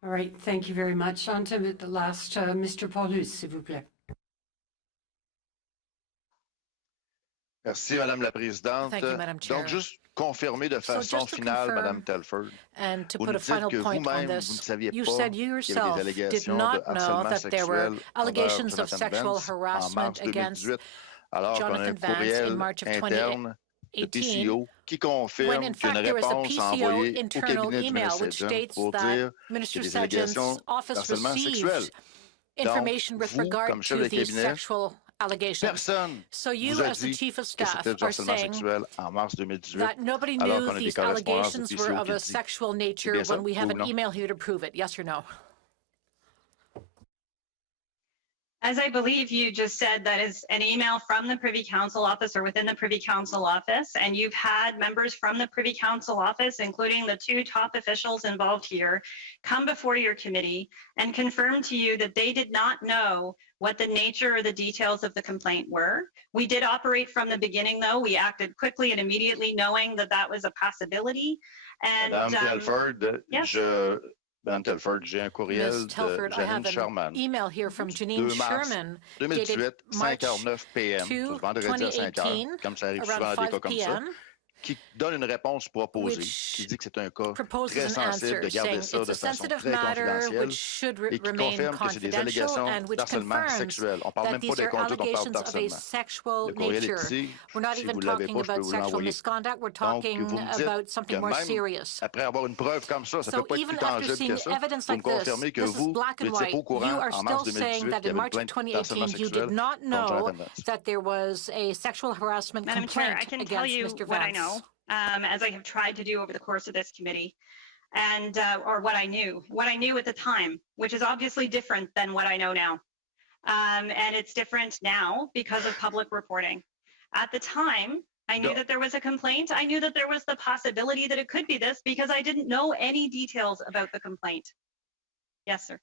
All right, thank you very much. On to the last, Mr. Paulus, s'il vous plaît. Merci, Madame la Présidente. Thank you, Madam Chair. Donc, juste confirmer de façon finale, Madame Telford, and to vous put nous a final dites que point on vous-même, vous ne this, saviez you pas said you qu'il y avait yourself des did allégations de not know harcèlement that there were sexuel allegations envers of Jonathan sexual Vance en harassment mars against 2018, alors qu'on a un Jonathan Vance in courriel March of interne de 2018, PCO qui when confirme in qu'une fact there was a réponse PCO envoyée au internal cabinet du email ministre which Sedgent states pour that dire Minister qu'il y a des allégations Sedgent's office d'harcèlement sexuel. received information with vous, regard comme chef to de these cabinet, sexual allegations. personne So you, vous a as the dit chief of que staff, c'était du are harcèlement saying sexuel en mars 2018, that nobody alors knew qu'on a des these correspondances de allegations PCO were of qui a le disent. sexual C'est nature bien ça, when we have ou an non? email here to prove it. Yes or no? As I believe you just said, that is an email from the Privy Council office or within the Privy Council office, and you've had members from the Privy Council office, including the two top officials involved here, come before your committee and confirm to you that they did not know what the nature or the details of the complaint were. We did operate from the beginning, though. We acted quickly and immediately, knowing that that was a possibility. And Madame Telford, yes. Madame Telford, j'ai un courriel Ms. Telford, de I have Janine Sherman. an email here from Janine 2 mars Sherman 2018, dated March 5h09 p.m., 2, vendredi à 5h, 2018, comme ça arrive around souvent dans des cas 5 comme ça, p.m., qui donne une réponse proposée, which qui dit que c'est un cas proposes très an sensible, answer de garder saying ça it's de a façon sensitive très matter confidentielle, which should et qui remain confirme que c'est des confidential allégations and which d'harcèlement confirms sexuel. On ne parle that même pas these des are conduites, on parle allegations of a d'harcèlement. sexual Le courriel est nature. ici. We're not Si even vous ne l'avez talking pas, je peux about vous sexual l'envoyer. misconduct. We're Donc, talking vous me dites about something que more même serious. après avoir une preuve comme ça, ça ne So peut pas être even plus after tangible seeing que ça. evidence Vous me like this, confirmez que this is vous black and n'étiez pas white. au courant You are en mars still saying 2018 that qu'il y in avait une March of plainte d'harcèlement 2018 you sexuel did not contre know Jonathan Vance. that there was a sexual harassment Madam Chair, complaint I can tell against you Mr. what I Vance. know, as I have tried to do over the course of this committee, and or what I knew at the time, which is obviously different than what I know now. And it's different now because of public reporting. At the time, I knew that there was a complaint. I knew that there was the possibility that it could be this because I didn't know any details about the complaint. Yes, sir.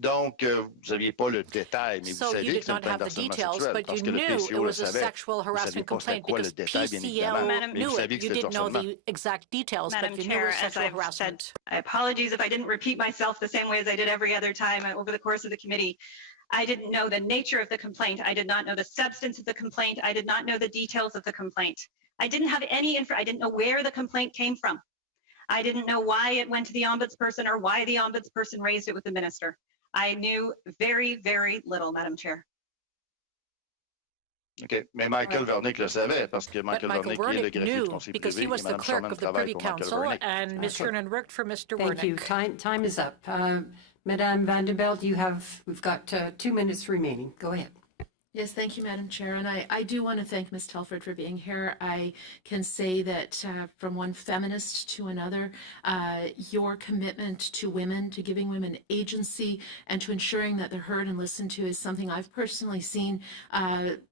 Donc, vous n'aviez pas le détail, mais vous So you saviez que did c'est une not plainte have the d'harcèlement details, sexuel, but parce you que le knew it PCO le was a savait. sexual Vous ne saviez harassment pas c'était complaint quoi le because détail, bien évidemment, PCO mais vous knew saviez it. que You c'était du didn't know harcèlement. the exact details, Madam but you knew it Chair, was as sexual I've harassment. said, I apologize if I didn't repeat myself the same way as I did every other time over the course of the committee. I didn't know the nature of the complaint. I did not know the substance of the complaint. I did not know the details of the complaint. I didn't have any info. I didn't know where the complaint came from. I didn't know why it went to the ombudsperson or why the ombudsperson raised it with the minister. I knew very, very little, Madam Chair. OK. Mais Michael Vernick le savait parce que Michael Vernick est le greffier du Conseil privé et Mme Sherman travaille pour Michael Vernick. And Ms. Sherman worked for Mr. Thank you. Time is up. Madame Vanderbilt, we've got 2 minutes remaining. Go ahead. Yes, thank you, Madam Chair. And I do want to thank Ms. Telford for being here. I can say that from one feminist to another, your commitment to women, to giving women agency, and to ensuring that they're heard and listened to is something I've personally seen,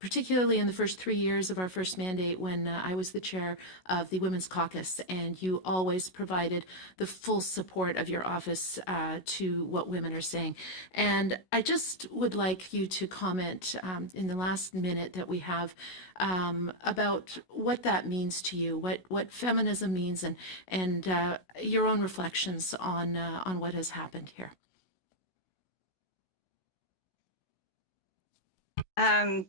particularly in the first 3 years of our first mandate when I was the chair of the Women's Caucus, and you always provided the full support of your office to what women are saying. And I just would like you to comment in the last minute that we have about what that means to you, what feminism means, and your own reflections on what has happened here.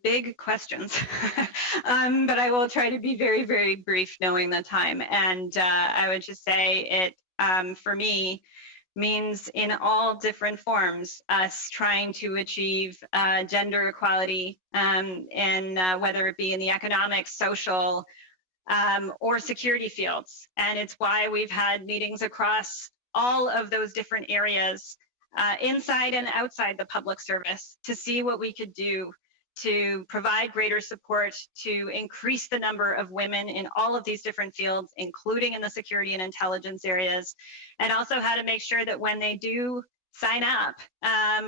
Big questions, but I will try to be very, very brief knowing the time. And I would just say it, for me, means in all different forms, us trying to achieve gender equality, and whether it be in the economic, social, or security fields. And it's why we've had meetings across all of those different areas, inside and outside the public service, to see what we could do to provide greater support, to increase the number of women in all of these different fields, including in the security and intelligence areas, and also how to make sure that when they do sign up,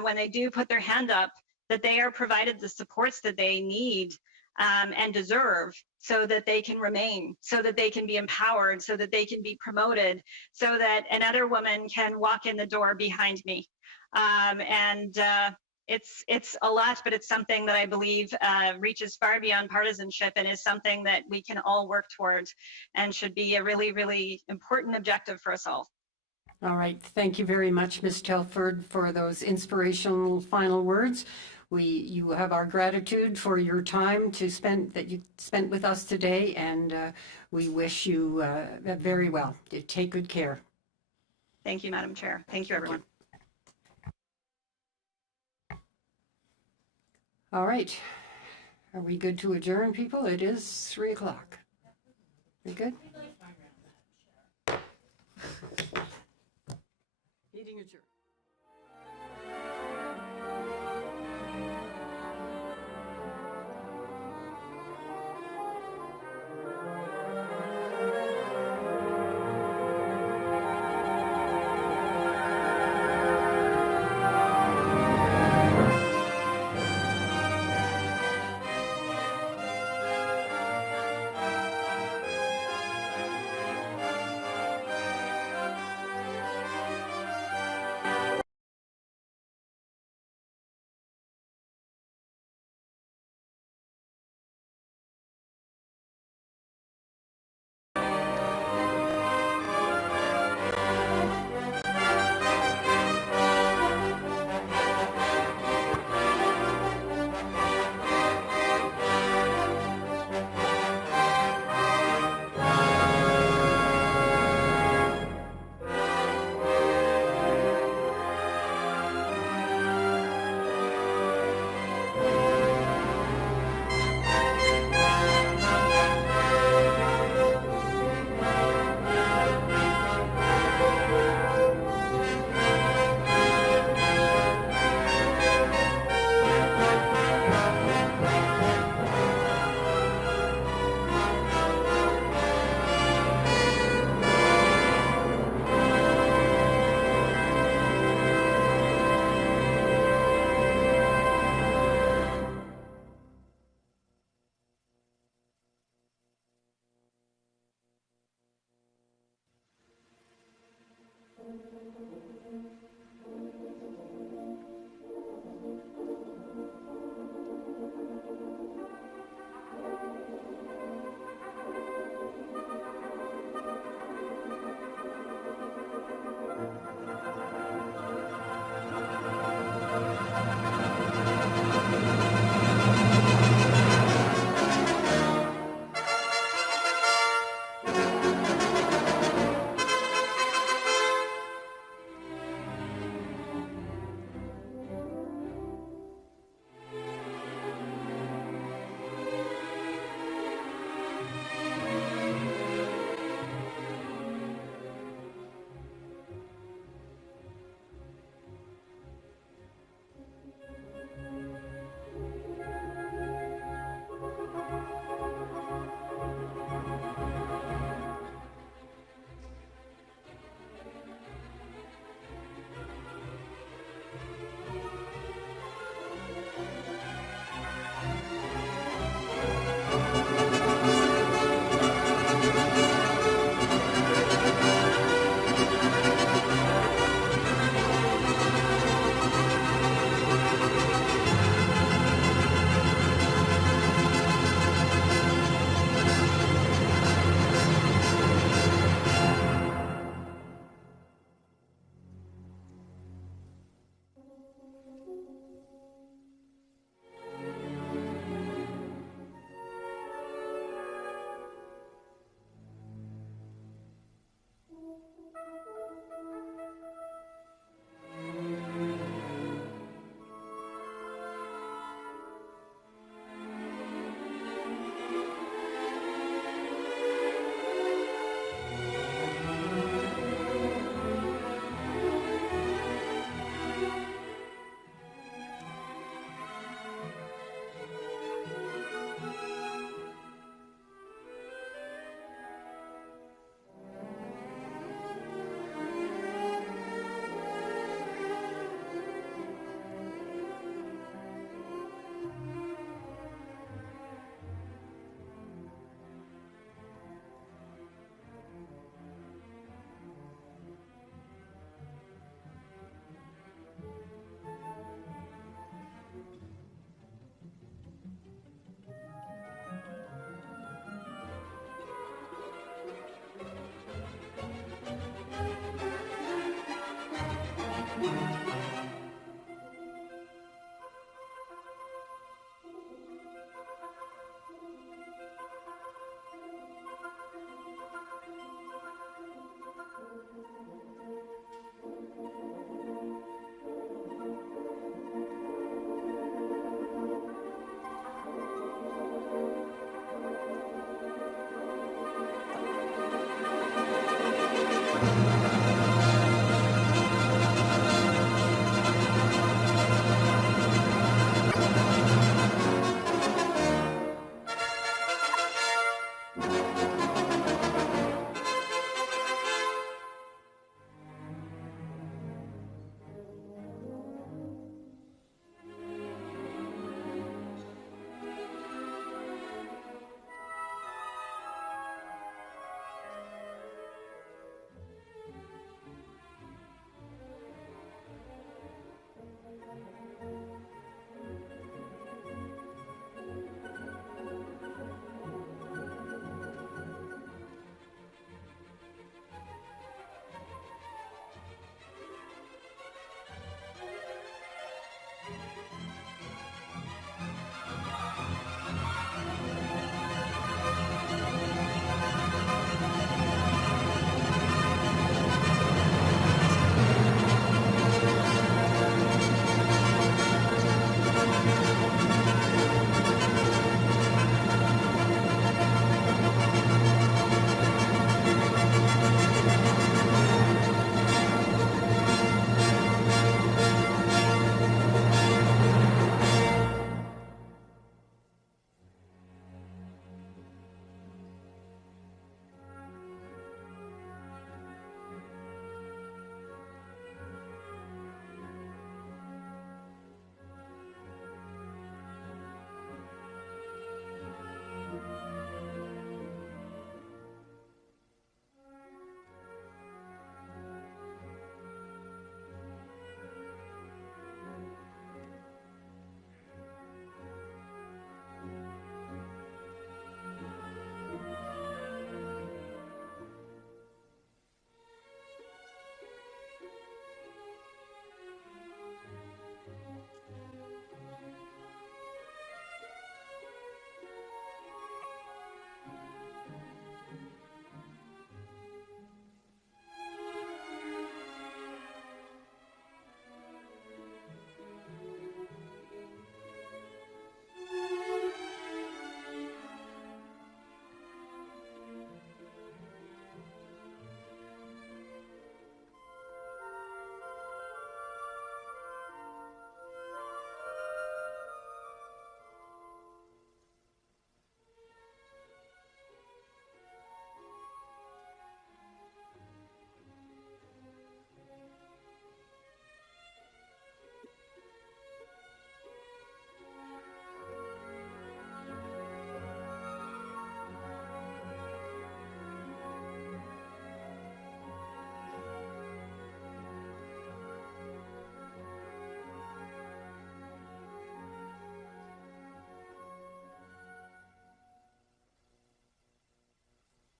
when they do put their hand up, that they are provided the supports that they need and deserve, so that they can remain, so that they can be empowered, so that they can be promoted, so that another woman can walk in the door behind me. It's a lot, but it's something that I believe reaches far beyond partisanship and is something that we can all work towards and should be a really, really important objective for us all. All right. Thank you very much, Ms. Telford, for those inspirational final words. You have our gratitude for your time that you spent with us today, and we wish you very well. Take good care. Thank you, Madam Chair. Thank you, everyone. All right. Are we good to adjourn, people? It is 3 o'clock. We good?